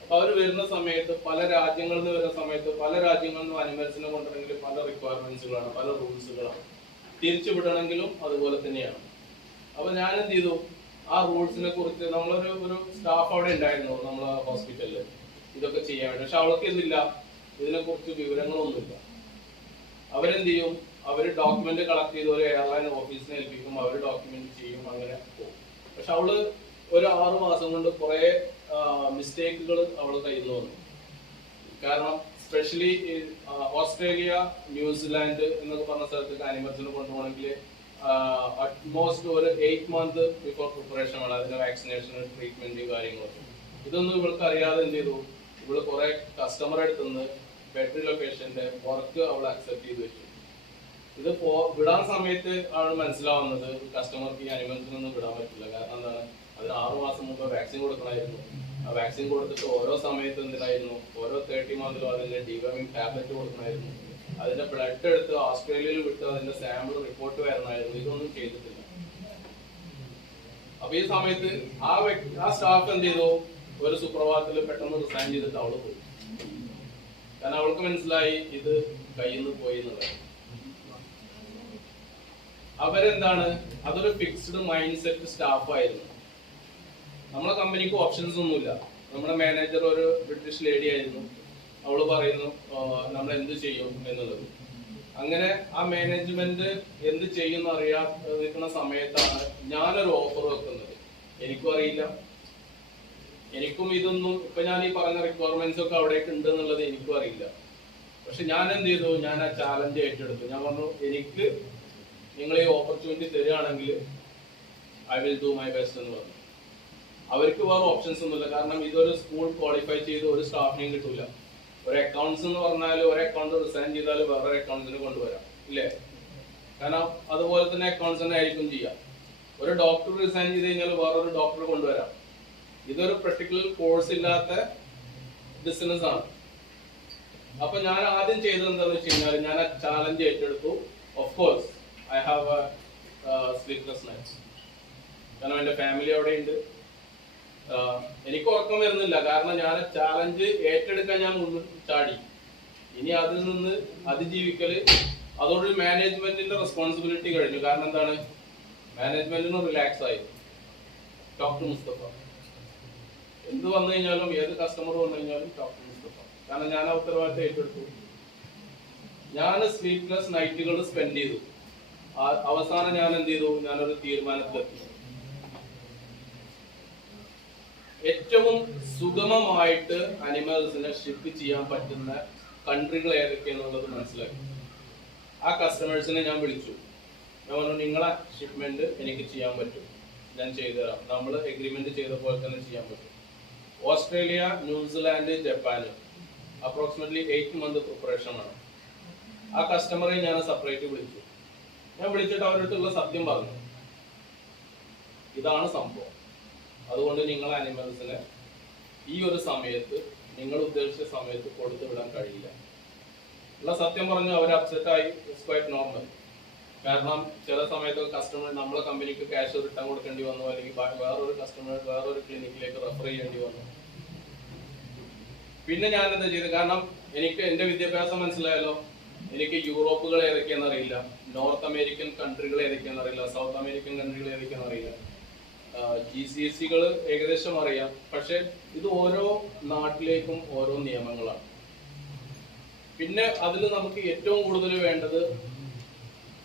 അപ്പൊ അവർ വരുന്ന സമയത്ത് പല രാജ്യങ്ങളിൽ നിന്ന് വരുന്ന സമയത്ത് പല രാജ്യങ്ങളിൽ നിന്നും അനിമൽസിനെ കൊണ്ടുവരണമെങ്കിൽ പല റിക്വയർമെന്റ്സുകളാണ്, പല റൂൾസുകളാണ്. തിരിച്ചു വിടണമെങ്കിലും അതുപോലെ തന്നെയാണ്. അപ്പൊ ഞാൻ എന്ത് ചെയ്തു, ആ റൂൾസിനെ കുറിച്ച് നമ്മളൊരു സ്റ്റാഫ് അവിടെ ഉണ്ടായിരുന്നു നമ്മളെ ഹോസ്പിറ്റലിൽ ഇതൊക്കെ ചെയ്യാൻ വേണ്ടി. പക്ഷെ അവൾക്ക് എന്തില്ല, ഇതിനെ കുറിച്ച് വിവരങ്ങളൊന്നുമില്ല. അവരെന്ത് ചെയ്യും, അവര് ഡോക്യുമെന്റ് കളക്ട് ചെയ്ത് ഒരു എയർലൈൻ ഓഫീസിനെ ഏൽപ്പിക്കും, അവർ ഡോക്യുമെന്റ് ചെയ്യും, അങ്ങനെ പോകും. പക്ഷെ അവള് ഒരു 6 മാസം കൊണ്ട് കുറെ മിസ്റ്റേക്കുകൾ അവള് കയ്യിൽ നിന്ന് വന്നു. കാരണം സ്പെഷ്യലി ഓസ്ട്രേലിയ, ന്യൂസിലാൻഡ് എന്നൊക്കെ പറഞ്ഞ സ്ഥലത്തേക്ക് അനിമൽസിനെ കൊണ്ടുപോകണമെങ്കിൽ അറ്റ്മോസ്റ്റ് ഒരു 8 മന്ത് ബിഫോർ പ്രിപ്പറേഷൻ ആണ്. അതിന്റെ വാക്സിനേഷൻ, ട്രീറ്റ്മെന്റ്, കാര്യങ്ങളൊക്കെ. ഇതൊന്നും ഇവൾക്ക് അറിയാതെ എന്ത് ചെയ്തു, ഇവള് കുറെ കസ്റ്റമറെ അടുത്തുനിന്ന് പെറ്റ് ലൊക്കേഷന്റെ വർക്ക് അവൾ അക്സെപ്റ്റ് ചെയ്ത് വെച്ചു. ഇത് വിടാൻ സമയത്ത് ആണ് മനസ്സിലാവുന്നത് കസ്റ്റമർക്ക് ഈ അനിമൽസിനൊന്നും വിടാൻ പറ്റില്ല. കാരണം എന്താണ്, അതിന് 6 മാസം മുമ്പ് വാക്സിൻ കൊടുക്കണമായിരുന്നു. ആ വാക്സിൻ കൊടുത്തിട്ട് ഓരോ സമയത്ത് എന്തിനായിരുന്നു, ഓരോ 30 മന്തിലും അതിന്റെ ഡിവൈമിംഗ് ടാബ്ലറ്റ് കൊടുക്കണമായിരുന്നു. അതിന്റെ ബ്ലഡ് എടുത്ത് ഓസ്ട്രേലിയയിൽ വിട്ട് അതിന്റെ സാമ്പിൾ റിപ്പോർട്ട് വരണമായിരുന്നു. ഇതൊന്നും ചെയ്തിട്ടില്ല. അപ്പൊ ഈ സമയത്ത് ആ സ്റ്റാഫ് എന്ത് ചെയ്തു, ഒരു സുപ്രഭാതത്തിൽ പെട്ടെന്ന് റിസൈൻ ചെയ്തിട്ട് അവള് പോയി. കാരണം അവൾക്ക് മനസ്സിലായി ഇത് കയ്യിൽ നിന്ന് പോയി എന്നുള്ളത്. അവരെന്താണ്, അതൊരു ഫിക്സ്ഡ് മൈൻഡ് സെറ്റ് സ്റ്റാഫായിരുന്നു. നമ്മളെ കമ്പനിക്ക് ഓപ്ഷൻസ് ഒന്നുമില്ല. നമ്മുടെ മാനേജർ ഒരു ബ്രിട്ടീഷ് ലേഡി ആയിരുന്നു. അവള് പറയുന്നു നമ്മൾ എന്ത് ചെയ്യും എന്നുള്ളത്. അങ്ങനെ ആ മാനേജ്മെന്റ് എന്ത് ചെയ്യുന്ന അറിയാതിരിക്കുന്ന സമയത്താണ് ഞാനൊരു ഓഫർ വെക്കുന്നത്. എനിക്കും അറിയില്ല, എനിക്കും ഇതൊന്നും ഇപ്പൊ ഞാൻ ഈ പറഞ്ഞ റിക്വയർമെന്റ്സ് ഒക്കെ അവിടേക്ക് ഉണ്ട് എന്നുള്ളത് എനിക്കും അറിയില്ല. പക്ഷെ ഞാൻ എന്ത് ചെയ്തു, ഞാൻ ആ ചാലഞ്ച് ഏറ്റെടുത്തു. ഞാൻ പറഞ്ഞു, എനിക്ക് നിങ്ങൾ ഈ ഓപ്പർച്യൂണിറ്റി തരികയാണെങ്കിൽ I will do my best എന്ന് പറഞ്ഞു. അവർക്ക് വേറെ ഓപ്ഷൻസ് ഒന്നുമില്ല. കാരണം ഇതൊരു സ്കൂൾ ക്വാളിഫൈ ചെയ്ത് ഒരു സ്റ്റാഫിനെയും കിട്ടൂല. ഒരു അക്കൗണ്ട്സ് എന്ന് പറഞ്ഞാൽ ഒരു അക്കൗണ്ട് റിസൈൻ ചെയ്താൽ വേറെ അക്കൗണ്ട്സിന് കൊണ്ടുവരാം, ഇല്ലേ? കാരണം അതുപോലെ തന്നെ അക്കൗണ്ട്സ് തന്നെ ആയിരിക്കും ചെയ്യാം. ഒരു ഡോക്ടർ റിസൈൻ ചെയ്ത് കഴിഞ്ഞാൽ വേറൊരു ഡോക്ടർ കൊണ്ടുവരാം. ഇതൊരു പർട്ടിക്കുലർ കോഴ്സ് ഇല്ലാത്ത ബിസിനസ് ആണ്. അപ്പൊ ഞാൻ ആദ്യം ചെയ്തത് എന്താണെന്ന് വെച്ച് കഴിഞ്ഞാൽ, ഞാൻ ആ ചാലഞ്ച് ഏറ്റെടുത്തു. Of course I have sleepless nights. കാരണം എന്റെ ഫാമിലി അവിടെ ഉണ്ട്. എനിക്ക് ഉറക്കം വരുന്നില്ല. കാരണം ഞാൻ ചാലഞ്ച് ഏറ്റെടുക്കാൻ ഞാൻ മുന്നിൽ ചാടി. ഇനി അതിൽ നിന്ന് അതിജീവിക്കല്, അതോടൊരു മാനേജ്മെന്റിന്റെ റെസ്പോൺസിബിലിറ്റി കഴിഞ്ഞു. കാരണം എന്താണ്, മാനേജ്മെന്റിന് റിലാക്സ് ആയി. ഡോക്ടർ മുസ്തഫ എന്ത് വന്നു കഴിഞ്ഞാലും, ഏത് കസ്റ്റമർ വന്നു കഴിഞ്ഞാലും ഡോക്ടർ മുസ്തഫ. കാരണം ഞാൻ ആ ഉത്തരവാദിത്തം ഏറ്റെടുത്തു. ഞാൻ സ്ലീപ്ലെസ് നൈറ്റുകൾ സ്പെൻഡ് ചെയ്തു. അവസാനം ഞാൻ എന്ത് ചെയ്തു, ഞാനൊരു തീരുമാനത്തിലെത്തി. ഏറ്റവും സുഗമമായിട്ട് അനിമൽസിനെ ഷിപ്പ് ചെയ്യാൻ പറ്റുന്ന കൺട്രികൾ ഏതൊക്കെയാണെന്നുള്ളത് മനസ്സിലാക്കി. ആ കസ്റ്റമേഴ്സിനെ ഞാൻ വിളിച്ചു. ഞാൻ പറഞ്ഞു, നിങ്ങളെ ഷിപ്മെന്റ് എനിക്ക് ചെയ്യാൻ പറ്റും. ഞാൻ ചെയ്തുതരാം. നമ്മൾ എഗ്രിമെന്റ് ചെയ്ത പോലെ തന്നെ ചെയ്യാൻ പറ്റും. Australia, New Zealand, Japan approximately 8 month preparation ആണ്. ആ കസ്റ്റമറെ ഞാൻ സെപ്പറേറ്റ് വിളിച്ചു. ഞാൻ വിളിച്ചിട്ട് അവരുടെ അടുത്തുള്ള സത്യം പറഞ്ഞു, ഇതാണ് സംഭവം. അതുകൊണ്ട് നിങ്ങൾ ആനിമൽസിനെ ഈ ഒരു സമയത്ത് നിങ്ങൾ ഉദ്ദേശിച്ച സമയത്ത് കൊടുത്തു വിടാൻ കഴിയില്ല. ഉള്ള സത്യം പറഞ്ഞു. അവർ അപ്സെറ്റ് ആയി. It's quite normal. കാരണം ചില സമയത്ത് കസ്റ്റമർ നമ്മളെ കമ്പനിക്ക് ക്യാഷ് റിട്ടേൺ കൊടുക്കേണ്ടി വന്നു, അല്ലെങ്കിൽ വേറൊരു കസ്റ്റമർ വേറൊരു ക്ലിനിക്കിലേക്ക് റെഫർ ചെയ്യേണ്ടി വന്നു. പിന്നെ ഞാൻ എന്താ ചെയ്തത്, കാരണം എനിക്ക് എന്റെ വിദ്യാഭ്യാസം മനസ്സിലായല്ലോ. എനിക്ക് യൂറോപ്പുകൾ ഏതൊക്കെയാണെന്ന് അറിയില്ല, നോർത്ത് അമേരിക്കൻ കൺട്രികൾ ഏതൊക്കെയാണെന്ന് അറിയില്ല, സൗത്ത് അമേരിക്കൻ കൺട്രികൾ ഏതൊക്കെയാണെന്ന് അറിയില്ല. GCC ഏകദേശം അറിയാം. പക്ഷെ ഇത് ഓരോ നാട്ടിലേക്കും ഓരോ നിയമങ്ങളാണ്. പിന്നെ അതിൽ നമുക്ക് ഏറ്റവും കൂടുതൽ വേണ്ടത്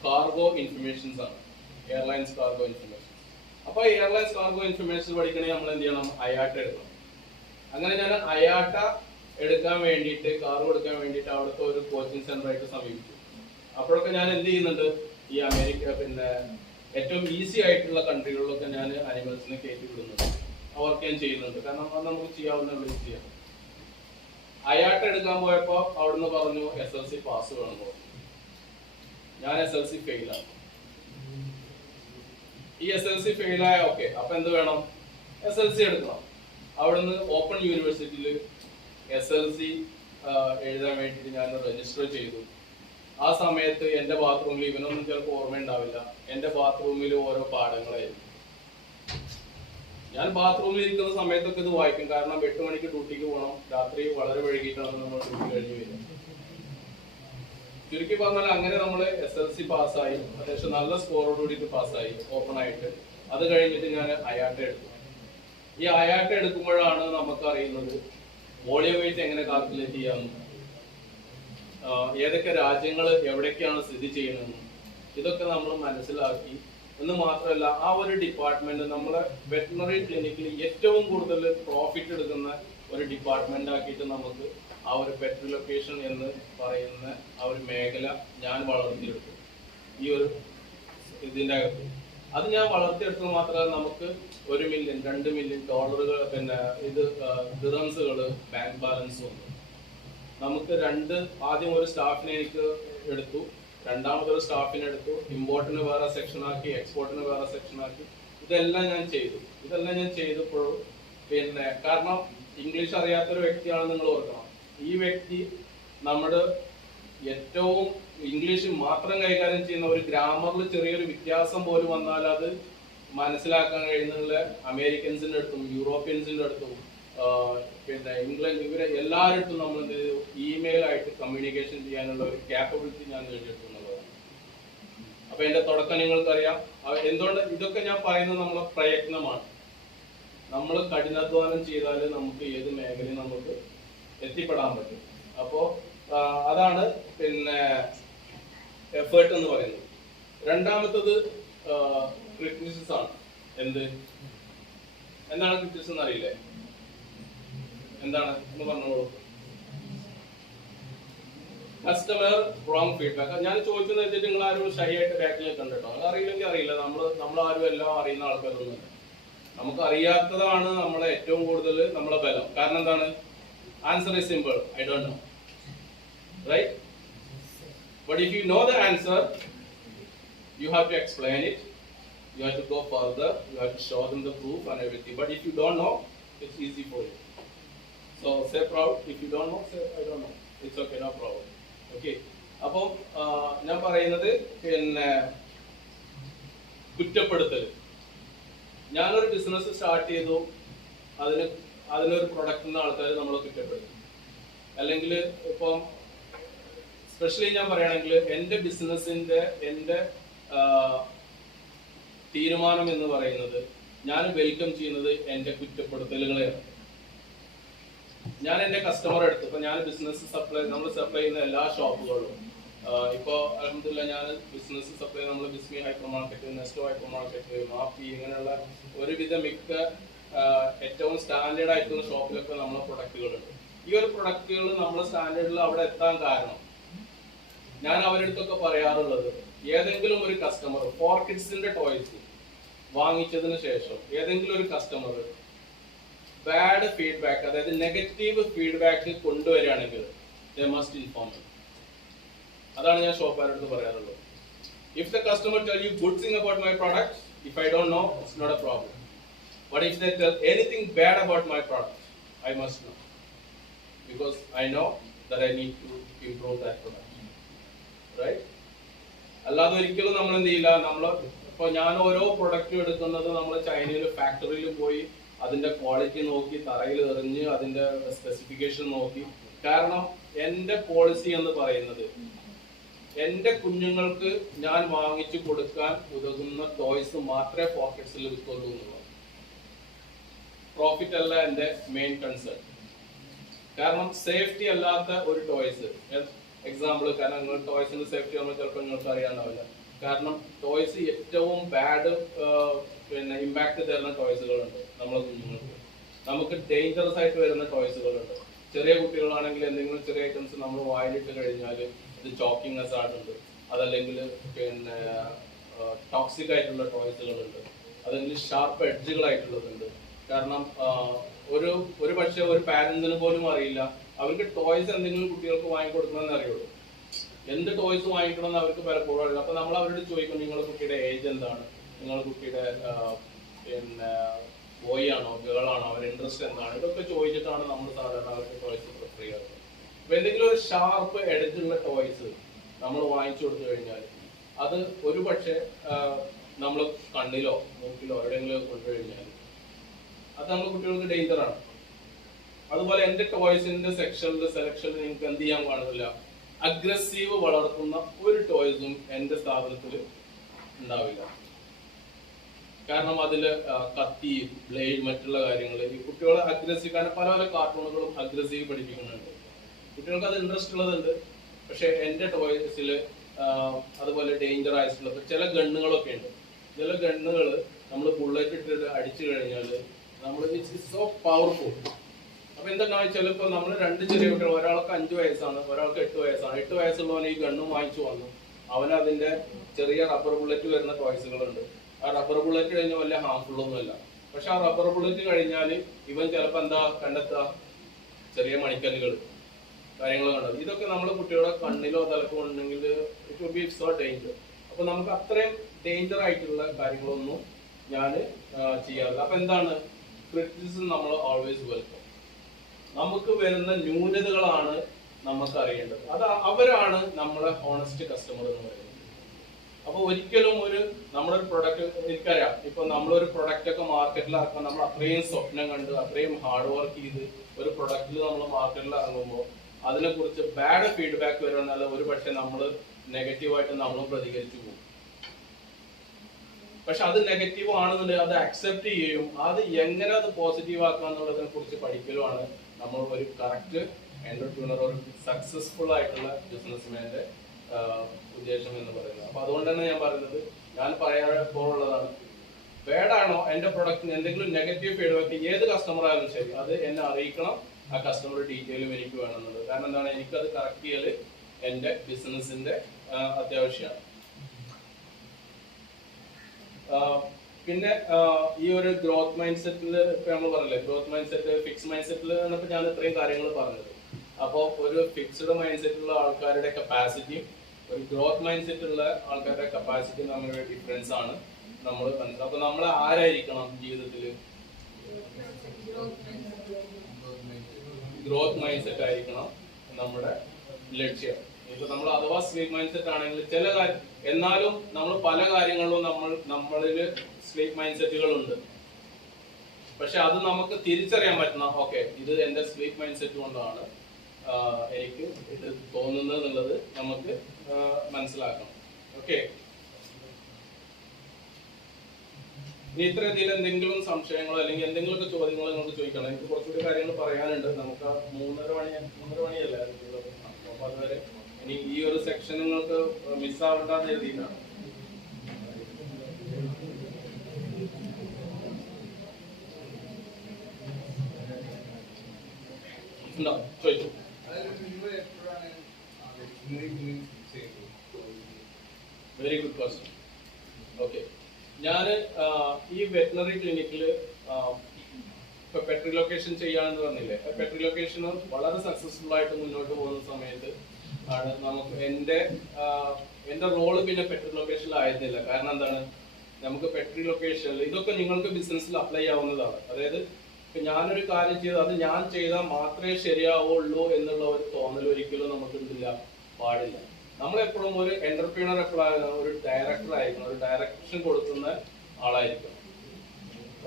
കാർഗോ ഇൻഫർമേഷൻസ് ആണ്, എയർലൈൻസ് കാർഗോ ഇൻഫർമേഷൻ. അപ്പൊ എയർലൈൻസ് കാർഗോ ഇൻഫർമേഷൻ പഠിക്കണമെങ്കിൽ നമ്മൾ എന്ത് ചെയ്യണം, IATA എടുക്കണം. അങ്ങനെ ഞാൻ IATA എടുക്കാൻ വേണ്ടിയിട്ട്, കാർഗോ എടുക്കാൻ വേണ്ടിയിട്ട് അവിടുത്തെ ഒരു കോച്ചിങ് സെന്റർ ആയിട്ട് സമീപിച്ചു. അപ്പോഴൊക്കെ ഞാൻ എന്ത് ചെയ്യുന്നുണ്ട്, ഈ അമേരിക്ക പിന്നെ ഏറ്റവും ഈസി ആയിട്ടുള്ള കൺട്രികളിലൊക്കെ ഞാൻ അനിമൽസിനെ കയറ്റി വിടുന്നുണ്ട്, അവർക്ക് ഞാൻ ചെയ്യുന്നുണ്ട്. കാരണം അത് നമുക്ക് ചെയ്യാവുന്ന ചെയ്യാം. IATA എടുക്കാൻ പോയപ്പോ അവിടുന്ന് പറഞ്ഞു SLC പാസ് വേണം പറഞ്ഞു. ഞാൻ SLC ഫെയിലാണ്. ഈ SLC ഫെയിലായ ഓക്കെ, അപ്പൊ എന്ത് വേണം, SLC എടുക്കണം. അവിടുന്ന് ഓപ്പൺ യൂണിവേഴ്സിറ്റിയിൽ SLC എഴുതാൻ വേണ്ടിയിട്ട് ഞാൻ രജിസ്റ്റർ ചെയ്തു. ആ സമയത്ത് എന്റെ ബാത്റൂമിൽ, ഇവനൊന്നും ചിലപ്പോൾ ഓർമ്മയുണ്ടാവില്ല, എന്റെ ബാത്റൂമിൽ ഓരോ പാഠങ്ങളായിരുന്നു. ഞാൻ ബാത്റൂമിൽ ഇരിക്കുന്ന സമയത്തൊക്കെ ഇത് വായിക്കും. കാരണം 8 മണിക്ക് ഡ്യൂട്ടിക്ക് പോകണം, രാത്രി വളരെ വൈകിട്ടാണ് നമ്മൾ ഡ്യൂട്ടി കഴിഞ്ഞ് വരിക. ചുരുക്കി പറഞ്ഞാൽ അങ്ങനെ നമ്മൾ SLC പാസ്സായി, അത്യാവശ്യം നല്ല സ്കോറോട് കൂടിയിട്ട് പാസ്സായി ഓപ്പൺ ആയിട്ട്. അത് കഴിഞ്ഞിട്ട് ഞാൻ IATA എടുത്തു. ഈ IATA എടുക്കുമ്പോഴാണ് നമുക്ക് അറിയുന്നത് വോളിയം വെയിറ്റ് എങ്ങനെ കാൽക്കുലേറ്റ് ചെയ്യാമെന്നും ഏതൊക്കെ രാജ്യങ്ങൾ എവിടേക്കാണ് സ്ഥിതി ചെയ്യുന്നതെന്നും ഇതൊക്കെ നമ്മൾ മനസ്സിലാക്കി. എന്ന് മാത്രമല്ല, ആ ഒരു ഡിപ്പാർട്ട്മെന്റ് നമ്മളെ വെറ്റിനറി ക്ലിനിക്കിൽ ഏറ്റവും കൂടുതൽ പ്രോഫിറ്റ് എടുക്കുന്ന ഒരു ഡിപ്പാർട്ട്മെന്റ് ആക്കിയിട്ട് നമുക്ക് ആ ഒരു പെറ്റ് ലൊക്കേഷൻ എന്ന് പറയുന്ന ആ ഒരു മേഖല ഞാൻ വളർത്തിയെടുത്തു. ഈ ഒരു ഇതിൻ്റെ അകത്ത് അത് ഞാൻ വളർത്തിയെടുത്തത് മാത്രമല്ല, നമുക്ക് $1 million, $2 million പിന്നെ ഇത് ദിറംസുകൾ ബാങ്ക് ബാലൻസ് വന്നു. നമുക്ക് ആദ്യം ഒരു സ്റ്റാഫിനെ എനിക്ക് എടുത്തു, രണ്ടാമതൊരു സ്റ്റാഫിനെ എടുത്തു, ഇമ്പോർട്ടിന് വേറെ സെക്ഷൻ ആക്കി, എക്സ്പോർട്ടിന് വേറെ സെക്ഷൻ ആക്കി. ഇതെല്ലാം ഞാൻ ചെയ്തപ്പോഴും പിന്നെ കാരണം ഇംഗ്ലീഷ് അറിയാത്തൊരു വ്യക്തിയാണ് നിങ്ങൾ ഓർക്കണം. ഈ വ്യക്തി നമ്മുടെ ഏറ്റവും ഇംഗ്ലീഷ് മാത്രം കൈകാര്യം ചെയ്യുന്ന ഒരു ഗ്രാമറിൽ ചെറിയൊരു വ്യത്യാസം പോലും വന്നാൽ അത് മനസ്സിലാക്കാൻ കഴിയുന്നുള്ള അമേരിക്കൻസിന്റെ അടുത്തും യൂറോപ്യൻസിന്റെ അടുത്തും പിന്നെ ഇംഗ്ലണ്ട് ഇവരെ എല്ലാവരുടെ നമ്മൾ എന്ത് ചെയ്തു, ഇമെയിൽ ആയിട്ട് കമ്മ്യൂണിക്കേഷൻ ചെയ്യാനുള്ള ഒരു ക്യാപ്പബിലിറ്റി ഞാൻ നേടിയെടുത്തു എന്നുള്ളതാണ്. അപ്പൊ എന്റെ തുടക്കം നിങ്ങൾക്കറിയാം. എന്തുകൊണ്ട് ഇതൊക്കെ ഞാൻ പറയുന്നത് നമ്മളെ പ്രയത്നമാണ്. നമ്മൾ കഠിനാധ്വാനം ചെയ്താൽ നമുക്ക് ഏത് മേഖലയും നമുക്ക് എത്തിപ്പെടാൻ പറ്റും. അപ്പോ അതാണ് പിന്നെ എഫേർട്ട് എന്ന് പറയുന്നത്. രണ്ടാമത്തത് ക്രിറ്റിസിസം ആണ്. എന്താണ് ക്രിറ്റിസിസം എന്ന് അറിയില്ലേ? എന്താണ് എന്ന് പറഞ്ഞോളൂ. Customer wrong feedback. ഞാൻ ചോദിച്ചെന്ന് വെച്ചിട്ട് നിങ്ങൾ ആരും ഷൈ ആയിട്ട് ബാക്കിൽ കണ്ടിട്ടോ. അത് അറിയില്ലെങ്കിൽ അറിയില്ല. നമ്മളാരും എല്ലാം അറിയുന്ന ആൾക്കാരൊന്നുമില്ല. നമുക്ക് അറിയാത്തതാണ് നമ്മളെ ഏറ്റവും കൂടുതൽ നമ്മളെ ബലം. കാരണം എന്താണ്? Answer is simple, I don't know, right? But if you know the answer, you have to explain it. You have to go further. You have to show them the proof and everything. But if you don't know, it's easy for you. So say proud. If you don't know, say I don't know. It's okay, no problem. Okay. അപ്പം ഞാൻ പറയുന്നത് പിന്നെ കുറ്റപ്പെടുത്തൽ. ഞാനൊരു business start ചെയ്തു, അതിനൊരു പ്രൊഡക്റ്റിന് ആൾക്കാർ നമ്മളെ കുറ്റപ്പെടുത്തും. അല്ലെങ്കിൽ ഇപ്പം സ്പെഷ്യലി ഞാൻ പറയുകയാണെങ്കിൽ എൻ്റെ ബിസിനസിന്റെ എൻ്റെ തീരുമാനം എന്ന് പറയുന്നത് ഞാൻ വെൽക്കം ചെയ്യുന്നത് എൻ്റെ കുറ്റപ്പെടുത്തലുകളെയാണ്. ഞാൻ എൻ്റെ കസ്റ്റമറെ അടുത്ത് ഇപ്പൊ ഞാൻ ബിസിനസ് നമ്മൾ സപ്ലൈ ചെയ്യുന്ന എല്ലാ ഷോപ്പുകളും ഇപ്പോൾ അൽഹംദുലില്ലാഹ് ഞാൻ ബിസിനസ് സപ്ലൈ നമ്മൾ Bismi hypermarket, Nesto hypermarket, മാപ്പി ഇങ്ങനെയുള്ള ഒരുവിധ മിക്ക ഏറ്റവും സ്റ്റാൻഡേർഡ് ആയിട്ടുള്ള ഷോപ്പിലൊക്കെ നമ്മളെ പ്രൊഡക്റ്റുകളുണ്ട്. ഈ ഒരു പ്രൊഡക്റ്റുകൾ നമ്മളെ സ്റ്റാൻഡേർഡിൽ അവിടെ എത്താൻ കാരണം ഞാൻ അവരുടെ അടുത്തൊക്കെ പറയാറുള്ളത്, ഏതെങ്കിലും ഒരു കസ്റ്റമർ 4 കിഡ്സിന്റെ ടോയ്സ് വാങ്ങിച്ചതിന് ശേഷം ഏതെങ്കിലും ഒരു കസ്റ്റമർ ബാഡ് ഫീഡ്ബാക്ക്, അതായത് നെഗറ്റീവ് ഫീഡ്ബാക്ക് കൊണ്ടുവരികയാണെങ്കിൽ they must inform me. അതാണ് ഞാൻ ഷോപ്പുകാരുടെ അടുത്ത് പറയാറുള്ളത്. If the customer tell you good thing about my product, if I don't know, it's not a problem. But if they tell anything bad about my product, I must know, because I know that I need to improve that product, right? അല്ലാതെ ഒരിക്കലും നമ്മൾ എന്ത് ചെയ്യില്ല. നമ്മൾ ഇപ്പൊ ഞാൻ ഓരോ പ്രൊഡക്റ്റും എടുക്കുന്നത് നമ്മൾ ചൈനയിൽ ഫാക്ടറിയിൽ പോയി അതിന്റെ ക്വാളിറ്റി നോക്കി തറയിൽ എറിഞ്ഞ് അതിന്റെ സ്പെസിഫിക്കേഷൻ നോക്കി. കാരണം എന്റെ പോളിസി എന്ന് പറയുന്നത് എന്റെ കുഞ്ഞുങ്ങൾക്ക് ഞാൻ വാങ്ങിച്ചു കൊടുക്കാൻ ഉതകുന്ന ടോയ്സ് മാത്രമേ പോക്കറ്റ്സിൽ വിൽക്കുള്ളൂ എന്നുള്ളത്. പ്രോഫിറ്റ് അല്ല എന്റെ മെയിൻ കൺസേൺ. കാരണം സേഫ്റ്റി അല്ലാത്ത ഒരു ടോയ്സ്, എക്സാമ്പിൾ, കാരണം നിങ്ങൾ ടോയ്സിന്റെ സേഫ്റ്റി നമ്മൾ ചിലപ്പോൾ നിങ്ങൾക്ക് അറിയാണ്ടാവില്ല. കാരണം ടോയ്സ് ഏറ്റവും ബാഡ് പിന്നെ ഇമ്പാക്ട് തരുന്ന ടോയ്സുകളുണ്ട് നമ്മളെ കുഞ്ഞുങ്ങൾക്ക്. നമുക്ക് ഡേഞ്ചറസ് ആയിട്ട് വരുന്ന ടോയ്സുകളുണ്ട്. ചെറിയ കുട്ടികളാണെങ്കിൽ എന്തെങ്കിലും ചെറിയ ഐറ്റംസ് നമ്മൾ വായിലിട്ട് കഴിഞ്ഞാൽ ഇത് ചോക്കിംഗ് ഹസാർഡ് ഉണ്ട്. അതല്ലെങ്കിൽ പിന്നെ ടോക്സിക് ആയിട്ടുള്ള ടോയ്സുകളുണ്ട്. അതല്ലെങ്കിൽ ഷാർപ്പ് എഡ്ജുകളായിട്ടുള്ളതുണ്ട്. കാരണം ഒരു പക്ഷേ ഒരു പാരന്റിന് പോലും അറിയില്ല അവർക്ക് ടോയ്സ് എന്തെങ്കിലും കുട്ടികൾക്ക് വാങ്ങിക്കൊടുക്കണമെന്ന് അറിയുള്ളൂ. എന്ത് ടോയ്സ് വാങ്ങിക്കണമെന്ന് അവർക്ക് പലപ്പോഴും അറിയില്ല. അപ്പൊ നമ്മൾ അവരോട് ചോദിക്കും, നിങ്ങളുടെ കുട്ടിയുടെ ഏജ് എന്താണ്, നിങ്ങളുടെ കുട്ടിയുടെ പിന്നെ ബോയ് ആണോ ഗേൾ ആണോ, അവരുടെ ഇൻട്രസ്റ്റ് എന്താണ്, ഇതൊക്കെ ചോദിച്ചിട്ടാണ് നമ്മൾ സാധാരണ അവർക്ക് ടോയ്സ് പ്രിഫർ ചെയ്യാറ്. അപ്പൊ എന്തെങ്കിലും ഒരു ഷാർപ്പ് എഡ്ജുള്ള ടോയ്സ് നമ്മൾ വാങ്ങിച്ചു കൊടുത്തു കഴിഞ്ഞാൽ അത് ഒരു പക്ഷേ നമ്മൾ കണ്ണിലോ മൂക്കിലോ എവിടെയെങ്കിലും കൊണ്ടുകഴിഞ്ഞാൽ അത് നമ്മുടെ കുട്ടികൾക്ക് ഡേഞ്ചറാണ്. അതുപോലെ എന്റെ ടോയ്സിന്റെ സെക്ഷനിൽ സെലക്ഷനിൽ നിങ്ങൾക്ക് എന്ത് ചെയ്യാൻ പാടില്ല, അഗ്രസീവ് വളർത്തുന്ന ഒരു ടോയ്സും എന്റെ സ്ഥാപനത്തിൽ ഉണ്ടാവില്ല. കാരണം അതില് കത്തി, ബ്ലേഡ്, മറ്റുള്ള കാര്യങ്ങൾ ഈ കുട്ടികളെ അഗ്രസീവ്, കാരണം പല പല കാർട്ടൂണുകളും അഗ്രസീവ് പഠിപ്പിക്കുന്നുണ്ട്. കുട്ടികൾക്ക് അത് ഇൻട്രസ്റ്റ് ഉള്ളതുണ്ട്. പക്ഷെ എന്റെ ടോയ്സിൽ അതുപോലെ ഡേഞ്ചർ ആയിട്ടുള്ള ചില ഗണ്ണുകളൊക്കെ ഉണ്ട്. ചില ഗണ്ണുകൾ നമ്മൾ ബുള്ളറ്റ് ഇട്ടിട്ട് അടിച്ചു കഴിഞ്ഞാൽ നമ്മൾ ഇറ്റ്സ് സോ പവർഫുൾ. അപ്പൊ എന്താണ് ചിലപ്പോൾ നമ്മൾ രണ്ട് ചെറിയ കുട്ടികൾ, ഒരാൾക്ക് 5 വയസ്സാണ്, ഒരാൾക്ക് 8 വയസ്സാണ്. 8 വയസ്സുള്ളവൻ ഈ ഗണ്ണും വാങ്ങിച്ചു വന്നു. അവന് അതിന്റെ ചെറിയ റബ്ബർ ബുള്ളറ്റ് വരുന്ന ടോയ്സുകളുണ്ട്. ആ റബ്ബർ ബുള്ളറ്റ് കഴിഞ്ഞാൽ വലിയ ഹാർംഫുൾ ഒന്നുമല്ല. പക്ഷെ ആ റബ്ബർ ബുള്ളറ്റ് കഴിഞ്ഞാൽ ഇവൻ ചിലപ്പോൾ എന്താ കണ്ടെത്തുക, ചെറിയ മണിക്കല്ലുകൾ, കാര്യങ്ങൾ കണ്ടത്. ഇതൊക്കെ നമ്മൾ കുട്ടികളുടെ കണ്ണിലോ തലക്കോ ഉണ്ടെങ്കിൽ it will be so danger. അപ്പൊ നമുക്ക് അത്രയും ഡേഞ്ചർ ആയിട്ടുള്ള കാര്യങ്ങളൊന്നും ഞാൻ ചെയ്യാറില്ല. അപ്പൊ എന്താണ്, ക്രിറ്റിസിസം നമ്മൾ ഓൾവേസ് വെൽക്കം. നമുക്ക് വരുന്ന ന്യൂനതകളാണ് നമുക്ക് അറിയേണ്ടത്. അത് അവരാണ് നമ്മളെ ഹോണസ്റ്റ് കസ്റ്റമർ എന്ന് പറയുന്നത്. അപ്പൊ ഒരിക്കലും നമ്മുടെ ഒരു പ്രൊഡക്റ്റ്, എനിക്കറിയാം ഇപ്പൊ നമ്മളൊരു പ്രൊഡക്റ്റ് ഒക്കെ മാർക്കറ്റിൽ ഇറക്കാൻ നമ്മൾ അത്രയും സ്വപ്നം കണ്ട് അത്രയും ഹാർഡ് വർക്ക് ചെയ്ത് ഒരു പ്രൊഡക്റ്റിൽ നമ്മൾ മാർക്കറ്റിൽ ഇറങ്ങുമ്പോൾ അതിനെ കുറിച്ച് ബാഡ് ഫീഡ്ബാക്ക് വരുന്നാൽ ഒരു പക്ഷെ നമ്മൾ നെഗറ്റീവായിട്ട് നമ്മൾ പ്രതികരിച്ചു പോകും. പക്ഷെ അത് നെഗറ്റീവ് ആണെന്നുണ്ടെങ്കിൽ അത് അക്സെപ്റ്റ് ചെയ്യും. അത് എങ്ങനെ അത് പോസിറ്റീവ് ആക്കുക എന്നുള്ളതിനെ കുറിച്ച് പഠിക്കലുമാണ് നമ്മൾ ഒരു കറക്റ്റ് എന്റർപ്രീനർ, ഒരു സക്സസ്ഫുൾ ആയിട്ടുള്ള ബിസിനസ്മാന്റെ ഉദ്ദേശം എന്ന് പറയുന്നത്. അപ്പൊ അതുകൊണ്ട് തന്നെ ഞാൻ പറയുന്നത്, ഞാൻ പറയാറുള്ളതാണ്, ബാഡാണോ എന്റെ പ്രൊഡക്റ്റിന് എന്തെങ്കിലും നെഗറ്റീവ് ഫീഡ്ബാക്ക് ഏത് കസ്റ്റമർ ആയാലും ശരി അത് എന്നെ അറിയിക്കണം. ആ കസ്റ്റമർ ഡീറ്റെയിലും എനിക്ക് വേണമെന്നുള്ളത്. കാരണം എന്താണ്, എനിക്കത് കറക്റ്റ് ചെയ്യല് എന്റെ ബിസിനസിന്റെ അത്യാവശ്യമാണ്. പിന്നെ ഈ ഒരു ഗ്രോത്ത് മൈൻഡ് സെറ്റിൽ ഇപ്പൊ നമ്മൾ പറഞ്ഞില്ലേ, growth mind set, fix mind സെറ്റിൽ എന്നിട്ട് ഞാൻ ഇത്രയും കാര്യങ്ങൾ പറഞ്ഞത്. അപ്പോൾ ഒരു ഫിക്സ്ഡ് മൈൻഡ് സെറ്റുള്ള ആൾക്കാരുടെ കപ്പാസിറ്റിയും ഒരു ഗ്രോത്ത് മൈൻഡ് സെറ്റ് ഉള്ള ആൾക്കാരുടെ കപ്പാസിറ്റിയും തമ്മിലുള്ള ഡിഫറൻസ് ആണ് നമ്മൾ കണ്ടത്. അപ്പൊ നമ്മൾ ആരായിരിക്കണം ജീവിതത്തിൽ, ഗ്രോത്ത് മൈൻഡ് സെറ്റ് ആയിരിക്കണം നമ്മുടെ ലക്ഷ്യം. ഇപ്പൊ നമ്മൾ അഥവാ സ്ലീപ്പ് മൈൻഡ് സെറ്റ് ആണെങ്കിൽ ചില കാര്യം, എന്നാലും നമ്മൾ പല കാര്യങ്ങളിലും നമ്മളിൽ സ്ലീപ്പ് മൈൻഡ് സെറ്റുകളുണ്ട്. പക്ഷെ അത് നമുക്ക് തിരിച്ചറിയാൻ പറ്റണം, ഓക്കെ ഇത് എന്റെ സ്ലീപ്പ് മൈൻഡ് സെറ്റ് കൊണ്ടാണ് എനിക്ക് ഇത് തോന്നുന്നത് എന്നുള്ളത് നമുക്ക് മനസ്സിലാക്കണം. ഓക്കെ, ഇനി ഇത്ര ഇതിൽ എന്തെങ്കിലും സംശയങ്ങളോ അല്ലെങ്കിൽ എന്തെങ്കിലുമൊക്കെ ചോദ്യങ്ങളോ നിങ്ങൾക്ക് ചോദിക്കണം. എനിക്ക് കുറച്ചുകൂടി കാര്യങ്ങൾ പറയാനുണ്ട്. നമുക്ക് 3:30 മണിയല്ല, അപ്പൊ അതുവരെ ഇനി ഈ ഒരു സെക്ഷൻ നിങ്ങൾക്ക് മിസ്സാവണ്ടെന്ന് എഴുതിയിട്ടാണ്. ചോദിച്ചു. Very good question. ഓക്കെ, ഞാൻ ഈ വെറ്റിനറി ക്ലിനിക്കിൽ ഇപ്പൊ പെറ്റ് റിലൊക്കേഷൻ ചെയ്യാന്ന് പറഞ്ഞില്ലേ, പെറ്റ് റിലൊക്കേഷൻ വളരെ സക്സസ്ഫുൾ ആയിട്ട് മുന്നോട്ട് പോകുന്ന സമയത്ത് ആണ് നമുക്ക് എന്റെ റോള് പിന്നെ പെറ്റ് റിലൊക്കേഷനിൽ ആയിരുന്നില്ല. കാരണം എന്താണ്, നമുക്ക് പെറ്റ് റിലൊക്കേഷനിൽ ഇതൊക്കെ നിങ്ങൾക്ക് ബിസിനസ്സിൽ അപ്ലൈ ആവുന്നതാണ്. അതായത് ഇപ്പൊ ഞാനൊരു കാര്യം ചെയ്ത് അത് ഞാൻ ചെയ്താൽ മാത്രമേ ശരിയാവുള്ളൂ എന്നുള്ള ഒരു തോന്നൽ ഒരിക്കലും നമുക്ക് എന്തില്ല, പാടില്ല. നമ്മളെപ്പോഴും ഒരു എന്റർപ്രീനർ എപ്പോഴാണ് ഒരു ഡയറക്ടർ ആയിരിക്കണം, ഒരു ഡയറക്ഷൻ കൊടുക്കുന്ന ആളായിരിക്കണം.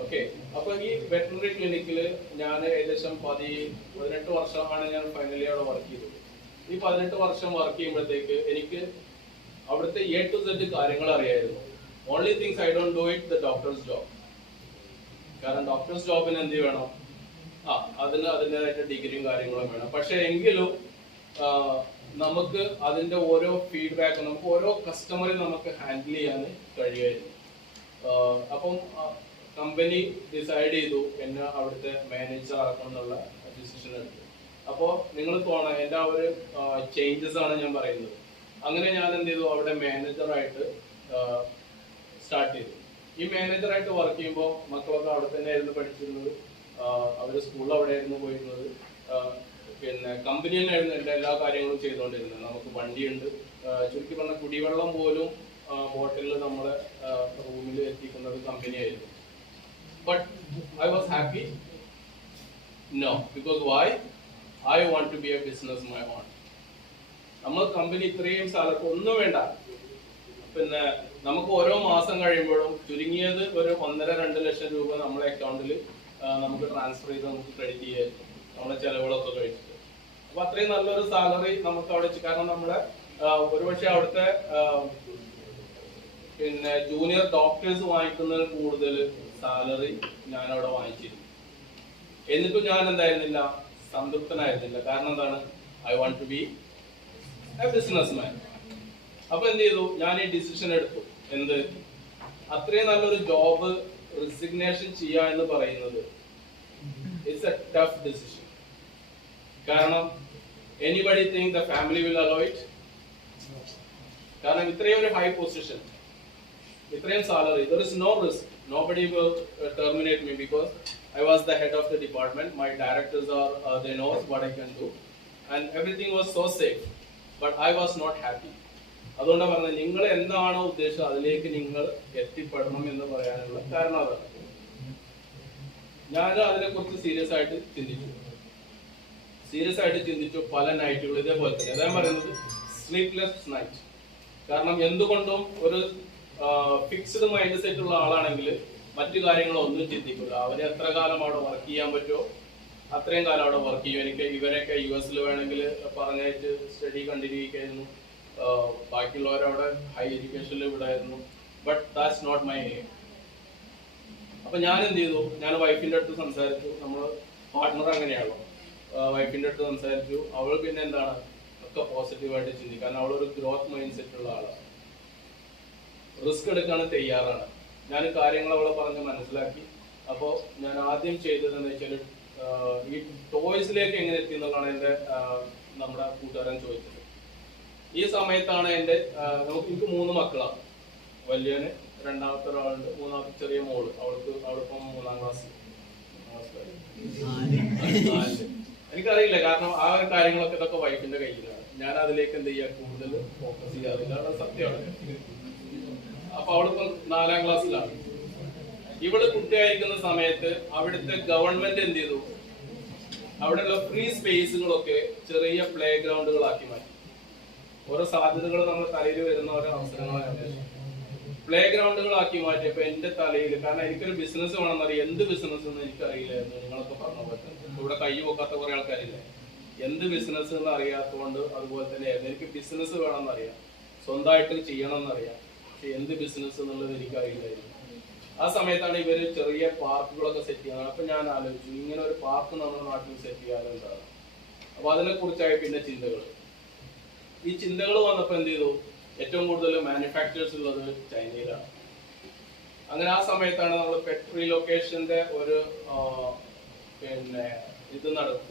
ഓക്കെ, അപ്പൊ ഈ വെറ്റിനറി ക്ലിനിക്കിൽ ഞാൻ ഏകദേശം 18 വർഷമാണ് ഞാൻ ഫൈനലി അവിടെ വർക്ക് ചെയ്തത്. ഈ 18 വർഷം വർക്ക് ചെയ്യുമ്പോഴത്തേക്ക് എനിക്ക് അവിടുത്തെ A to Z കാര്യങ്ങൾ അറിയായിരുന്നു. Only things I don't do it the doctors job. കാരണം ഡോക്ടേഴ്സ് ജോബിന് എന്ത് വേണം, അതിന് അതിൻ്റെതായിട്ട് ഡിഗ്രിയും കാര്യങ്ങളും വേണം. പക്ഷെ എങ്കിലും നമുക്ക് അതിന്റെ ഓരോ ഫീഡ്ബാക്ക്, നമുക്ക് ഓരോ കസ്റ്റമറെ നമുക്ക് ഹാൻഡിൽ ചെയ്യാൻ കഴിയുമായിരുന്നു. അപ്പം കമ്പനി ഡിസൈഡ് ചെയ്തു എന്നെ അവിടുത്തെ മാനേജർ ആക്കണം എന്നുള്ള ഡിസിഷൻ എടുത്തു. അപ്പോൾ നിങ്ങൾ തോന്നണം എൻ്റെ ആ ഒരു ചേഞ്ചസ് ആണ് ഞാൻ പറയുന്നത്. അങ്ങനെ ഞാൻ എന്ത് ചെയ്തു, അവിടെ മാനേജറായിട്ട് സ്റ്റാർട്ട് ചെയ്തു. ഈ മാനേജറായിട്ട് വർക്ക് ചെയ്യുമ്പോൾ മക്കളൊക്കെ അവിടെ തന്നെ ആയിരുന്നു പഠിച്ചിരുന്നത്, അവർ സ്കൂളിൽ അവിടെ ആയിരുന്നു പോയിരുന്നത്. പിന്നെ കമ്പനി തന്നെയായിരുന്നു എൻ്റെ എല്ലാ കാര്യങ്ങളും ചെയ്തുകൊണ്ടിരുന്നത്. നമുക്ക് വണ്ടിയുണ്ട്, ചുരുക്കി പറഞ്ഞ കുടിവെള്ളം പോലും ബോട്ടിലിൽ നമ്മളെ റൂമിൽ എത്തിക്കുന്നത് കമ്പനിയായിരുന്നു. But I was happy? No, because why? I want to be a businessman. നമ്മൾ കമ്പനി ഇത്രയും സ്ഥലത്ത് ഒന്നും വേണ്ട, പിന്നെ നമുക്ക് ഓരോ മാസം കഴിയുമ്പോഴും ചുരുങ്ങിയത് ഒരു 1.5-2 ലക്ഷം രൂപ നമ്മുടെ അക്കൗണ്ടിൽ നമുക്ക് ട്രാൻസ്ഫർ ചെയ്ത് നമുക്ക് ക്രെഡിറ്റ് ചെയ്യായിരുന്നു, നമ്മുടെ ചെലവുകളൊക്കെ കഴിച്ചിട്ട്. അപ്പൊ അത്രയും നല്ലൊരു സാലറി നമുക്ക് അവിടെ, കാരണം നമ്മുടെ ഒരുപക്ഷെ അവിടുത്തെ പിന്നെ ജൂനിയർ ഡോക്ടേഴ്സ് വാങ്ങിക്കുന്നതിൽ കൂടുതൽ സാലറി ഞാൻ അവിടെ വാങ്ങിച്ചിരുന്നു. എന്നിട്ടും ഞാൻ എന്തായിരുന്നില്ല, സംതൃപ്തനായിരുന്നില്ല. കാരണം എന്താണ്, I want to be a businessman. അപ്പൊ എന്ത് ചെയ്തു, ഞാൻ ഈ ഡിസിഷൻ എടുത്തു. എന്ത്, അത്രയും നല്ലൊരു ജോബ് റിസിഗ്നേഷൻ ചെയ്യുക എന്ന് പറയുന്നത് ഇറ്റ്സ് എ ടഫ് ഡിസിഷൻ. കാരണം anybody think the family will hello it? കാരണം ഇത്രയും ഒരു ഹൈ പൊസിഷൻ, ഇത്രയും salary, there is no risk. Nobody will terminate me because I was the head of the department. My directors are they know what I can do, and everything was so safe. But I was not happy. അതുകൊണ്ടാണ് പറഞ്ഞത്, നിങ്ങൾ എന്താണോ ഉദ്ദേശിച്ചത് അതിലേക്ക് നിങ്ങൾ എത്തിപ്പെടണം എന്ന് പറയാനുള്ള കാരണം അതാണ്. ഞാൻ അതിനെക്കുറിച്ച് സീരിയസ് ആയിട്ട് ചിന്തിച്ചു. പല നൈറ്റുകൾ ഇതേപോലെ തന്നെ, അതാണ് പറയുന്നത് സ്ലീപ്ലെസ് നൈറ്റ്. കാരണം എന്തുകൊണ്ടും ഒരു ഫിക്സ്ഡ് മൈൻഡ് സെറ്റ് ഉള്ള ആളാണെങ്കിൽ മറ്റു കാര്യങ്ങളൊന്നും ചിന്തിക്കില്ല. അവന് എത്ര കാലം അവിടെ വർക്ക് ചെയ്യാൻ പറ്റുമോ അത്രയും കാലം അവിടെ വർക്ക് ചെയ്യും. എനിക്ക് ഇവരൊക്കെ US വേണമെങ്കിൽ പറഞ്ഞായിട്ട് സ്റ്റഡി കണ്ടിന്യൂ ചെയ്യായിരുന്നു, ബാക്കിയുള്ളവരവിടെ ഹൈ എഡ്യൂക്കേഷനിൽ വിടായിരുന്നു. But that's not my aim. അപ്പൊ ഞാൻ എന്ത് ചെയ്തു, ഞാൻ വൈഫിന്റെ അടുത്ത് സംസാരിച്ചു. നമ്മൾ പാർട്ട്ണർ അങ്ങനെയാണല്ലോ, വൈഫിന്റെ അടുത്ത് സംസാരിച്ചു. അവൾ പിന്നെ എന്താണ് ഒക്കെ പോസിറ്റീവായിട്ട് ചിന്തിക്കാൻ, അവളൊരു ഗ്രോത്ത് മൈൻഡ് സെറ്റ് ഉള്ള ആളാണ്, റിസ്ക് എടുക്കാൻ തയ്യാറാണ്. ഞാൻ കാര്യങ്ങൾ അവളെ പറഞ്ഞ് മനസ്സിലാക്കി. അപ്പോൾ ഞാൻ ആദ്യം ചെയ്തത് എന്താ വെച്ചാൽ, ഈ ടോയ്സിലേക്ക് എങ്ങനെ എത്തി എന്നുള്ളതാണ് എൻ്റെ നമ്മുടെ കൂട്ടുകാരൻ ചോദിച്ചത്. ഈ സമയത്താണ് എനിക്ക് 3 മക്കളാണ്. വലിയന്, രണ്ടാമത്തെ ഒരാളുണ്ട്, മൂന്നാമത്തെ ചെറിയ മോള്, അവളിപ്പം 3ാം ക്ലാസ്. എനിക്കറിയില്ല, കാരണം ആ ഒരു കാര്യങ്ങളൊക്കെ ഇതൊക്കെ വൈഫിന്റെ കയ്യിലാണ്. ഞാൻ അതിലേക്ക് എന്ത് ചെയ്യാ, കൂടുതൽ ഫോക്കസ് ചെയ്യാറില്ല, അത് സത്യമാണ്. അപ്പൊ അവളിപ്പോ 4ാം ക്ലാസ്സിലാണ്. ഇവള് കുട്ടിയായിരിക്കുന്ന സമയത്ത് അവിടുത്തെ ഗവൺമെന്റ് എന്ത് ചെയ്തു, അവിടെയുള്ള ഫ്രീ സ്പേസുകളൊക്കെ ചെറിയ പ്ലേ ഗ്രൗണ്ടുകളാക്കി മാറ്റി. ഓരോ സാധ്യതകൾ നമ്മുടെ തലയിൽ വരുന്ന ഓരോ അവസരങ്ങളാണ് പ്ലേ ഗ്രൗണ്ടുകളാക്കി മാറ്റിയപ്പോ എന്റെ തലയിൽ, കാരണം എനിക്കൊരു ബിസിനസ് വേണമെന്നറിയാം, എന്ത് ബിസിനസ് എന്ന് എനിക്കറിയില്ലായിരുന്നു. നിങ്ങളൊക്കെ പറഞ്ഞ പോലെ ഇവിടെ കൈ പൊക്കാത്ത കുറെ ആൾക്കാരില്ലേ, എന്ത് ബിസിനസ് എന്ന് അറിയാത്തതുകൊണ്ട് അതുപോലെ തന്നെ എനിക്ക് ബിസിനസ് വേണമെന്നറിയാം, സ്വന്തമായിട്ട് ചെയ്യണമെന്നറിയാം, പക്ഷെ എന്ത് ബിസിനസ് എന്നുള്ളത് എനിക്കറിയില്ലായിരുന്നു. ആ സമയത്താണ് ഇവര് ചെറിയ പാർക്കുകളൊക്കെ സെറ്റ് ചെയ്യുന്നത്. അപ്പൊ ഞാൻ ആലോചിച്ചു, ഇങ്ങനെ ഒരു പാർക്ക് നമ്മുടെ നാട്ടിൽ സെറ്റ് ചെയ്യാതെ എന്താണ്. അപ്പൊ അതിനെ കുറിച്ചായി പിന്നെ ചിന്തകൾ. ഈ ചിന്തകൾ വന്നപ്പോ എന്ത് ചെയ്തു, ഏറ്റവും കൂടുതൽ മാനുഫാക്ചേഴ്സ് ഉള്ളത് ചൈനയിലാണ്. അങ്ങനെ ആ സമയത്താണ് നമ്മൾ പെറ്റ് റീലൊക്കേഷന്റെ ഒരു പിന്നെ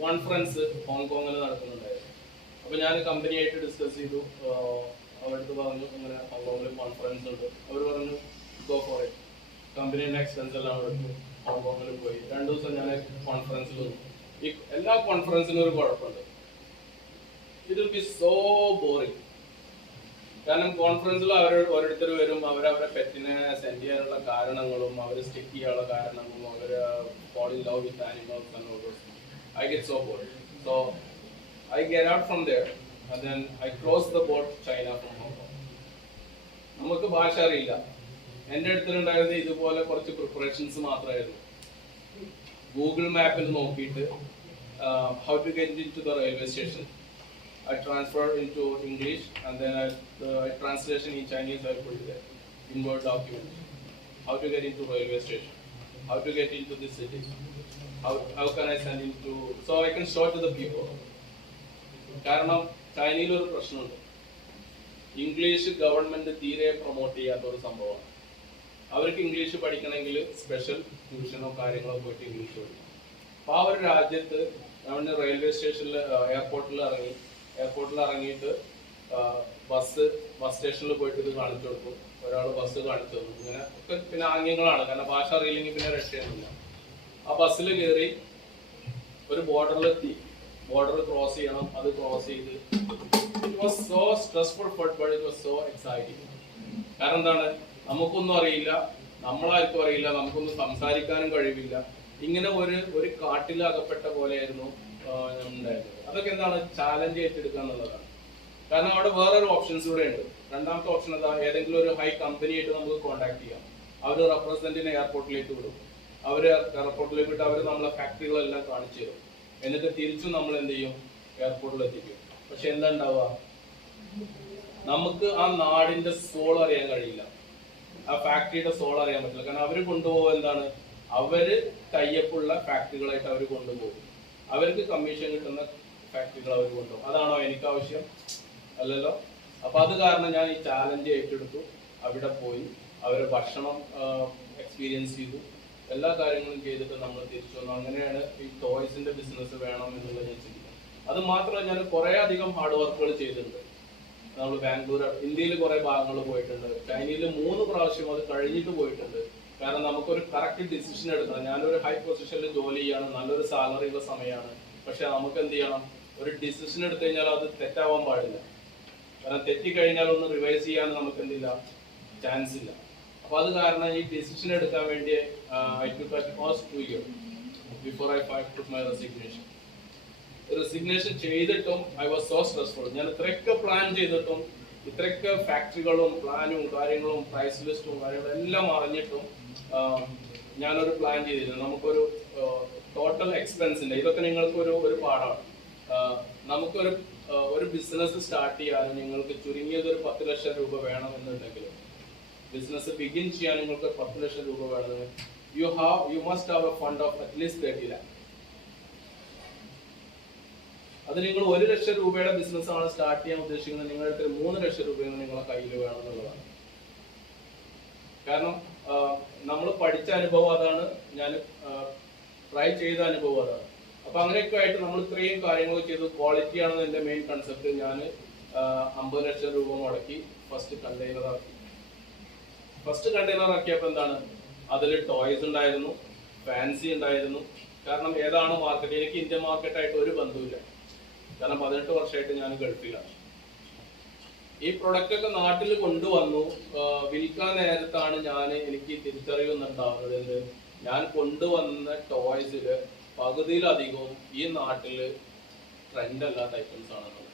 കോൺഫറൻസ് ഹോങ്കോങ്ങിൽ നടക്കുന്നുണ്ടായിരുന്നു. അപ്പൊ ഞാൻ കമ്പനിയായിട്ട് ഡിസ്കസ് ചെയ്തു. അവരടുത്ത് പറഞ്ഞു ഇങ്ങനെ ഹോങ്കോങ്ങിൽ കോൺഫറൻസ് ഉണ്ട്. അവർ പറഞ്ഞു ഗോ ഫോർ ഇറ്റ്. കമ്പനീൻ്റെ എക്സ്പെൻസ് എല്ലാം എടുത്തു, ഹോങ്കോങ്ങിൽ പോയി 2 ദിവസം ഞാൻ കോൺഫറൻസിൽ വന്നു. ഈ എല്ലാ കോൺഫറൻസിനും ഒരു കുഴപ്പമുണ്ട്, it will be so boring. കാരണം കോൺഫറൻസിൽ ഓരോരുത്തർ വരും, അവരവരെ പെറ്റിനെ സെൻഡ് ചെയ്യാനുള്ള കാരണങ്ങളും അവർ സ്റ്റിക്ക് ചെയ്യാനുള്ള കാരണങ്ങളും അവർ fall in love with animals and all those things. I get so bored. So I get out from there and then I cross the boat China from Hong Kong. നമുക്ക് ഭാഷ അറിയില്ല. എൻ്റെ അടുത്തുണ്ടായിരുന്ന ഇതുപോലെ കുറച്ച് പ്രിപ്പറേഷൻസ് മാത്രമായിരുന്നു. Google മാപ്പിൽ നോക്കിയിട്ട് how to get into the railway station. I transferred into English and then the translation in Chinese I put there in Word document. How to get into railway station, how to get into the city, how can I send into, so I can show to the people. കാരണം ചൈനയിൽ ഒരു പ്രശ്നമുണ്ട്, English government തീരെ promote ചെയ്യാത്ത ഒരു സംഭവമാണ്. അവർക്ക് English പഠിക്കണമെങ്കിൽ സ്പെഷ്യൽ ട്യൂഷനോ കാര്യങ്ങളോ പോയിട്ട് ഇംഗ്ലീഷ് പഠിക്കും. അപ്പോൾ ആ ഒരു രാജ്യത്ത് നമ്മൾ റെയിൽവേ സ്റ്റേഷനിൽ എയർപോർട്ടിൽ ഇറങ്ങിയിട്ട് ബസ് സ്റ്റേഷനിൽ പോയിട്ട് ഇത് കാണിച്ചു കൊടുക്കും. ഒരാൾ ബസ് കാണിച്ചു തന്നു. ഇങ്ങനെ ഒക്കെ പിന്നെ ആംഗ്യങ്ങളാണ്, കാരണം ഭാഷ അറിയില്ലെങ്കിൽ പിന്നെ രക്ഷയൊന്നുമില്ല. ആ ബസ്സിൽ കയറി ഒരു ബോർഡറിലെത്തി, ബോർഡർ ക്രോസ് ചെയ്യണം. അത് ക്രോസ് ചെയ്ത് it was so stressful but it was so exciting. കാരണം എന്താണ്, നമുക്കൊന്നും അറിയില്ല, നമ്മളാർക്കും അറിയില്ല, നമുക്കൊന്നും സംസാരിക്കാനും കഴിവില്ല. ഇങ്ങനെ ഒരു കാട്ടിലകപ്പെട്ട പോലെയായിരുന്നു ഉണ്ടായിരുന്നത്. അതൊക്കെ എന്താണ്, ചാലഞ്ച് ഏറ്റെടുക്കുക എന്നുള്ളതാണ്. കാരണം അവിടെ വേറൊരു ഓപ്ഷൻസ് കൂടെ ഉണ്ട്. രണ്ടാമത്തെ ഓപ്ഷൻ എന്താ, ഏതെങ്കിലും ഒരു ഹൈ കമ്പനിയായിട്ട് നമുക്ക് കോൺടാക്ട് ചെയ്യാം. അവർ റെപ്രസെന്റിനെ എയർപോർട്ടിലേക്ക് വിടും. അവർ എയർപോർട്ടിലേക്ക് വിട്ട് അവർ നമ്മളെ ഫാക്ടറികളെല്ലാം കാണിച്ചു തരും. എന്നിട്ട് തിരിച്ചും നമ്മൾ എന്ത് ചെയ്യും, എയർപോർട്ടിൽ എത്തിക്കും. പക്ഷെ എന്താ ഉണ്ടാവുക, നമുക്ക് ആ നാടിന്റെ സോൾ അറിയാൻ കഴിയില്ല, ആ ഫാക്ടറിയുടെ സോൾ അറിയാൻ പറ്റില്ല. കാരണം അവർ കൊണ്ടുപോകുക എന്താണ്, അവര് ടൈപ്പുള്ള ഫാക്ടറികളായിട്ട് അവർ കൊണ്ടുപോകും. അവർക്ക് കമ്മീഷൻ കിട്ടുന്ന ഫാക്ടറികൾ അവർ കൊണ്ടുപോകും. അതാണോ എനിക്ക് ആവശ്യം? അല്ലല്ലോ. അപ്പൊ അത് കാരണം ഞാൻ ഈ ചാലഞ്ച് ഏറ്റെടുത്തു. അവിടെ പോയി അവരെ ഭക്ഷണം എക്സ്പീരിയൻസ് ചെയ്തു, എല്ലാ കാര്യങ്ങളും ചെയ്തിട്ട് നമ്മൾ തിരിച്ചു വന്നു. അങ്ങനെയാണ് ഈ ടോയ്സിന്റെ ബിസിനസ് വേണം എന്നുള്ളത് ഞാൻ ചിന്തിക്കുന്നത്. അത് മാത്രമല്ല, ഞാൻ കുറെ അധികം ഹാർഡ് വർക്കുകൾ ചെയ്തിട്ടുണ്ട്. നമ്മൾ ബാംഗ്ലൂർ, ഇന്ത്യയിൽ കുറെ ഭാഗങ്ങൾ പോയിട്ടുണ്ട്, ചൈനയിൽ 3 പ്രാവശ്യം അത് കഴിഞ്ഞിട്ട് പോയിട്ടുണ്ട്. കാരണം നമുക്കൊരു കറക്റ്റ് ഡിസിഷൻ എടുക്കണം. ഞാനൊരു ഹൈ പൊസിഷനിൽ ജോലി ചെയ്യാണ്, നല്ലൊരു സാലറി ഉള്ള സമയമാണ്. പക്ഷെ നമുക്ക് എന്ത് ചെയ്യണം, ഒരു ഡിസിഷൻ എടുത്തു കഴിഞ്ഞാൽ അത് തെറ്റാവാൻ പാടില്ല. കാരണം തെറ്റിക്കഴിഞ്ഞാൽ ഒന്ന് റിവൈസ് ചെയ്യാൻ നമുക്ക് എന്തില്ല, ചാൻസ് ഇല്ല. അപ്പൊ അത് കാരണം ഈ ഡിസിഷൻ എടുക്കാൻ വേണ്ടി I took almost 2 years before I took my resignation. Resignation ചെയ്തിട്ടും I was so stressful. ഞാൻ ഇത്രയൊക്കെ പ്ലാൻ ചെയ്തിട്ടും, ഇത്രയൊക്കെ ഫാക്ടറികളും പ്ലാനും കാര്യങ്ങളും പ്രൈസ് ലിസ്റ്റും കാര്യങ്ങളും എല്ലാം അറിഞ്ഞിട്ടും ഞാനൊരു പ്ലാൻ ചെയ്തിരുന്നു. നമുക്കൊരു ടോട്ടൽ എക്സ്പെൻസിന്റെ, ഇതൊക്കെ നിങ്ങൾക്ക് ഒരു പാഠമാണ്. നമുക്കൊരു ബിസിനസ് സ്റ്റാർട്ട് ചെയ്യാൻ നിങ്ങൾക്ക് ചുരുങ്ങിയത് ഒരു 10 ലക്ഷം രൂപ വേണമെന്നുണ്ടെങ്കിൽ, ബിസിനസ് ബിഗിൻ ചെയ്യാൻ നിങ്ങൾക്ക് 10 ലക്ഷം രൂപ വേണമെങ്കിൽ you must have a fund of at least 30 lakh. അത് നിങ്ങൾ 1 ലക്ഷം രൂപയുടെ ബിസിനസ് ആണ് സ്റ്റാർട്ട് ചെയ്യാൻ ഉദ്ദേശിക്കുന്നത്, നിങ്ങളുടെ അടുത്ത് 3 ലക്ഷം രൂപയൊന്നും നിങ്ങളെ കയ്യിൽ വേണം എന്നുള്ളതാണ്. കാരണം നമ്മൾ പഠിച്ച അനുഭവം അതാണ്, ഞാൻ ട്രൈ ചെയ്ത അനുഭവം അതാണ്. അപ്പൊ അങ്ങനെയൊക്കെ ആയിട്ട് നമ്മൾ ഇത്രയും കാര്യങ്ങൾ ചെയ്തു. ക്വാളിറ്റി ആണ് എന്റെ മെയിൻ കൺസെപ്റ്റ്. ഞാൻ 50 ലക്ഷം രൂപ മുടക്കി ഫസ്റ്റ് കണ്ടെയ്നർ ആക്കി. ഫസ്റ്റ് കണ്ടെയ്നർ ആക്കിയപ്പോൾ എന്താണ്, അതിൽ ടോയ്സ് ഉണ്ടായിരുന്നു, ഫാൻസി ഉണ്ടായിരുന്നു. കാരണം ഏതാണ് മാർക്കറ്റ്, എനിക്ക് ഇന്ത്യൻ മാർക്കറ്റായിട്ട് ഒരു ബന്ധവുമില്ല. കാരണം 18 വർഷമായിട്ട് ഞാൻ ഗൾഫിലാണ്. ഈ പ്രൊഡക്റ്റ് ഒക്കെ നാട്ടിൽ കൊണ്ടുവന്നു വിൽക്കാൻ നേരത്താണ് എനിക്ക് തിരിച്ചറിയുന്നുണ്ടാവുന്നത്. എന്ത്, ഞാൻ കൊണ്ടുവന്ന ടോയ്സില് പകുതിയിലധികവും ഈ നാട്ടില് ട്രെൻഡ് അല്ലാത്ത ഐറ്റംസ് ആണെന്നുള്ളത്.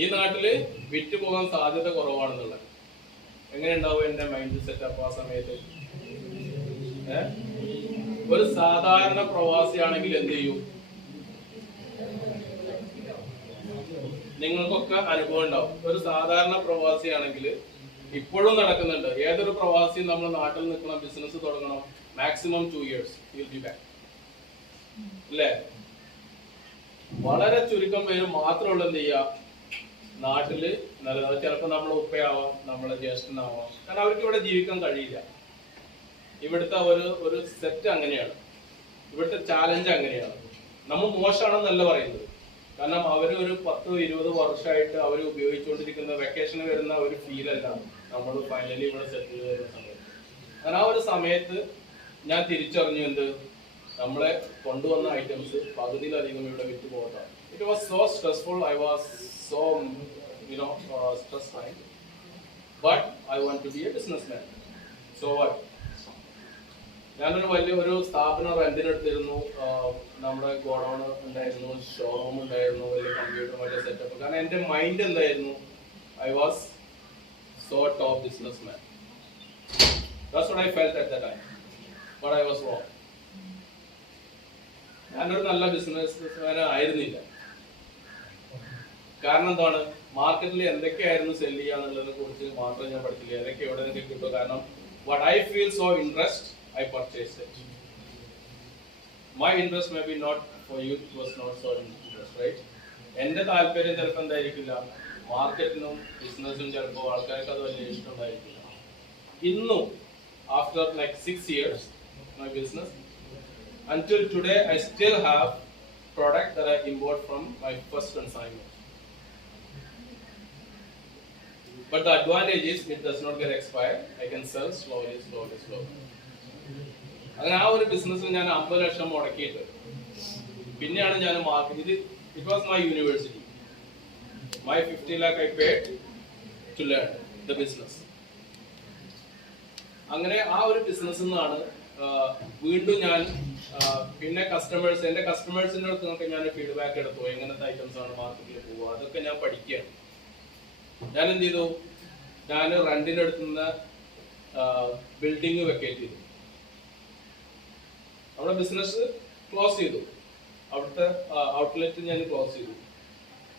ഈ നാട്ടില് വിറ്റ് പോകാൻ സാധ്യത കുറവാണെന്നുള്ളത്. എങ്ങനെ ഉണ്ടാവും എന്റെ മൈൻഡ് സെറ്റപ്പ് ആ സമയത്ത്? ഒരു സാധാരണ പ്രവാസിയാണെങ്കിൽ എന്ത് ചെയ്യും? നിങ്ങൾക്കൊക്കെ അനുഭവം ഉണ്ടാവും. ഒരു സാധാരണ പ്രവാസിയാണെങ്കിൽ ഇപ്പോഴും നടക്കുന്നുണ്ട്. ഏതൊരു പ്രവാസിയും നമ്മൾ നാട്ടിൽ നിൽക്കണം, ബിസിനസ് തുടങ്ങണം, maximum 2 years you'll be back. അല്ലേ? വളരെ ചുരുക്കം പേര് മാത്രമുള്ള എന്ത് ചെയ്യുക, നാട്ടില് നല്ലത്. ചിലപ്പോൾ നമ്മളെ ഉപ്പയാവാം, നമ്മളെ ജ്യേഷ്ഠനാവാം. കാരണം അവർക്ക് ഇവിടെ ജീവിക്കാൻ കഴിയില്ല. ഇവിടുത്തെ ഒരു സെറ്റ് അങ്ങനെയാണ്, ഇവിടുത്തെ ചാലഞ്ച് അങ്ങനെയാണ്. നമ്മൾ മോശമാണെന്നല്ല പറയുന്നത്, കാരണം അവർ ഒരു 10-20 വർഷമായിട്ട് അവർ ഉപയോഗിച്ചുകൊണ്ടിരിക്കുന്ന വെക്കേഷന് വരുന്ന ഒരു ഫീൽ അല്ല നമ്മൾ ഫൈനലി ഇവിടെ സെറ്റിൽ ചെയ്യുന്ന സമയത്ത്. അങ്ങനെ ആ ഒരു സമയത്ത് ഞാൻ തിരിച്ചറിഞ്ഞു എന്ത്, നമ്മളെ കൊണ്ടുവന്ന ഐറ്റംസ് പകുതിയിലധികം ഇവിടെ വിറ്റ് പോകട്ടാണ്. It was so stressful, I was so stress mind, but I want to be a businessman. So what, ഞാനൊരു വലിയൊരു സ്ഥാപനം റെന്റിനെടുത്തിരുന്നു. നമ്മുടെ ഗോഡൗൺ ഉണ്ടായിരുന്നു, ഷോറൂം ഉണ്ടായിരുന്നു, വലിയ കമ്പ്യൂട്ടർ വലിയ സെറ്റപ്പ്. കാരണം എൻ്റെ മൈൻഡ് എന്തായിരുന്നു, I was so top business man. That's what I felt at the time, but I was wrong. ഞാനൊരു നല്ല ബിസിനസ് മാൻ ആയിരുന്നില്ല. കാരണം എന്താണ്, മാർക്കറ്റിൽ എന്തൊക്കെയായിരുന്നു സെല് ചെയ്യാന്നുള്ളതിനെ കുറിച്ച് മാത്രം ഞാൻ പഠിച്ചില്ല. ഏതൊക്കെ എവിടെ നിന്നൊക്കെ കിട്ടും. കാരണം what I feel so interest, I purchased it. My interest may be not for you, it was not so interest, right? എന്റെ താല്പര്യം ചിലപ്പോൾ എന്തായിരിക്കില്ല, മാർക്കറ്റിനും ബിസിനസ്സിനും ചിലപ്പോൾ ആൾക്കാർക്ക് അത് വലിയ ഇഷ്ടം ഉണ്ടായിരിക്കില്ല. ഇന്നും after like 6 years my business, until today I still have product that I import from my first consignment. But the advantage is it does not get expired. I can sell slowly. അങ്ങനെ ആ ഒരു ബിസിനസ്സിൽ ഞാൻ 50 ലക്ഷം മുടക്കിയിട്ട് പിന്നെയാണ് ഞാൻ market, it was my university, my 50 lakh I paid to learn the business. അങ്ങനെ ആ ഒരു ബിസിനസ്സിൽ നിന്നാണ് വീണ്ടും ഞാൻ പിന്നെ എൻ്റെ കസ്റ്റമേഴ്സിൻ്റെ അടുത്ത് ഞാൻ ഫീഡ്ബാക്ക് എടുത്തു, എങ്ങനത്തെ ഐറ്റംസ് ആണ് മാർക്കറ്റിൽ പോവുക, അതൊക്കെ ഞാൻ പഠിക്കുകയാണ്. ഞാൻ എന്ത് ചെയ്തു, ഞാൻ റെന്റിനെടുത്തുന്ന ബിൽഡിംഗ് വെക്കേറ്റ് ചെയ്തു. അവിടെ ബിസിനസ് ക്ലോസ് ചെയ്തു, അവിടുത്തെ ഔട്ട്ലെറ്റ് ഞാൻ ക്ലോസ് ചെയ്തു.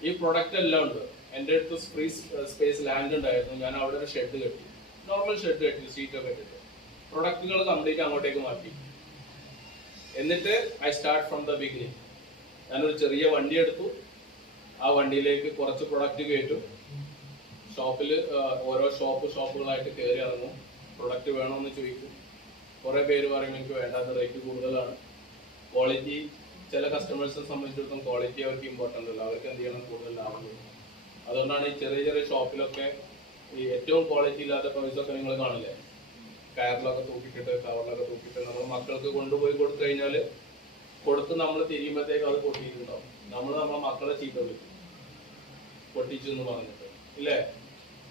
ഈ പ്രൊഡക്റ്റ് എല്ലാം ഉണ്ട്. എൻ്റെ അടുത്ത് ഫ്രീ സ്പേസ് ലാൻഡ് ഉണ്ടായിരുന്നു. ഞാൻ അവിടെ ഒരു ഷെഡ് കെട്ടി, നോർമൽ ഷെഡ് കെട്ടി, സീറ്റൊക്കെ കെട്ടിട്ട് പ്രൊഡക്റ്റുകൾ കംപ്ലീറ്റ് അങ്ങോട്ടേക്ക് മാറ്റി. എന്നിട്ട് I start from the beginning. ഞാനൊരു ചെറിയ വണ്ടി എടുത്തു, ആ വണ്ടിയിലേക്ക് കുറച്ച് പ്രൊഡക്റ്റ് കയറ്റും. ഷോപ്പിൽ ഓരോ ഷോപ്പുകളായിട്ട് കയറി ഇറങ്ങും. പ്രൊഡക്റ്റ് വേണമെന്ന് ചോദിക്കും. കുറേ പേര് പറയും എനിക്ക് വേണ്ടാത്ത, റേറ്റ് കൂടുതലാണ്. ക്വാളിറ്റി ചില കസ്റ്റമേഴ്സിനെ സംബന്ധിച്ചിടത്തോളം ക്വാളിറ്റി അവർക്ക് ഇമ്പോർട്ടൻ്റ് അല്ല, അവർക്ക് എന്ത് ചെയ്യണം, കൂടുതൽ ലാഭം കിട്ടും. അതുകൊണ്ടാണ് ഈ ചെറിയ ഷോപ്പിലൊക്കെ ഈ ഏറ്റവും ക്വാളിറ്റി ഇല്ലാത്ത ടോയ്സൊക്കെ നിങ്ങൾ കാണില്ലേ, കയറിലൊക്കെ തൂക്കിട്ടിട്ട് കവറിലൊക്കെ തൂക്കിയിട്ട് നമ്മൾ മക്കൾക്ക് കൊണ്ടുപോയി കൊടുത്തു കഴിഞ്ഞാൽ കൊടുത്ത് നമ്മൾ തിരിയുമ്പോഴത്തേക്ക് അത് പൊട്ടിയിട്ടുണ്ടാവും. നമ്മളെ മക്കളെ ചീത്ത വിളിക്കും, പൊട്ടിച്ചു എന്ന് പറഞ്ഞിട്ട്, ഇല്ലേ?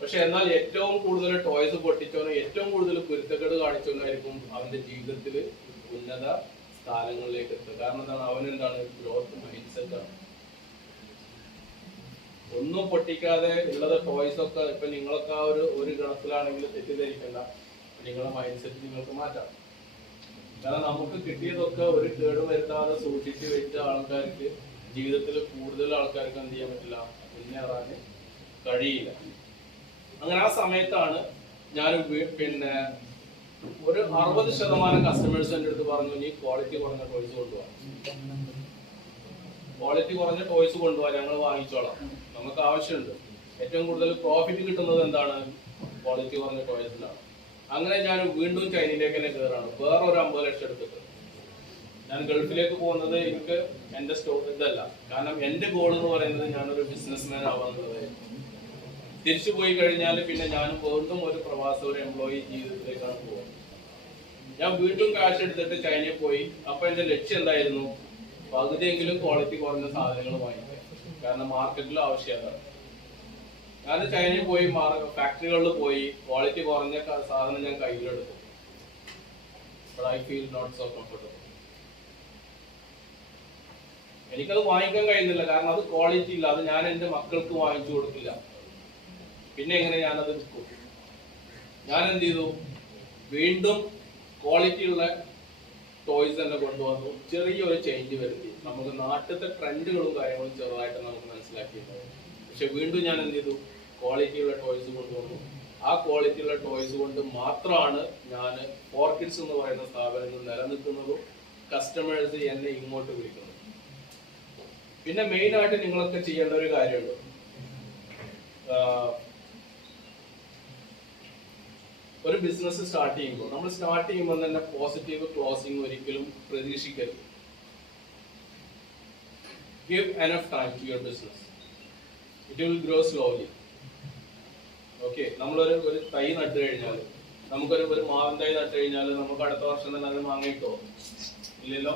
പക്ഷെ എന്നാൽ ഏറ്റവും കൂടുതൽ ടോയ്സ് പൊട്ടിച്ചവനോ ഏറ്റവും കൂടുതൽ കുരുത്തക്കേട് കാണിച്ചവനായിരിക്കും അവന്റെ ജീവിതത്തിൽ ഉന്നത സ്ഥാനങ്ങളിലേക്ക് എത്തുക. കാരണം എന്താണ്, അവനെന്താണ്, ഗ്രോത്ത് മൈൻഡ് സെറ്റ് ആണ്. ഒന്നും പൊട്ടിക്കാതെ ഉള്ളത് ടോയ്സ് ഒക്കെ ഇപ്പൊ നിങ്ങളൊക്കെ ആ ഒരു ഗണത്തിലാണെങ്കിൽ തെറ്റിദ്ധരിക്കണ്ട, നിങ്ങളുടെ മൈൻഡ് സെറ്റ് നിങ്ങൾക്ക് മാറ്റാം. കാരണം നമുക്ക് കിട്ടിയതൊക്കെ ഒരു കേട് വരുത്താതെ സൂക്ഷിച്ച് വെച്ച ആൾക്കാർക്ക് ജീവിതത്തിൽ കൂടുതൽ ആൾക്കാർക്ക് എന്ത് ചെയ്യാൻ പറ്റില്ല, മുന്നേറാൻ കഴിയില്ല. അങ്ങനെ ആ സമയത്താണ് ഞാൻ പിന്നെ ഒരു 60% കസ്റ്റമേഴ്സ് എൻ്റെ അടുത്ത് പറഞ്ഞു, നീ ക്വാളിറ്റി കുറഞ്ഞ ടോയ്സ് കൊണ്ടുപോകാം, ക്വാളിറ്റി കുറഞ്ഞ ടോയ്സ് കൊണ്ടുപോകാം, ഞങ്ങൾ വാങ്ങിച്ചോളാം, നമുക്ക് ആവശ്യമുണ്ട്. ഏറ്റവും കൂടുതൽ പ്രോഫിറ്റ് കിട്ടുന്നത് എന്താണ്, ക്വാളിറ്റി കുറഞ്ഞ ടോയ്സിലാണ്. അങ്ങനെ ഞാൻ വീണ്ടും ചൈനയിലേക്ക് തന്നെ കയറാണ്, വേറെ ഒരു 50 ലക്ഷം എടുത്തിട്ട്. ഞാൻ ഗൾഫിലേക്ക് പോകുന്നത് എനിക്ക് എൻ്റെ ഇതല്ല, കാരണം എൻ്റെ ഗോൾ എന്ന് പറയുന്നത് ഞാനൊരു ബിസിനസ്മാൻ ആവാന്നുള്ളത്. തിരിച്ചു പോയി കഴിഞ്ഞാൽ പിന്നെ ഞാൻ വീണ്ടും ഒരു പ്രവാസ, ഒരു എംപ്ലോയി ജീവിതത്തിലേക്കാണ് പോകുന്നത്. ഞാൻ വീണ്ടും കാശ് എടുത്തിട്ട് ചൈനയിൽ പോയി. അപ്പൊ എന്റെ ലക്ഷ്യം എന്തായിരുന്നു, പകുതിയെങ്കിലും ക്വാളിറ്റി കുറഞ്ഞ സാധനങ്ങൾ വാങ്ങിക്കുക. കാരണം മാർക്കറ്റിൽ ആവശ്യമാണ്. ഞാൻ ചൈനയിൽ പോയി ഫാക്ടറികളിൽ പോയി ക്വാളിറ്റി കുറഞ്ഞ സാധനം ഞാൻ കയ്യിലെടുത്തു. But I feel not so comfortable. എനിക്കത് വാങ്ങിക്കാൻ കഴിയുന്നില്ല, കാരണം അത് ക്വാളിറ്റി ഇല്ല. അത് ഞാൻ എൻ്റെ മക്കൾക്ക് വാങ്ങിച്ചു കൊടുക്കില്ല. പിന്നെ എങ്ങനെ ഞാനത് വിൽക്കും? ഞാൻ എന്ത് ചെയ്തു, വീണ്ടും ക്വാളിറ്റി ഉള്ള ടോയ്സ് തന്നെ കൊണ്ടുവന്നു. ചെറിയൊരു ചേഞ്ച് വരുത്തി. നമുക്ക് നാട്ടിലത്തെ ട്രെൻഡുകളും കാര്യങ്ങളും ചെറുതായിട്ട് നമുക്ക് മനസ്സിലാക്കിയിട്ടുണ്ടാവും. പക്ഷെ വീണ്ടും ഞാൻ എന്ത് ചെയ്തു, ക്വാളിറ്റിയുള്ള ടോയ്സ് കൊണ്ടുവന്നു. ആ ക്വാളിറ്റിയുള്ള ടോയ്സ് കൊണ്ട് മാത്രമാണ് ഞാൻ 4Kids എന്ന് പറയുന്ന സ്ഥാപനത്തിൽ നിലനിൽക്കുന്നതും കസ്റ്റമേഴ്സ് എന്നെ ഇങ്ങോട്ട് വിളിക്കുന്നത്. പിന്നെ മെയിനായിട്ട് നിങ്ങളൊക്കെ ചെയ്യേണ്ട ഒരു കാര്യമുണ്ട്. ഒരു ബിസിനസ് സ്റ്റാർട്ട് ചെയ്യുമ്പോൾ തന്നെ പോസിറ്റീവ് ക്ലോസിംഗ് ഒരിക്കലും പ്രതീക്ഷിക്കരുത്. give enough time to your business. It will grow slowly. Okay, നമ്മളൊരു തൈ നട്ടു കഴിഞ്ഞാൽ, നമുക്കൊരു മാവിൻ തൈ നട്ടു കഴിഞ്ഞാൽ നമുക്ക് അടുത്ത വർഷം തന്നെ അത് മാങ്ങ കിട്ടോ? ഇല്ലല്ലോ.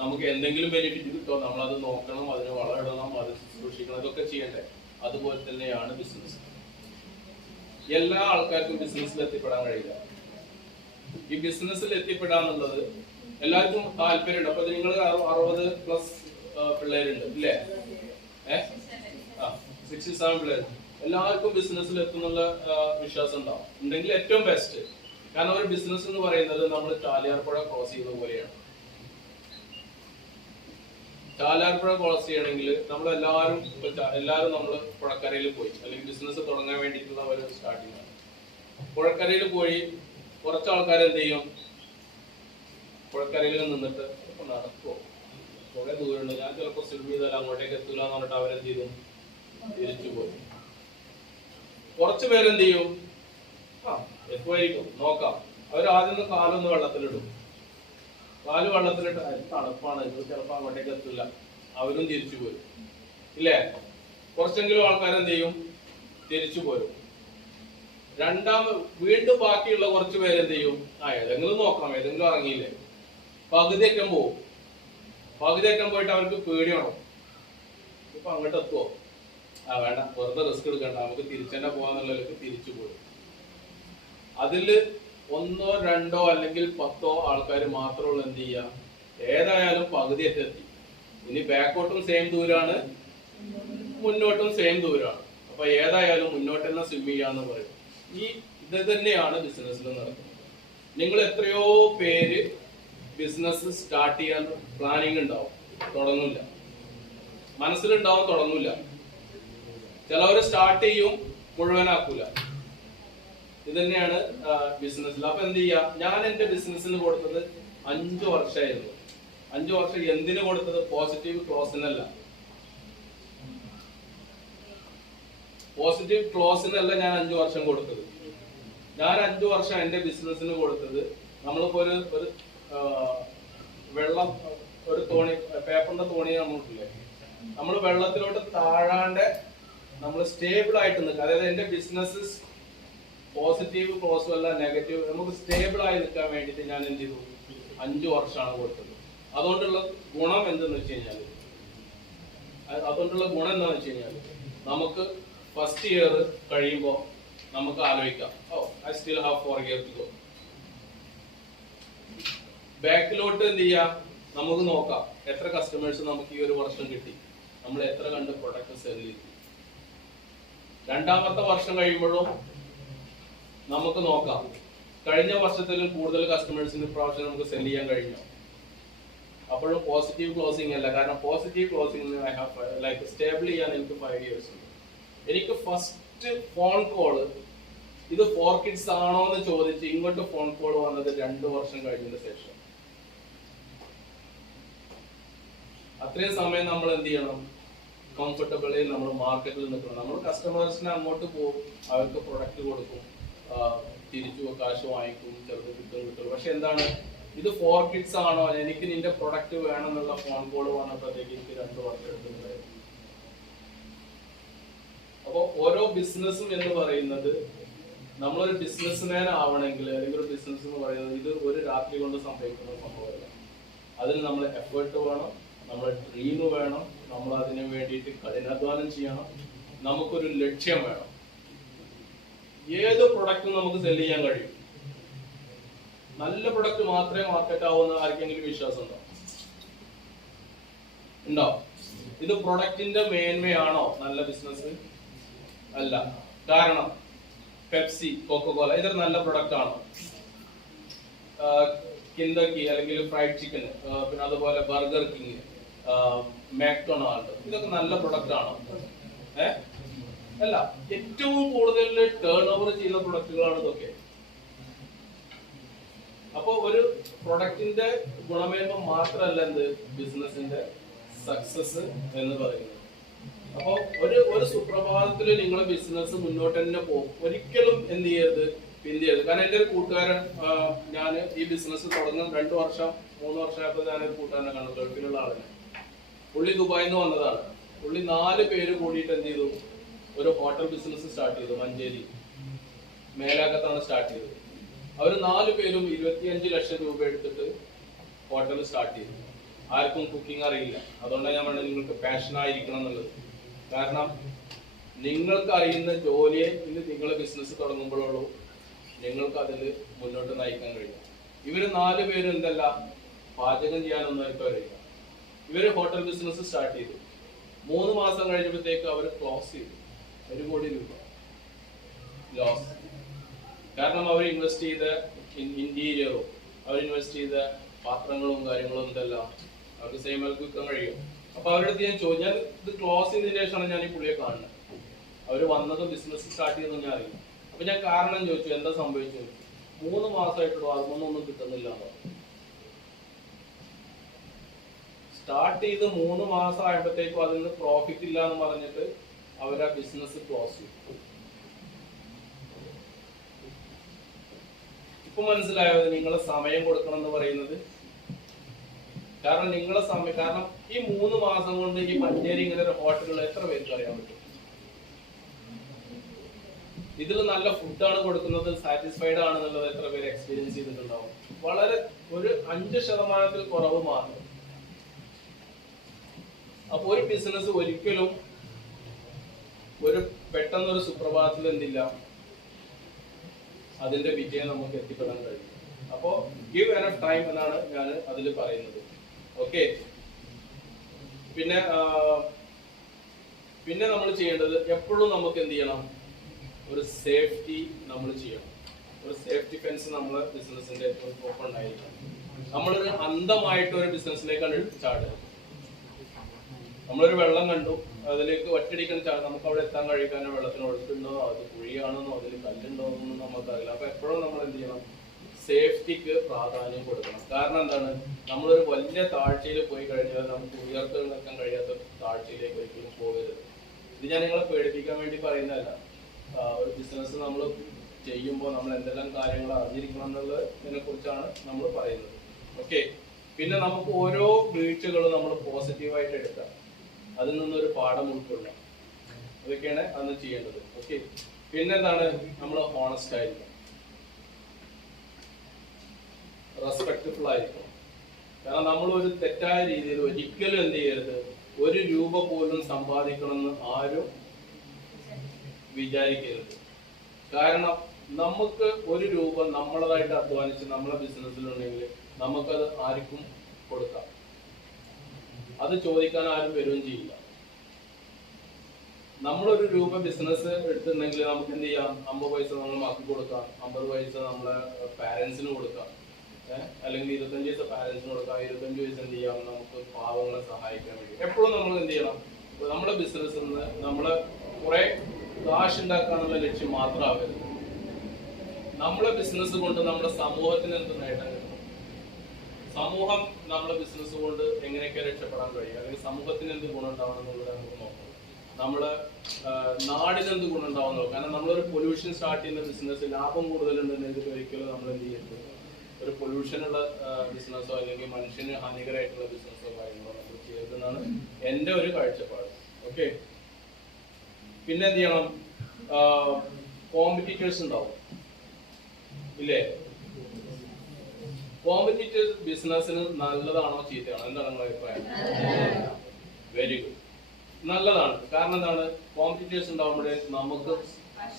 നമുക്ക് എന്തെങ്കിലും ബെനിഫിറ്റ് കിട്ടോ? നമ്മളത് നോക്കണം, അതിന് വളമിടണം, അത് സൂക്ഷിക്കണം, ഇതൊക്കെ ചെയ്യണ്ടേ? അതുപോലെ തന്നെയാണ് ബിസിനസ്. എല്ലാ ആൾക്കാർക്കും ബിസിനസ്സിൽ എത്തിപ്പെടാൻ കഴിയില്ല. ഈ ബിസിനസ്സിൽ എത്തിപ്പെടാന്നുള്ളത് എല്ലാവർക്കും താല്പര്യമുണ്ട്. അപ്പൊ നിങ്ങൾ 60+ പിള്ളേരുണ്ട് ഇല്ലേ? 67 പിള്ളേർ. എല്ലാവർക്കും ബിസിനസ്സിൽ എത്തുന്നുള്ള വിശ്വാസം ഉണ്ടാവും. ഉണ്ടെങ്കിൽ ഏറ്റവും ബെസ്റ്റ്. കാരണം ഒരു ബിസിനസ് എന്ന് പറയുന്നത് നമ്മൾ ചാലിയാർപ്പുഴ ക്രോസ് ചെയ്ത പോലെയാണ്. ചാലിയാർപ്പുഴ ക്രോസ് ചെയ്യണമെങ്കിൽ എല്ലാവരും നമ്മൾ പുഴക്കരയിൽ പോയി, അല്ലെങ്കിൽ ബിസിനസ് തുടങ്ങാൻ വേണ്ടിയിട്ടുള്ള ഒരു സ്റ്റാർട്ടിങ് ആണ്. പുഴക്കരയിൽ പോയി കുറച്ച് ആൾക്കാർ എന്ത് ചെയ്യും? പുഴക്കരയിൽ നിന്നിട്ട് നടക്കുമോ, കുറെ ദൂരമുണ്ട്, ഞാൻ ചിലപ്പോൾ സ്വിം ചെയ്താൽ അങ്ങോട്ടേക്ക് എത്തൂല എന്ന് പറഞ്ഞിട്ട് അവരെന്ത് ചെയ്തു? തിരിച്ചു പോയി. കുറച്ചു പേരെന്ത് ചെയ്യും? എത്തുമായിരിക്കും, നോക്കാം. അവർ ആദ്യം കാലൊന്ന് വെള്ളത്തിലിടും. കാല് വെള്ളത്തിലിട്ട് തണുപ്പാണ്, ഇത് ചിലപ്പോൾ അങ്ങോട്ടേക്ക് എത്തില്ല, അവരും തിരിച്ചു പോരും ഇല്ലേ? കുറച്ചെങ്കിലും ആൾക്കാരെന്ത് ചെയ്യും? തിരിച്ചു പോരും. വീണ്ടും ബാക്കിയുള്ള കുറച്ച് പേരെന്ത് ചെയ്യും? ഏതെങ്കിലും നോക്കാം, ഏതെങ്കിലും ഇറങ്ങിയില്ലേ, പകുതിയറ്റം പോവും. പകുതിയറ്റം പോയിട്ട് അവർക്ക് പേടിയാണോ, ഇപ്പൊ അങ്ങോട്ട് എത്തുവോ? വേണ്ട, വെറുതെ റിസ്ക് എടുക്കണ്ട, നമുക്ക് തിരിച്ചെന്നെ പോകാന്നുള്ളവർക്ക് തിരിച്ചു പോരും. അതില് 1, 2 അല്ലെങ്കിൽ 10 ആൾക്കാർ മാത്രമുള്ള എന്ത് ചെയ്യാം? ഏതായാലും പകുതിയറ്റം എത്തി. ഇനി ബാക്കോട്ടും സെയിം ദൂരാണ്, മുന്നോട്ടും സെയിം ദൂരാണ്. അപ്പൊ ഏതായാലും മുന്നോട്ട് തന്നെ സ്വിം ചെയ്യാന്ന് പറയും. ഇത് തന്നെയാണ് ബിസിനസ്സിൽ നടക്കുന്നത്. നിങ്ങൾ എത്രയോ പേര് ബിസിനസ് സ്റ്റാർട്ട് ചെയ്യാൻ പ്ലാനിങ് ഉണ്ടാവും, തുടങ്ങില്ല. മനസ്സിലുണ്ടാവും, തുടങ്ങില്ല. ചിലവര് സ്റ്റാർട്ട് ചെയ്യും, മുഴുവനാക്കൂല. ഇത് തന്നെയാണ് ബിസിനസ്സിൽ. അപ്പൊ എന്ത് ചെയ്യാ? ഞാൻ എന്റെ ബിസിനസ്സിന് കൊടുത്തത് 5 വർഷമായിരുന്നു. 5 വർഷം എന്തിനു കൊടുത്തത്? പോസിറ്റീവ് ക്ലോസിനല്ല. പോസിറ്റീവ് ക്ലോസിനല്ല ഞാൻ 5 വർഷം കൊടുത്തത്. ഞാൻ 5 വർഷം എന്റെ ബിസിനസ്സിന് കൊടുത്തത്, നമ്മളിപ്പോ ഒരു വെള്ളം, ഒരു തോണി, പേപ്പറിന്റെ തോണി നമ്മളില്ലേ, നമ്മൾ വെള്ളത്തിലോട്ട് താഴാണ്ട് നമ്മൾ സ്റ്റേബിൾ ആയിട്ട് നിൽക്കുക. അതായത് എന്റെ ബിസിനസ് പോസിറ്റീവ് ക്ലോസും അല്ല നെഗറ്റീവ്, നമുക്ക് സ്റ്റേബിൾ ആയി നിൽക്കാൻ വേണ്ടിയിട്ട് ഞാൻ എന്ത് ചെയ്തു? 5 വർഷമാണ് കൊടുത്തത്. അതുകൊണ്ടുള്ള ഗുണം എന്താന്ന് വെച്ച് കഴിഞ്ഞാല്, നമുക്ക് ഫസ്റ്റ് ഇയർ കഴിയുമ്പോൾ നമുക്ക് ആലോചിക്കാം, I still have 4 years to go. ബാക്കിലോട്ട് എന്ത് ചെയ്യാം? നമുക്ക് നോക്കാം എത്ര കസ്റ്റമേഴ്സ് നമുക്ക് ഈ ഒരു വർഷം കിട്ടി, നമ്മൾ എത്ര കണ്ട് പ്രൊഡക്റ്റ് സെൽ ചെയ്തു. രണ്ടാമത്തെ വർഷം കഴിയുമ്പോഴും നമുക്ക് നോക്കാം കഴിഞ്ഞ വർഷത്തിലും കൂടുതൽ കസ്റ്റമേഴ്സിന് പ്രാവശ്യം നമുക്ക് സെൽ ചെയ്യാൻ കഴിഞ്ഞു. അപ്പോഴും പോസിറ്റീവ് ക്ലോസിംഗ് അല്ല. കാരണം positive closing I have like stable ചെയ്യാൻ എനിക്ക് 5 years ഉണ്ട്. എനിക്ക് ഫസ്റ്റ് ഫോൺ കോള് ഇത് 4 kids ആണോ എന്ന് ചോദിച്ച് ഇങ്ങോട്ട് ഫോൺ കോൾ വന്നത് 2 വർഷം കഴിഞ്ഞതിന് ശേഷം. അത്രയും സമയം നമ്മൾ എന്ത് ചെയ്യണം? കംഫർട്ടബിളി നമ്മൾ മാർക്കറ്റിൽ നിൽക്കണം. നമ്മൾ കസ്റ്റമേഴ്സിനെ അങ്ങോട്ട് പോകും, അവർക്ക് പ്രൊഡക്റ്റ് കൊടുക്കും, തിരിച്ചു കാശ് വാങ്ങിക്കും, ചിലപ്പോൾ കിട്ടും. പക്ഷെ എന്താണ്, ഇത് 4 kids ആണോ, എനിക്ക് നിന്റെ പ്രൊഡക്റ്റ് വേണം എന്നുള്ള ഫോൺ കോൾ വന്നപ്പോഴത്തേക്ക് എനിക്ക് 2 വർഷം എടുത്തിട്ടുണ്ടായിരുന്നു. അപ്പൊ ഓരോ ബിസിനസ്സും എന്ന് പറയുന്നത്, നമ്മളൊരു ബിസിനസ്മാൻ ആവണമെങ്കിൽ, അല്ലെങ്കിൽ ഒരു ബിസിനസ് എന്ന് പറയുന്നത് ഇത് ഒരു രാത്രി കൊണ്ട് സംഭവിക്കുന്ന സംഭവമല്ല. അതിന് നമ്മൾ എഫേർട്ട് വേണം, നമ്മുടെ ഡ്രീം വേണം, നമ്മൾ അതിനു വേണ്ടിയിട്ട് കഠിനാധ്വാനം ചെയ്യണം, നമുക്കൊരു ലക്ഷ്യം വേണം. ഏത് പ്രൊഡക്റ്റും നമുക്ക് സെൽ ചെയ്യാൻ കഴിയും. നല്ല പ്രൊഡക്റ്റ് മാത്രമേ മാർക്കറ്റ് ആവുന്ന ആർക്കെങ്കിലും വിശ്വാസം ഉണ്ടോ? ഇത് പ്രൊഡക്റ്റിന്റെ മേന്മയാണോ നല്ല ബിസിനസ്? അല്ല. കാരണം പെപ്സി, കൊക്കോകോല ഇതൊരു നല്ല പ്രൊഡക്റ്റ് ആണോ? കിൻഡർക്കി അല്ലെങ്കിൽ ഫ്രൈഡ് ചിക്കൻ, പിന്നെ അതുപോലെ ബർഗർ കിങ്, മാക്ഡൊണാൾഡ്, ഇതൊക്കെ നല്ല പ്രൊഡക്റ്റ് ആണോ? അല്ല. ഏറ്റവും കൂടുതൽ ടേൺ ഓവർ ചെയ്യുന്ന പ്രൊഡക്റ്റുകളാണ് ഇതൊക്കെ. അപ്പൊ ഒരു പ്രൊഡക്റ്റിന്റെ ഗുണമേന്മ മാത്രമല്ല എന്ത് ബിസിനസിന്റെ സക്സസ് എന്ന് പറയുന്നത്. അപ്പൊ ഒരു സുപ്രഭാതത്തിൽ നിങ്ങളെ ബിസിനസ് മുന്നോട്ട് തന്നെ പോകും. ഒരിക്കലും എന്ത് ചെയ്യരുത്, പിന്തിയരുത്. കാരണം എന്റെ ഒരു കൂട്ടുകാരൻ, ഞാൻ ഈ ബിസിനസ് തുടങ്ങുന്ന 2 വർഷം 3 വർഷമായപ്പോൾ ഞാനൊരു കൂട്ടുകാരനെ കണ്ടു, ഗൾഫിലുള്ള ആളിനെ. പുള്ളി ദുബായിൽ നിന്ന് വന്നതാണ്. പുള്ളി 4 പേര് കൂടിയിട്ട് എന്ത് ചെയ്തു, ഒരു ഹോട്ടൽ ബിസിനസ് സ്റ്റാർട്ട് ചെയ്തു. മഞ്ചേരി മേലാകത്താണ് സ്റ്റാർട്ട് ചെയ്തത്. അവർ 4 പേരും 25 ലക്ഷം രൂപ എടുത്തിട്ട് ഹോട്ടൽ സ്റ്റാർട്ട് ചെയ്തു. ആർക്കും കുക്കിംഗ് അറിയില്ല. അതുകൊണ്ടാണ് ഞാൻ പറഞ്ഞത് നിങ്ങൾക്ക് പാഷനായിരിക്കണം എന്നുള്ളത്. കാരണം നിങ്ങൾക്ക് അറിയുന്ന ജോലിയെ ഇന്ന് നിങ്ങൾ ബിസിനസ് തുടങ്ങുമ്പോഴുള്ളൂ നിങ്ങൾക്ക് അതിൽ മുന്നോട്ട് നയിക്കാൻ കഴിയും. ഇവര് 4 പേരും എന്തല്ല, പാചകം ചെയ്യാനൊന്നും അവർക്ക് അറിയില്ല. ഇവര് ഹോട്ടൽ ബിസിനസ് സ്റ്റാർട്ട് ചെയ്തു. 3 മാസം കഴിഞ്ഞപ്പോഴത്തേക്ക് അവർ ക്ലോസ് ചെയ്തു. 1 കോടി രൂപ ലോസ്. കാരണം അവർ ഇൻവെസ്റ്റ് ചെയ്ത ഇന്റീരിയറും അവർ ഇൻവെസ്റ്റ് ചെയ്ത പാത്രങ്ങളും കാര്യങ്ങളും എന്തെല്ലാം അവർക്ക് സെയിം ആൾക്ക് വിൽക്കാൻ കഴിയും. അപ്പൊ അവരുടെ അടുത്ത് ഞാൻ ചോദിച്ചു, ഞാൻ ഇത് ക്ലോസ് ചെയ്തതിനു ശേഷമാണ് ഞാൻ ഈ പുള്ളിയെ കാണുന്നത്. അവർ വന്നതും ബിസിനസ് സ്റ്റാർട്ട് ചെയ്തതും ഞാൻ അറിയില്ല. അപ്പൊ ഞാൻ കാരണം ചോദിച്ചു, എന്താ സംഭവിച്ചു? 3 മാസമായിട്ടുള്ളൂ, അതൊന്നും കിട്ടുന്നില്ല എന്ന് പറഞ്ഞു. സ്റ്റാർട്ട് ചെയ്ത് 3 മാസം ആയപ്പോഴത്തേക്കും അതിൽ നിന്ന് പ്രോഫിറ്റ് ഇല്ല എന്ന് പറഞ്ഞിട്ട് അവർ ആ ബിസിനസ് ക്ലോസ് ചെയ്തു. ഇപ്പൊ മനസ്സിലായോ നിങ്ങളെ സമയം കൊടുക്കണം എന്ന് പറയുന്നത്? കാരണം നിങ്ങളെ സമയം, കാരണം ഈ 3 മാസം കൊണ്ട് ഈ മഞ്ചേരി ഇങ്ങനെ ഒരു ഹോട്ടലുകൾ എത്ര പേർക്ക് അറിയാൻ പറ്റും? ഇതിൽ നല്ല ഫുഡാണ് കൊടുക്കുന്നത്, സാറ്റിസ്ഫൈഡ് ആണെന്നുള്ളത് എത്ര പേര് എക്സ്പീരിയൻസ് ചെയ്തിട്ടുണ്ടാവും? വളരെ ഒരു 5% കുറവ് മാത്രം. അപ്പൊ ഒരു ബിസിനസ് ഒരിക്കലും ഒരു പെട്ടെന്നൊരു സുപ്രഭാതത്തിൽ എന്തില്ല, അതിന്റെ വിജയം നമുക്ക് എത്തിപ്പെടാൻ കഴിയും. അപ്പോ ഗിവ് എനഫ് ടൈം എന്നാണ് ഞാൻ അതിൽ പറയുന്നത്. ഓക്കെ. പിന്നെ നമ്മൾ ചെയ്യേണ്ടത് എപ്പോഴും നമുക്ക് എന്ത് ചെയ്യണം, ഒരു സേഫ്റ്റി നമ്മൾ ചെയ്യണം. ഒരു സേഫ്റ്റി ഫെൻസ് നമ്മളെ ബിസിനസിന്റെ ഏറ്റവും ഓപ്പൺ ഉണ്ടായിരിക്കണം. നമ്മളൊരു അന്ധമായിട്ട് ഒരു ബിസിനസ്സിലേക്കാണ് ചാടുക. നമ്മളൊരു വെള്ളം കണ്ടു, അതിലേക്ക് ഒറ്റയടിക്കാൻ ചാടും. നമുക്ക് അവിടെ എത്താൻ കഴിയാൻ വെള്ളത്തിന് ഒഴുക്കുണ്ടോ, അത് കുഴിയാണെന്നോ അതിൽ കല്ലുണ്ടോ എന്നൊന്നും നമുക്കറിയില്ല. അപ്പൊ എപ്പോഴും നമ്മൾ എന്ത് ചെയ്യണം, സേഫ്റ്റിക്ക് പ്രാധാന്യം കൊടുക്കണം. കാരണം എന്താണ്, നമ്മളൊരു വലിയ താഴ്ചയിൽ പോയി കഴിഞ്ഞാൽ നമുക്ക് ഉയർത്തി നിൽക്കാൻ കഴിയാത്ത താഴ്ചയിലേക്ക് ഒരിക്കലും പോകരുത്. ഇത് ഞാൻ നിങ്ങളെ പേടിപ്പിക്കാൻ വേണ്ടി പറയുന്നതല്ല. ഒരു ബിസിനസ് നമ്മൾ ചെയ്യുമ്പോൾ നമ്മൾ എന്തെല്ലാം കാര്യങ്ങൾ അറിഞ്ഞിരിക്കണം എന്നുള്ളതിനെ കുറിച്ചാണ് നമ്മൾ പറയുന്നത്. ഓക്കെ. പിന്നെ നമുക്ക് ഓരോ വീഴ്ചകളും നമ്മൾ പോസിറ്റീവായിട്ട് എടുക്കാം, അതിൽ നിന്നൊരു പാഠം ഉൾക്കൊള്ളാം. അതൊക്കെയാണ് അന്ന് ചെയ്യേണ്ടത്. ഓക്കെ. പിന്നെന്താണ്, നമ്മൾ ഹോണസ്റ്റ് ആയിരിക്കണം, റെസ്പെക്ട്ഫുൾ ആയിരിക്കണം. കാരണം നമ്മൾ ഒരു തെറ്റായ രീതിയിൽ ഒരിക്കലും എന്ത് ചെയ്യരുത്, 1 രൂപ പോലും സമ്പാദിക്കണമെന്ന് ആരും വിചാരിക്കരുത്. കാരണം നമുക്ക് 1 രൂപ നമ്മളതായിട്ട് അധ്വാനിച്ച് നമ്മളെ ബിസിനസ്സിലുണ്ടെങ്കിൽ നമുക്കത് ആർക്കും കൊടുക്കാം. അത് ചോദിക്കാൻ ആരും വരികയും ചെയ്യില്ല. നമ്മളൊരു രൂപ ബിസിനസ് എടുത്തിട്ടുണ്ടെങ്കിൽ നമുക്ക് എന്ത് ചെയ്യാം, 50 പൈസ നമ്മൾ മക്കൾക്ക് കൊടുക്കാം, 50 പൈസ നമ്മളെ പാരന്റ്സിന് കൊടുക്കാം, അല്ലെങ്കിൽ 25 പൈസ പാരന്റ്സിന് കൊടുക്കാം, 25 പൈസ എന്ത് ചെയ്യാം, നമുക്ക് പാവങ്ങളെ സഹായിക്കാൻ വേണ്ടി. എപ്പോഴും നമ്മൾ എന്ത് ചെയ്യണം, നമ്മുടെ ബിസിനസ്സിൽ നിന്ന് നമ്മള് കുറെ കാശ് ഉണ്ടാക്കാന്നുള്ള ലക്ഷ്യം മാത്രമാവരുത്. നമ്മളെ ബിസിനസ് കൊണ്ട് നമ്മുടെ സമൂഹത്തിന് എന്ത് നേട്ടം കിട്ടും, സമൂഹം നമ്മുടെ ബിസിനസ് കൊണ്ട് എങ്ങനെയൊക്കെ രക്ഷപ്പെടാൻ കഴിയും, അല്ലെങ്കിൽ സമൂഹത്തിന് എന്ത് ഗുണം ഉണ്ടാവണം എന്നുള്ളത് നമുക്ക് നോക്കണം. നമ്മള് നാടിന് എന്ത് ഗുണം ഉണ്ടാവുന്നു. കാരണം നമ്മളൊരു പൊല്യൂഷൻ സ്റ്റാർട്ട് ചെയ്യുന്ന ബിസിനസ് ലാഭം കൂടുതലുണ്ടെങ്കിൽ ഒരിക്കലും നമ്മൾ എന്ത് ചെയ്യരുത്, ഒരു പൊല്യൂഷനുള്ള ബിസിനസ്സോ അല്ലെങ്കിൽ മനുഷ്യന് ഹാനികരമായിട്ടുള്ള ബിസിനസ്സോ കാര്യങ്ങളോ നമ്മൾ ചെയ്യരുതെന്നാണ് എൻ്റെ ഒരു കാഴ്ചപ്പാട്. ഓക്കെ. പിന്നെ എന്ത് ചെയ്യണം, കോമ്പറ്റീറ്റേഴ്സ് ഉണ്ടാവും ഇല്ലേ? കോമ്പറ്റീറ്റേഴ്സ് ബിസിനസ്സിന് നല്ലതാണോ ചീത്തയാണോ, എന്താണ് നിങ്ങളുടെ അഭിപ്രായം? വെരി ഗുഡ്, നല്ലതാണ്. കാരണം എന്താണ്, കോമ്പറ്റീറ്റേഴ്സ് ഉണ്ടാവുമ്പോഴേ നമുക്ക്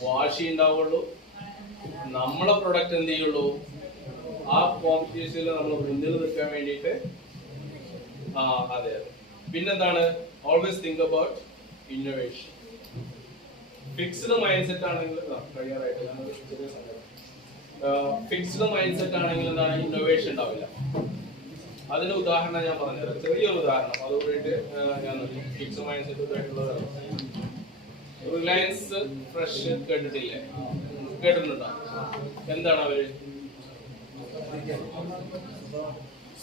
വാശി ഉണ്ടാവുള്ളൂ, നമ്മളെ പ്രൊഡക്റ്റ് എന്ത് ചെയ്യുള്ളൂ, ആ കോമ്പറ്റീഷനിൽ നമ്മൾ മുന്നിൽ നിൽക്കാൻ വേണ്ടിയിട്ട്. അതെ. പിന്നെന്താണ്, always think about innovation. Fixed mind set ആണെങ്കിൽ ഫിക്സ്ഡ് മൈൻഡ് സെറ്റ് ആണെങ്കിൽ എന്താണ്, ഇന്നോവേഷൻ ഉണ്ടാവില്ല. അതിന് ഉദാഹരണം ഞാൻ പറഞ്ഞുതരാം, ചെറിയൊരു ഉദാഹരണം. അതുകൂടിയിട്ട് ഞാൻ ഫിക്സ്ഡ് മൈൻഡ് സെറ്റ് ആയിട്ടുള്ളതാണ്. റിലയൻസ് ഫ്രഷ് കേട്ടിട്ടില്ലേ? കേട്ടിട്ടുണ്ടോ? എന്താണ് അവര്?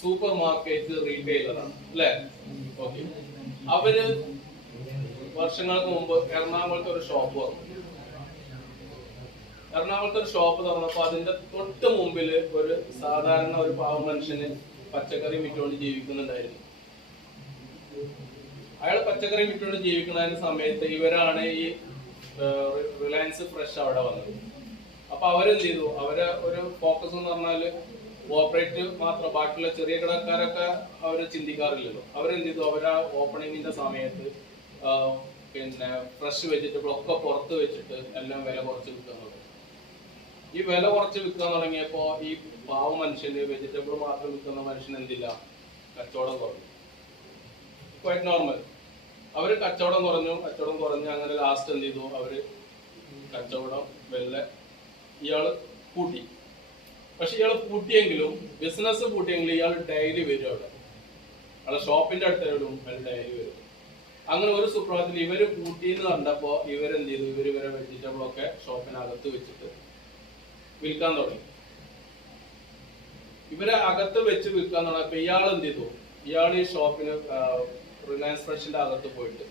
സൂപ്പർ മാർക്കറ്റ് റീറ്റെയിലറാണ് അല്ലേ? ഓക്കെ. അവര് വർഷങ്ങൾക്ക് മുമ്പ് എറണാകുളത്ത് ഒരു ഷോപ്പ് തുറന്നു. എറണാകുളത്ത് ഒരു ഷോപ്പ് തുറന്നപ്പോ അതിന്റെ തൊട്ട് മുമ്പിൽ ഒരു സാധാരണ ഒരു പാവ മനുഷ്യന് പച്ചക്കറി വിറ്റുകൊണ്ട് ജീവിക്കുന്നുണ്ടായിരുന്നു. അയാൾ പച്ചക്കറി വിറ്റുകൊണ്ട് ജീവിക്കുന്ന സമയത്ത് ഇവരാണ് ഈ റിലയൻസ് ഫ്രഷ് അവിടെ വന്നത്. അപ്പൊ അവരെന്ത് ചെയ്തു, അവരെ ഒരു ഫോക്കസ് എന്ന് പറഞ്ഞാല് ഓപ്പറേറ്റ് മാത്രം, ബാക്കിയുള്ള ചെറിയ കടക്കാരൊക്കെ അവര് ചിന്തിക്കാറില്ലല്ലോ. അവരെന്ത് ചെയ്തു, അവരാ ഓപ്പണിങ്ങിന്റെ സമയത്ത് പിന്നെ ഫ്രഷ് വെജിറ്റബിൾ ഒക്കെ പുറത്ത് വെച്ചിട്ട് എല്ലാം വില കുറച്ച് വിൽക്കാൻ തുടങ്ങി. ഈ വില കുറച്ച് വിൽക്കാൻ തുടങ്ങിയപ്പോ ഈ പാവ മനുഷ്യന്, വെജിറ്റബിൾ മാത്രം വിൽക്കുന്ന മനുഷ്യന് എന്തില്ല, കച്ചവടം കുറഞ്ഞു. Quite normal. അവര് കച്ചവടം കുറഞ്ഞു അങ്ങനെ ലാസ്റ്റ് എന്ത് ചെയ്തു, അവര് കച്ചവടം വെല്ല ഇയാള് കൂട്ടി. പക്ഷെ ഇയാൾ പൂട്ടിയെങ്കിലും, ബിസിനസ് പൂട്ടിയെങ്കിലും ഇയാൾ ഡെയിലി വരും അവിടെ, അയാളെ ഷോപ്പിന്റെ അടുത്ത് വരും, അയാൾ ഡെയിലി വരും. അങ്ങനെ ഒരു സുപ്രഭാതത്തിൽ ഇവര് പൂട്ടിന്ന് കണ്ടപ്പോ ഇവരെന്ത് ചെയ്തു, ഇവരെ വെജിറ്റബിൾ ഒക്കെ ഷോപ്പിനകത്ത് വെച്ചിട്ട് വിൽക്കാൻ തുടങ്ങി. ഇവരെ അകത്ത് വെച്ച് വിൽക്കാൻ തുടങ്ങിയപ്പോ ഇയാൾ എന്ത് ചെയ്തു, ഇയാൾ ഈ ഷോപ്പിന് റിലയൻസ് ഫ്രഷിന്റെ അകത്ത് പോയിട്ട്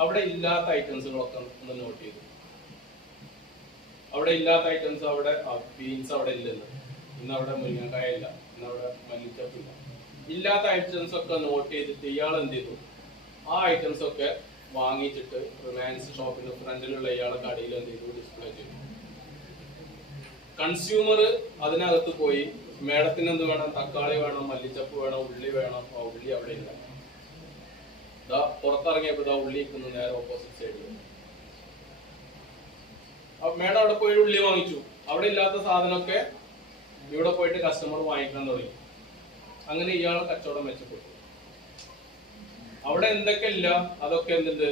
അവിടെ ഇല്ലാത്ത ഐറ്റംസുകളൊക്കെ ഒന്ന് നോട്ട് ചെയ്തു. അവിടെ ഇല്ലാത്ത ഐറ്റംസ്, അവിടെ ബീൻസ് അവിടെ ഇല്ലെന്ന്, ഇന്ന് അവിടെ മുരിങ്ങക്കായ ഇല്ല, ഇന്ന് അവിടെ മല്ലിച്ചപ്പില്ല, ഇല്ലാത്ത ഐറ്റംസ് ഒക്കെ നോട്ട് ചെയ്തിട്ട് ഇയാൾ എന്ത് ചെയ്തു, ആ ഐറ്റംസ് ഒക്കെ വാങ്ങിച്ചിട്ട് റിലയൻസ് ഷോപ്പിന്റെ ഫ്രണ്ടിലുള്ള ഇയാളെ കടയിൽ എന്ത് ചെയ്തു, ഡിസ്പ്ലേ ചെയ്തു. കൺസ്യൂമർ അതിനകത്ത് പോയി, മേഡത്തിന് എന്ത് വേണം, തക്കാളി വേണം, മല്ലിച്ചപ്പ് വേണം, ഉള്ളി വേണം, ആ ഉള്ളി അവിടെ ഇല്ല. ഇതാ പുറത്തിറങ്ങിയപ്പോ ഇതാ ഉള്ളി നിൽക്കുന്നു നേരെ ഓപ്പോസിറ്റ് സൈഡിൽ. മേഡം അവിടെ പോയി ഉള്ളി വാങ്ങിച്ചു. അവിടെ ഇല്ലാത്ത സാധനമൊക്കെ ഇവിടെ പോയിട്ട് കസ്റ്റമർ വാങ്ങിക്കാൻ തുടങ്ങി. അങ്ങനെ ഇയാൾ കച്ചവടം മെച്ചപ്പെട്ടു. അവിടെ എന്തൊക്കെ ഇല്ല അതൊക്കെ എന്തുണ്ട്,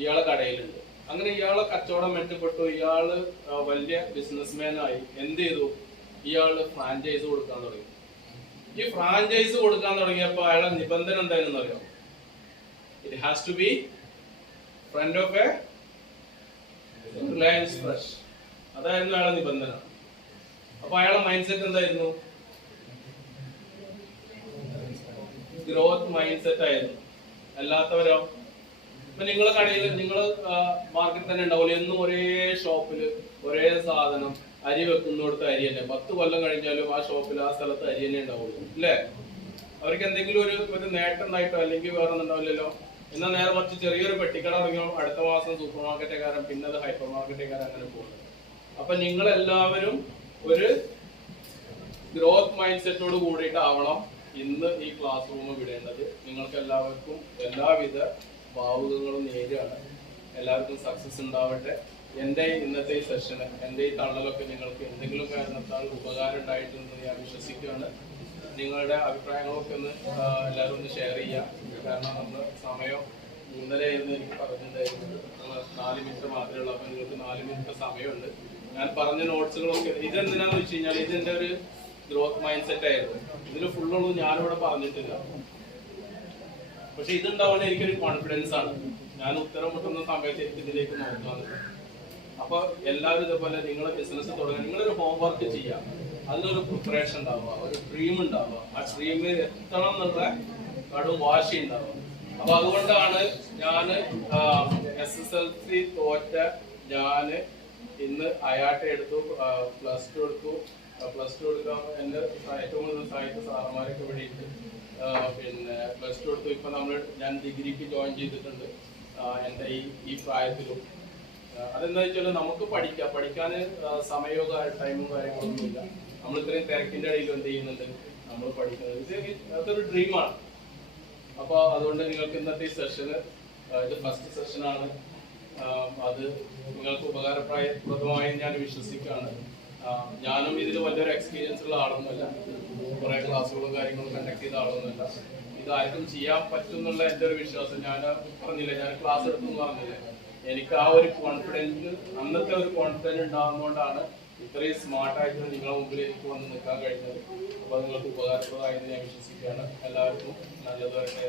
ഇയാളെ കടയിലുണ്ട്. അങ്ങനെ ഇയാളെ കച്ചവടം മെച്ചപ്പെട്ടു. ഇയാള് വലിയ ബിസിനസ്മാനായി. എന്ത് ചെയ്തു, ഇയാള് ഫ്രാഞ്ചൈസ് കൊടുക്കാൻ തുടങ്ങി. ഈ ഫ്രാഞ്ചൈസ് കൊടുക്കാൻ തുടങ്ങിയപ്പോ അയാളെ നിബന്ധന എന്തായിരുന്നു അറിയാം, it has to be front of a Reliance Fresh. അതായിരുന്നു അയാളെ നിബന്ധന. അപ്പൊ അയാളെ മൈൻഡ് സെറ്റ് എന്തായിരുന്നു, ഗ്രോത്ത് മൈൻഡ് സെറ്റ് ആയിരുന്നു. അല്ലാത്തവരോ, ഇപ്പൊ നിങ്ങളെ കടയിൽ, നിങ്ങൾ മാർക്കറ്റ് തന്നെ ഉണ്ടാവില്ല, എന്നും ഒരേ ഷോപ്പില് ഒരേ സാധനം, അരി വെക്കുന്നിടത്ത് അരി തന്നെ, 10 കൊല്ലം കഴിഞ്ഞാലും ആ ഷോപ്പിൽ ആ സ്ഥലത്ത് അരി തന്നെ ഉണ്ടാവുള്ളൂ അല്ലേ? അവർക്ക് എന്തെങ്കിലും ഒരു നേട്ടം ഉണ്ടായിട്ടോ അല്ലെങ്കിൽ വേറെ ഒന്നും ഉണ്ടാവില്ലല്ലോ. എന്നാൽ നേരെ മറിച്ച് ചെറിയൊരു പെട്ടിക്കട തുടങ്ങിയോ അടുത്ത മാസം സൂപ്പർ മാർക്കറ്റേക്കാരൻ, പിന്നെ അത് ഹൈപ്പർ മാർക്കറ്റേക്കാരൻ, അങ്ങനെ പോകുന്നത്. അപ്പൊ നിങ്ങളെല്ലാവരും ഒരു ഗ്രോത്ത് മൈൻഡ് സെറ്റോട് കൂടിയിട്ടാവണം ഇന്ന് ഈ ക്ലാസ് റൂം വിടേണ്ടത്. നിങ്ങൾക്ക് എല്ലാവർക്കും എല്ലാവിധ ഭാവുകങ്ങളും നേരെയാണ്. എല്ലാവർക്കും സക്സസ് ഉണ്ടാവട്ടെ. എൻ്റെ ഇന്നത്തെ ഈ സെഷന്, എൻ്റെ ഈ തള്ളലൊക്കെ നിങ്ങൾക്ക് എന്തെങ്കിലും കാരണത്താൽ ഉപകാരം ഉണ്ടായിട്ടുണ്ടെന്ന് ഞാൻ വിശ്വസിക്കുകയാണ്. നിങ്ങളുടെ അഭിപ്രായങ്ങളൊക്കെ ഒന്ന് എല്ലാവരും ഒന്ന് ഷെയർ ചെയ്യാം. കാരണം നമ്മൾ സമയം ഇന്നലെ എന്ന് എനിക്ക് പറഞ്ഞിട്ടുണ്ടായിരുന്നു 4 മിനിറ്റ് മാത്രമേ ഉള്ളൂ. അപ്പം നിങ്ങൾക്ക് 4 മിനിറ്റ് സമയമുണ്ട്. ഞാൻ പറഞ്ഞ നോട്ട്സുകളൊക്കെ ഇതെന്തിനാന്ന് വെച്ച് കഴിഞ്ഞാൽ ഇതെൻ്റെ ഒരു ഗ്രോത്ത് മൈൻഡ് സെറ്റ് ആയിരുന്നു. ഇതിന് ഫുള്ളൊന്നും ഞാനിവിടെ പറഞ്ഞിട്ടില്ല. പക്ഷെ ഇതുണ്ടാവുന്ന എനിക്കൊരു കോൺഫിഡൻസ് ആണ്. ഞാൻ ഉത്തരം മുട്ടുന്ന സമയത്ത് എനിക്ക് ഇതിലേക്ക് നോക്കാറുണ്ട്. അപ്പൊ എല്ലാവരും ഇതേപോലെ നിങ്ങൾ ബിസിനസ് തുടങ്ങുക, നിങ്ങളൊരു ഹോംവർക്ക് ചെയ്യുക, അതിനൊരു പ്രിപ്പറേഷൻ ഉണ്ടാവുക, ഒരു ഡ്രീം ഉണ്ടാവുക, ആ ഡ്രീമിൽ എത്തണം എന്നുള്ള കടും വാശി ഉണ്ടാവുക. അപ്പൊ അതുകൊണ്ടാണ് ഞാൻ SSLC തോറ്റ ഞാന് ഇന്ന് IAT എടുത്തു, +2 എടുത്തു. +2 എടുക്കാൻ എന്റെ ഏറ്റവും കൂടുതൽ സഹായിച്ച സാറന്മാരൊക്കെ ഇവിടെ ഉണ്ട്. പിന്നെ +2 എടുത്തു. ഇപ്പൊ ഞാൻ ഡിഗ്രിക്ക് ജോയിൻ ചെയ്തിട്ടുണ്ട് എൻ്റെ ഈ പ്രായത്തിലും. അതെന്താ വെച്ചാൽ നമുക്ക് പഠിക്കാൻ സമയമോ ടൈമോ കാര്യങ്ങളൊന്നുമില്ല. നമ്മൾ ഇത്രയും തിരക്കിന്റെ ഇടയിൽ എന്ത് ചെയ്യുന്നുണ്ട്, നമ്മൾ പഠിക്കുന്നത്. അതൊരു ഡ്രീമാണ്. അപ്പോൾ അതുകൊണ്ട് നിങ്ങൾക്ക് ഇന്നത്തെ ഈ സെഷന്, ഇത് ഫസ്റ്റ് സെഷനാണ്, അത് നിങ്ങൾക്ക് ഉപകാരപ്രദമായി ഞാൻ വിശ്വസിക്കുകയാണ്. ഞാനും ഇതിൽ വലിയൊരു എക്സ്പീരിയൻസ് ഉള്ള ആളൊന്നുമല്ല, കുറേ ക്ലാസ്സുകളും കാര്യങ്ങളും കണ്ടക്ട് ചെയ്ത ആളൊന്നുമല്ല. ഇതാർക്കും ചെയ്യാൻ പറ്റും എന്നുള്ള എൻ്റെ ഒരു വിശ്വാസം. ഞാൻ പറഞ്ഞില്ലേ, ഞാൻ ക്ലാസ് എടുത്തു എന്ന് പറഞ്ഞില്ലേ, എനിക്ക് ആ ഒരു കോൺഫിഡൻസ്, അന്നത്തെ ഒരു കോൺഫിഡൻസ് ഉണ്ടാകുന്നതുകൊണ്ടാണ് ഇത്രയും സ്മാർട്ടായിട്ട് നിങ്ങളുടെ മുമ്പിൽ എനിക്ക് വന്ന് നിൽക്കാൻ കഴിഞ്ഞത്. അപ്പോൾ നിങ്ങൾക്ക് ഉപകാരപ്രദമായെന്ന് ഞാൻ വിശ്വസിക്കുകയാണ്. എല്ലാവർക്കും നല്ലത് വരട്ടെ.